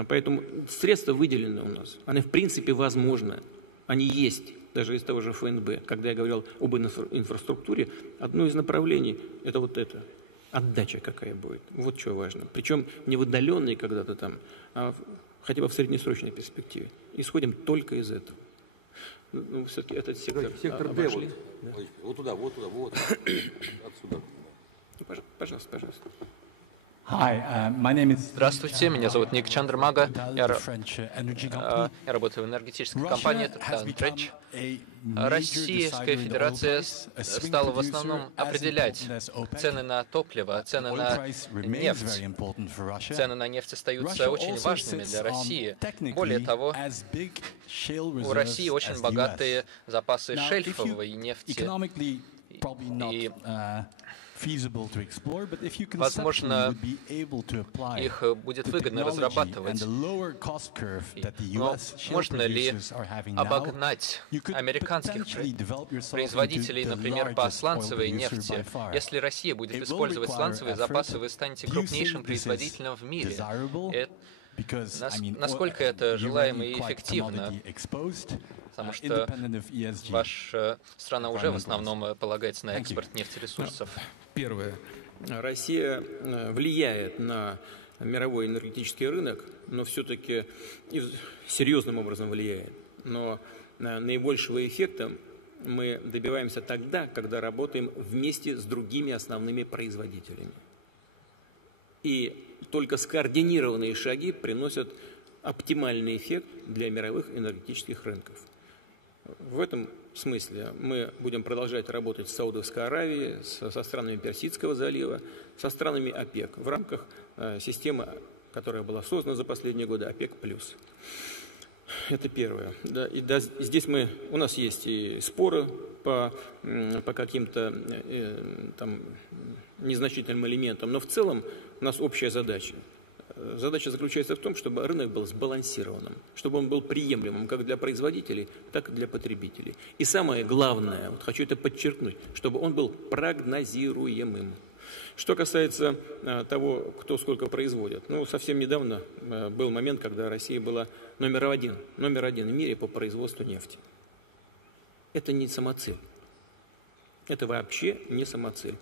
Поэтому средства выделены у нас. Они в принципе возможны. Они есть, даже из того же ФНБ. Когда я говорил об инфраструктуре, одно из направлений – это вот это. Отдача какая будет. Вот что важно. Причем не в отдаленной когда-то там, а хотя бы в среднесрочной перспективе. Исходим только из этого. Ну, все-таки этот сектор Д, вот. Да. Вот туда, вот. Отсюда. Пожалуйста. Здравствуйте, меня зовут Ник Чандрамага. Я работаю в энергетической компании Tantrich. Российская Федерация стала в основном определять цены на топливо, цены на нефть. Цены на нефть остаются очень важными для России. Более того, у России очень богатые запасы шельфовой нефти. И возможно, их будет выгодно разрабатывать. Но можно ли обогнать американских производителей, например, по сланцевой нефти? Если Россия будет использовать сланцевые запасы, вы станете крупнейшим производителем в мире. Насколько это желаемо и эффективно? Потому что ваша страна уже в основном полагается на экспорт нефтересурсов. Первое. Россия влияет на мировой энергетический рынок, но все-таки серьезным образом влияет. Но наибольшего эффекта мы добиваемся тогда, когда работаем вместе с другими основными производителями. И только скоординированные шаги приносят оптимальный эффект для мировых энергетических рынков. В этом смысле мы будем продолжать работать с Саудовской Аравией, со странами Персидского залива, со странами ОПЕК в рамках системы которая была создана за последние годы, ОПЕК+. Это первое. Да, и здесь у нас есть и споры по каким-то там незначительным элементам, но в целом у нас общая задача. Задача заключается в том, чтобы рынок был сбалансированным, чтобы он был приемлемым как для производителей, так и для потребителей. И самое главное, вот хочу это подчеркнуть, чтобы он был прогнозируемым. Что касается того, кто сколько производит, ну, совсем недавно был момент, когда Россия была номер один в мире по производству нефти. Это не самоцель. Это вообще не самоцель.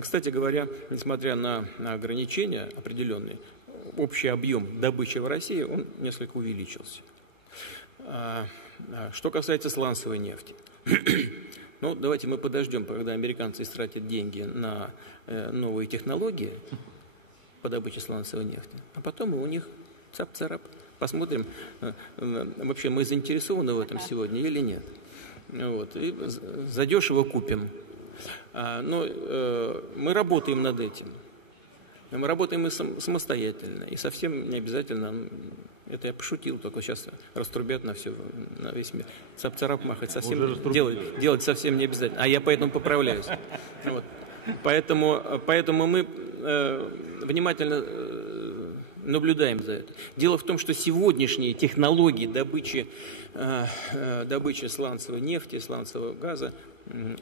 Кстати говоря, несмотря на ограничения определенные, общий объем добычи в России, он несколько увеличился. Что касается сланцевой нефти. Ну, давайте мы подождем, когда американцы истратят деньги на новые технологии по добыче сланцевой нефти, а потом мы у них цап-царап. Посмотрим, вообще мы заинтересованы в этом сегодня или нет. Вот, и задешево купим. Но мы работаем над этим. Мы работаем и самостоятельно, и совсем не обязательно, это я пошутил, только сейчас раструбят на весь мир. Цап-царап махать совсем делать совсем не обязательно, а я поэтому поправляюсь. Вот. Поэтому мы внимательно наблюдаем за это. Дело в том, что сегодняшние технологии добычи сланцевой нефти, сланцевого газа,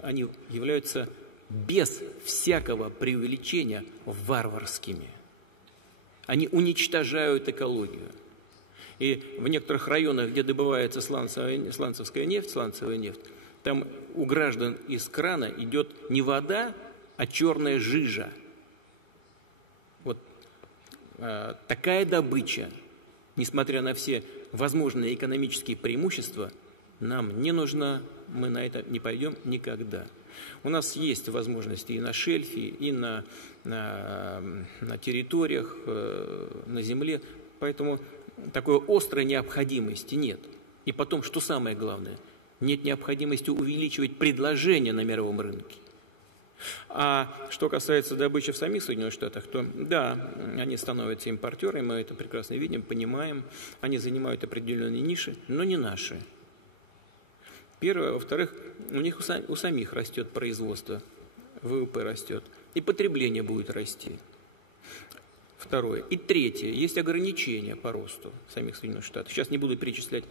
они являются без всякого преувеличения варварскими. Они уничтожают экологию. И в некоторых районах, где добывается сланцевая нефть, там у граждан из крана идет не вода, а черная жижа. Вот такая добыча, несмотря на все возможные экономические преимущества, нам не нужна, мы на это не пойдем никогда. У нас есть возможности и на шельфе, и на территориях, на земле, поэтому такой острой необходимости нет. И потом, что самое главное, нет необходимости увеличивать предложение на мировом рынке. А что касается добычи в самих Соединенных Штатах, то да, они становятся импортерами, мы это прекрасно видим, понимаем, они занимают определенные ниши, но не наши. Первое. Во-вторых, у них у самих растет производство, ВВП растет, и потребление будет расти. Второе. И третье. Есть ограничения по росту в самих Соединенных Штатах. Сейчас не буду перечислять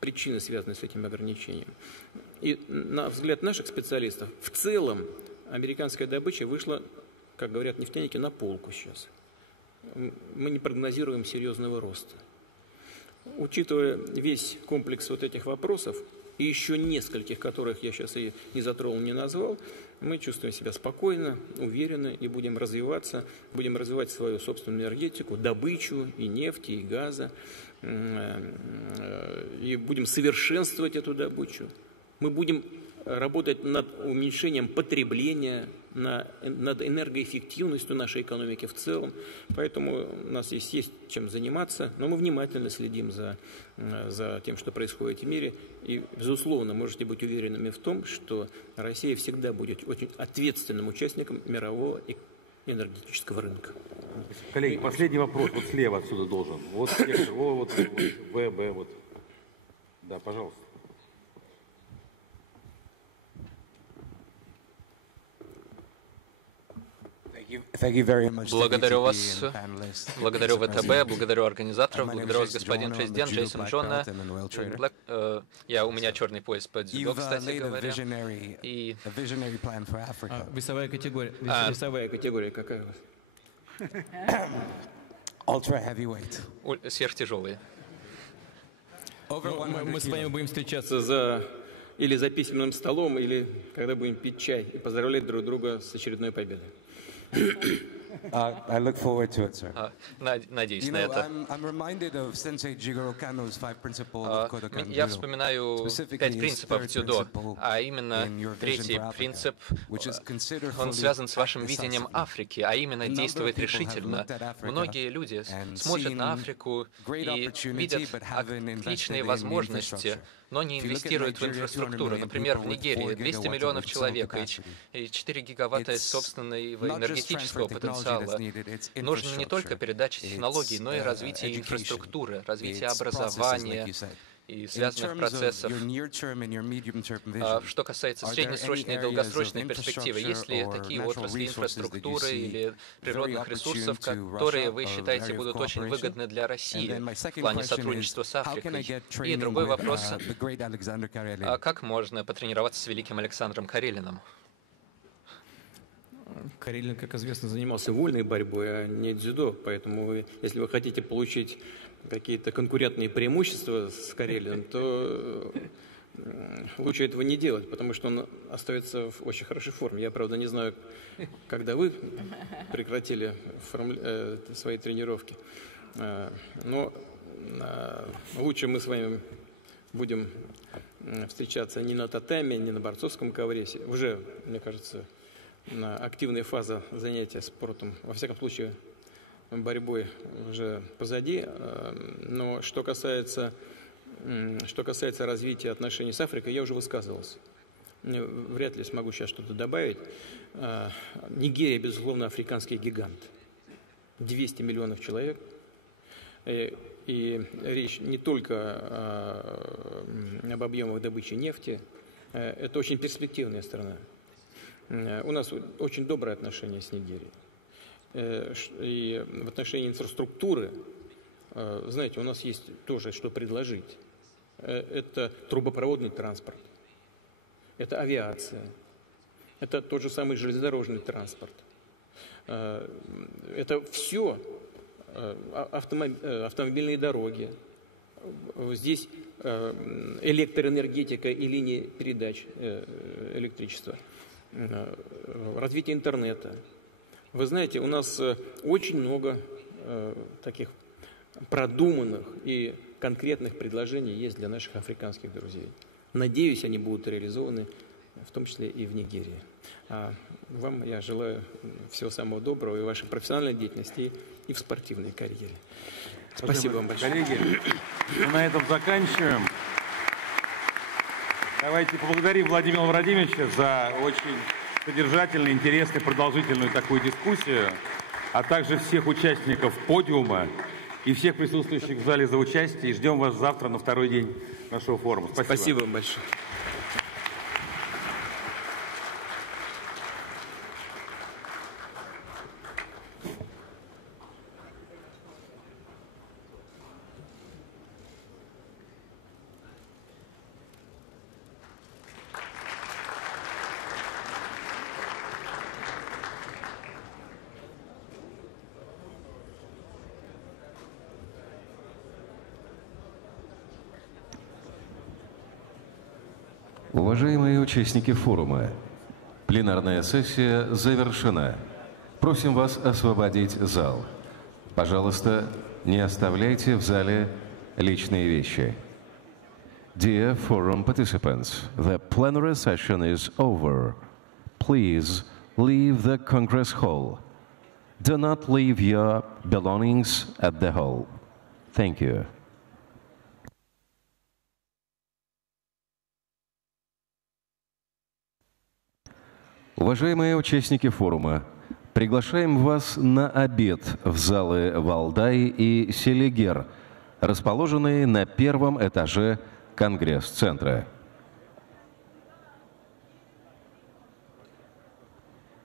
причины, связанные с этим ограничением. И на взгляд наших специалистов, в целом американская добыча вышла, как говорят нефтяники, на полку сейчас. Мы не прогнозируем серьезного роста. Учитывая весь комплекс вот этих вопросов, и еще нескольких, которых я сейчас и не затронул, не назвал, мы чувствуем себя спокойно, уверенно и будем развиваться, будем развивать свою собственную энергетику, добычу и нефти, и газа, и будем совершенствовать эту добычу. Мы будем работать над уменьшением потребления, над энергоэффективностью нашей экономики в целом. Поэтому у нас есть чем заниматься, но мы внимательно следим за тем, что происходит в мире. И, безусловно, можете быть уверенными в том, что Россия всегда будет очень ответственным участником мирового энергетического рынка. Коллеги, последний вопрос. Вот слева отсюда должен. Вот сектор, вот ВБ, вот. Да, пожалуйста. Благодарю вас, благодарю ВТБ, благодарю организаторов, благодарю вас, господин президент Джейсон Джона. У меня черный пояс по дзюдо, кстати говоря. И... Весовая категория. Весовая категория какая у вас? Ultra heavyweight. Сверхтяжелые. Мы с вами будем встречаться или за письменным столом, или когда будем пить чай и поздравлять друг друга с очередной победой. I look forward to it, sir. Надеюсь на это. Я вспоминаю 5 принципов дзюдо, а именно третий принцип, он связан с вашим видением Африки, а именно действовать решительно. Многие люди смотрят на Африку и видят отличные возможности но не инвестирует в инфраструктуру. Например, в Нигерии 200 миллионов человек и 4 гигаватта собственного энергетического потенциала. Нужно не только передача технологий, но и развитие инфраструктуры, развитие образования и связанных процессов. Что касается среднесрочной и долгосрочной перспективы, есть ли такие отрасли инфраструктуры или природных ресурсов, которые вы считаете будут очень выгодны для России в плане сотрудничества с Африкой? И другой вопрос, как можно потренироваться с великим Александром Карелиным? Карелин, как известно, занимался вольной борьбой, а не дзюдо, поэтому если вы хотите получить какие-то конкурентные преимущества с Карелиным, то лучше этого не делать, потому что он остается в очень хорошей форме. Я, правда, не знаю, когда вы прекратили свои тренировки, но лучше мы с вами будем встречаться не на татами, не на борцовском ковре. Уже, мне кажется, активная фаза занятия спортом, во всяком случае, борьбой уже позади. Но что касается развития отношений с Африкой, я уже высказывался. Вряд ли смогу сейчас что-то добавить. Нигерия, безусловно, африканский гигант. 200 миллионов человек. И речь не только об объемах добычи нефти. Это очень перспективная страна. У нас очень добрые отношения с Нигерией. И в отношении инфраструктуры, знаете, у нас есть тоже что предложить. Это трубопроводный транспорт, это авиация, это тот же самый железнодорожный транспорт. Это все автомобильные дороги. Здесь электроэнергетика и линии передач электричества, развитие интернета. Вы знаете, у нас очень много таких продуманных и конкретных предложений есть для наших африканских друзей. Надеюсь, они будут реализованы, в том числе и в Нигерии. А вам я желаю всего самого доброго и в вашей профессиональной деятельности, и в спортивной карьере. Спасибо вам большое. Коллеги, мы на этом заканчиваем. Давайте поблагодарим Владимира Владимировича за очень содержательную, интересную, продолжительную такую дискуссию, а также всех участников подиума и всех присутствующих в зале за участие. И ждем вас завтра на второй день нашего форума. Спасибо. Спасибо вам большое. Уважаемые участники форума, пленарная сессия завершена. Просим вас освободить зал. Пожалуйста, не оставляйте в зале личные вещи. Dear forum participants, the plenary session is over. Please leave the Congress Hall. Do not leave your belongings at the hall. Thank you. Уважаемые участники форума, приглашаем вас на обед в залы Валдай и Селигер, расположенные на первом этаже Конгресс-центра.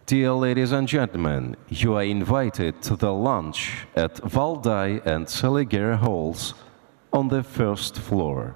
Dear ladies and gentlemen, you are invited to the lunch at Valdai and Seliger halls on the first floor.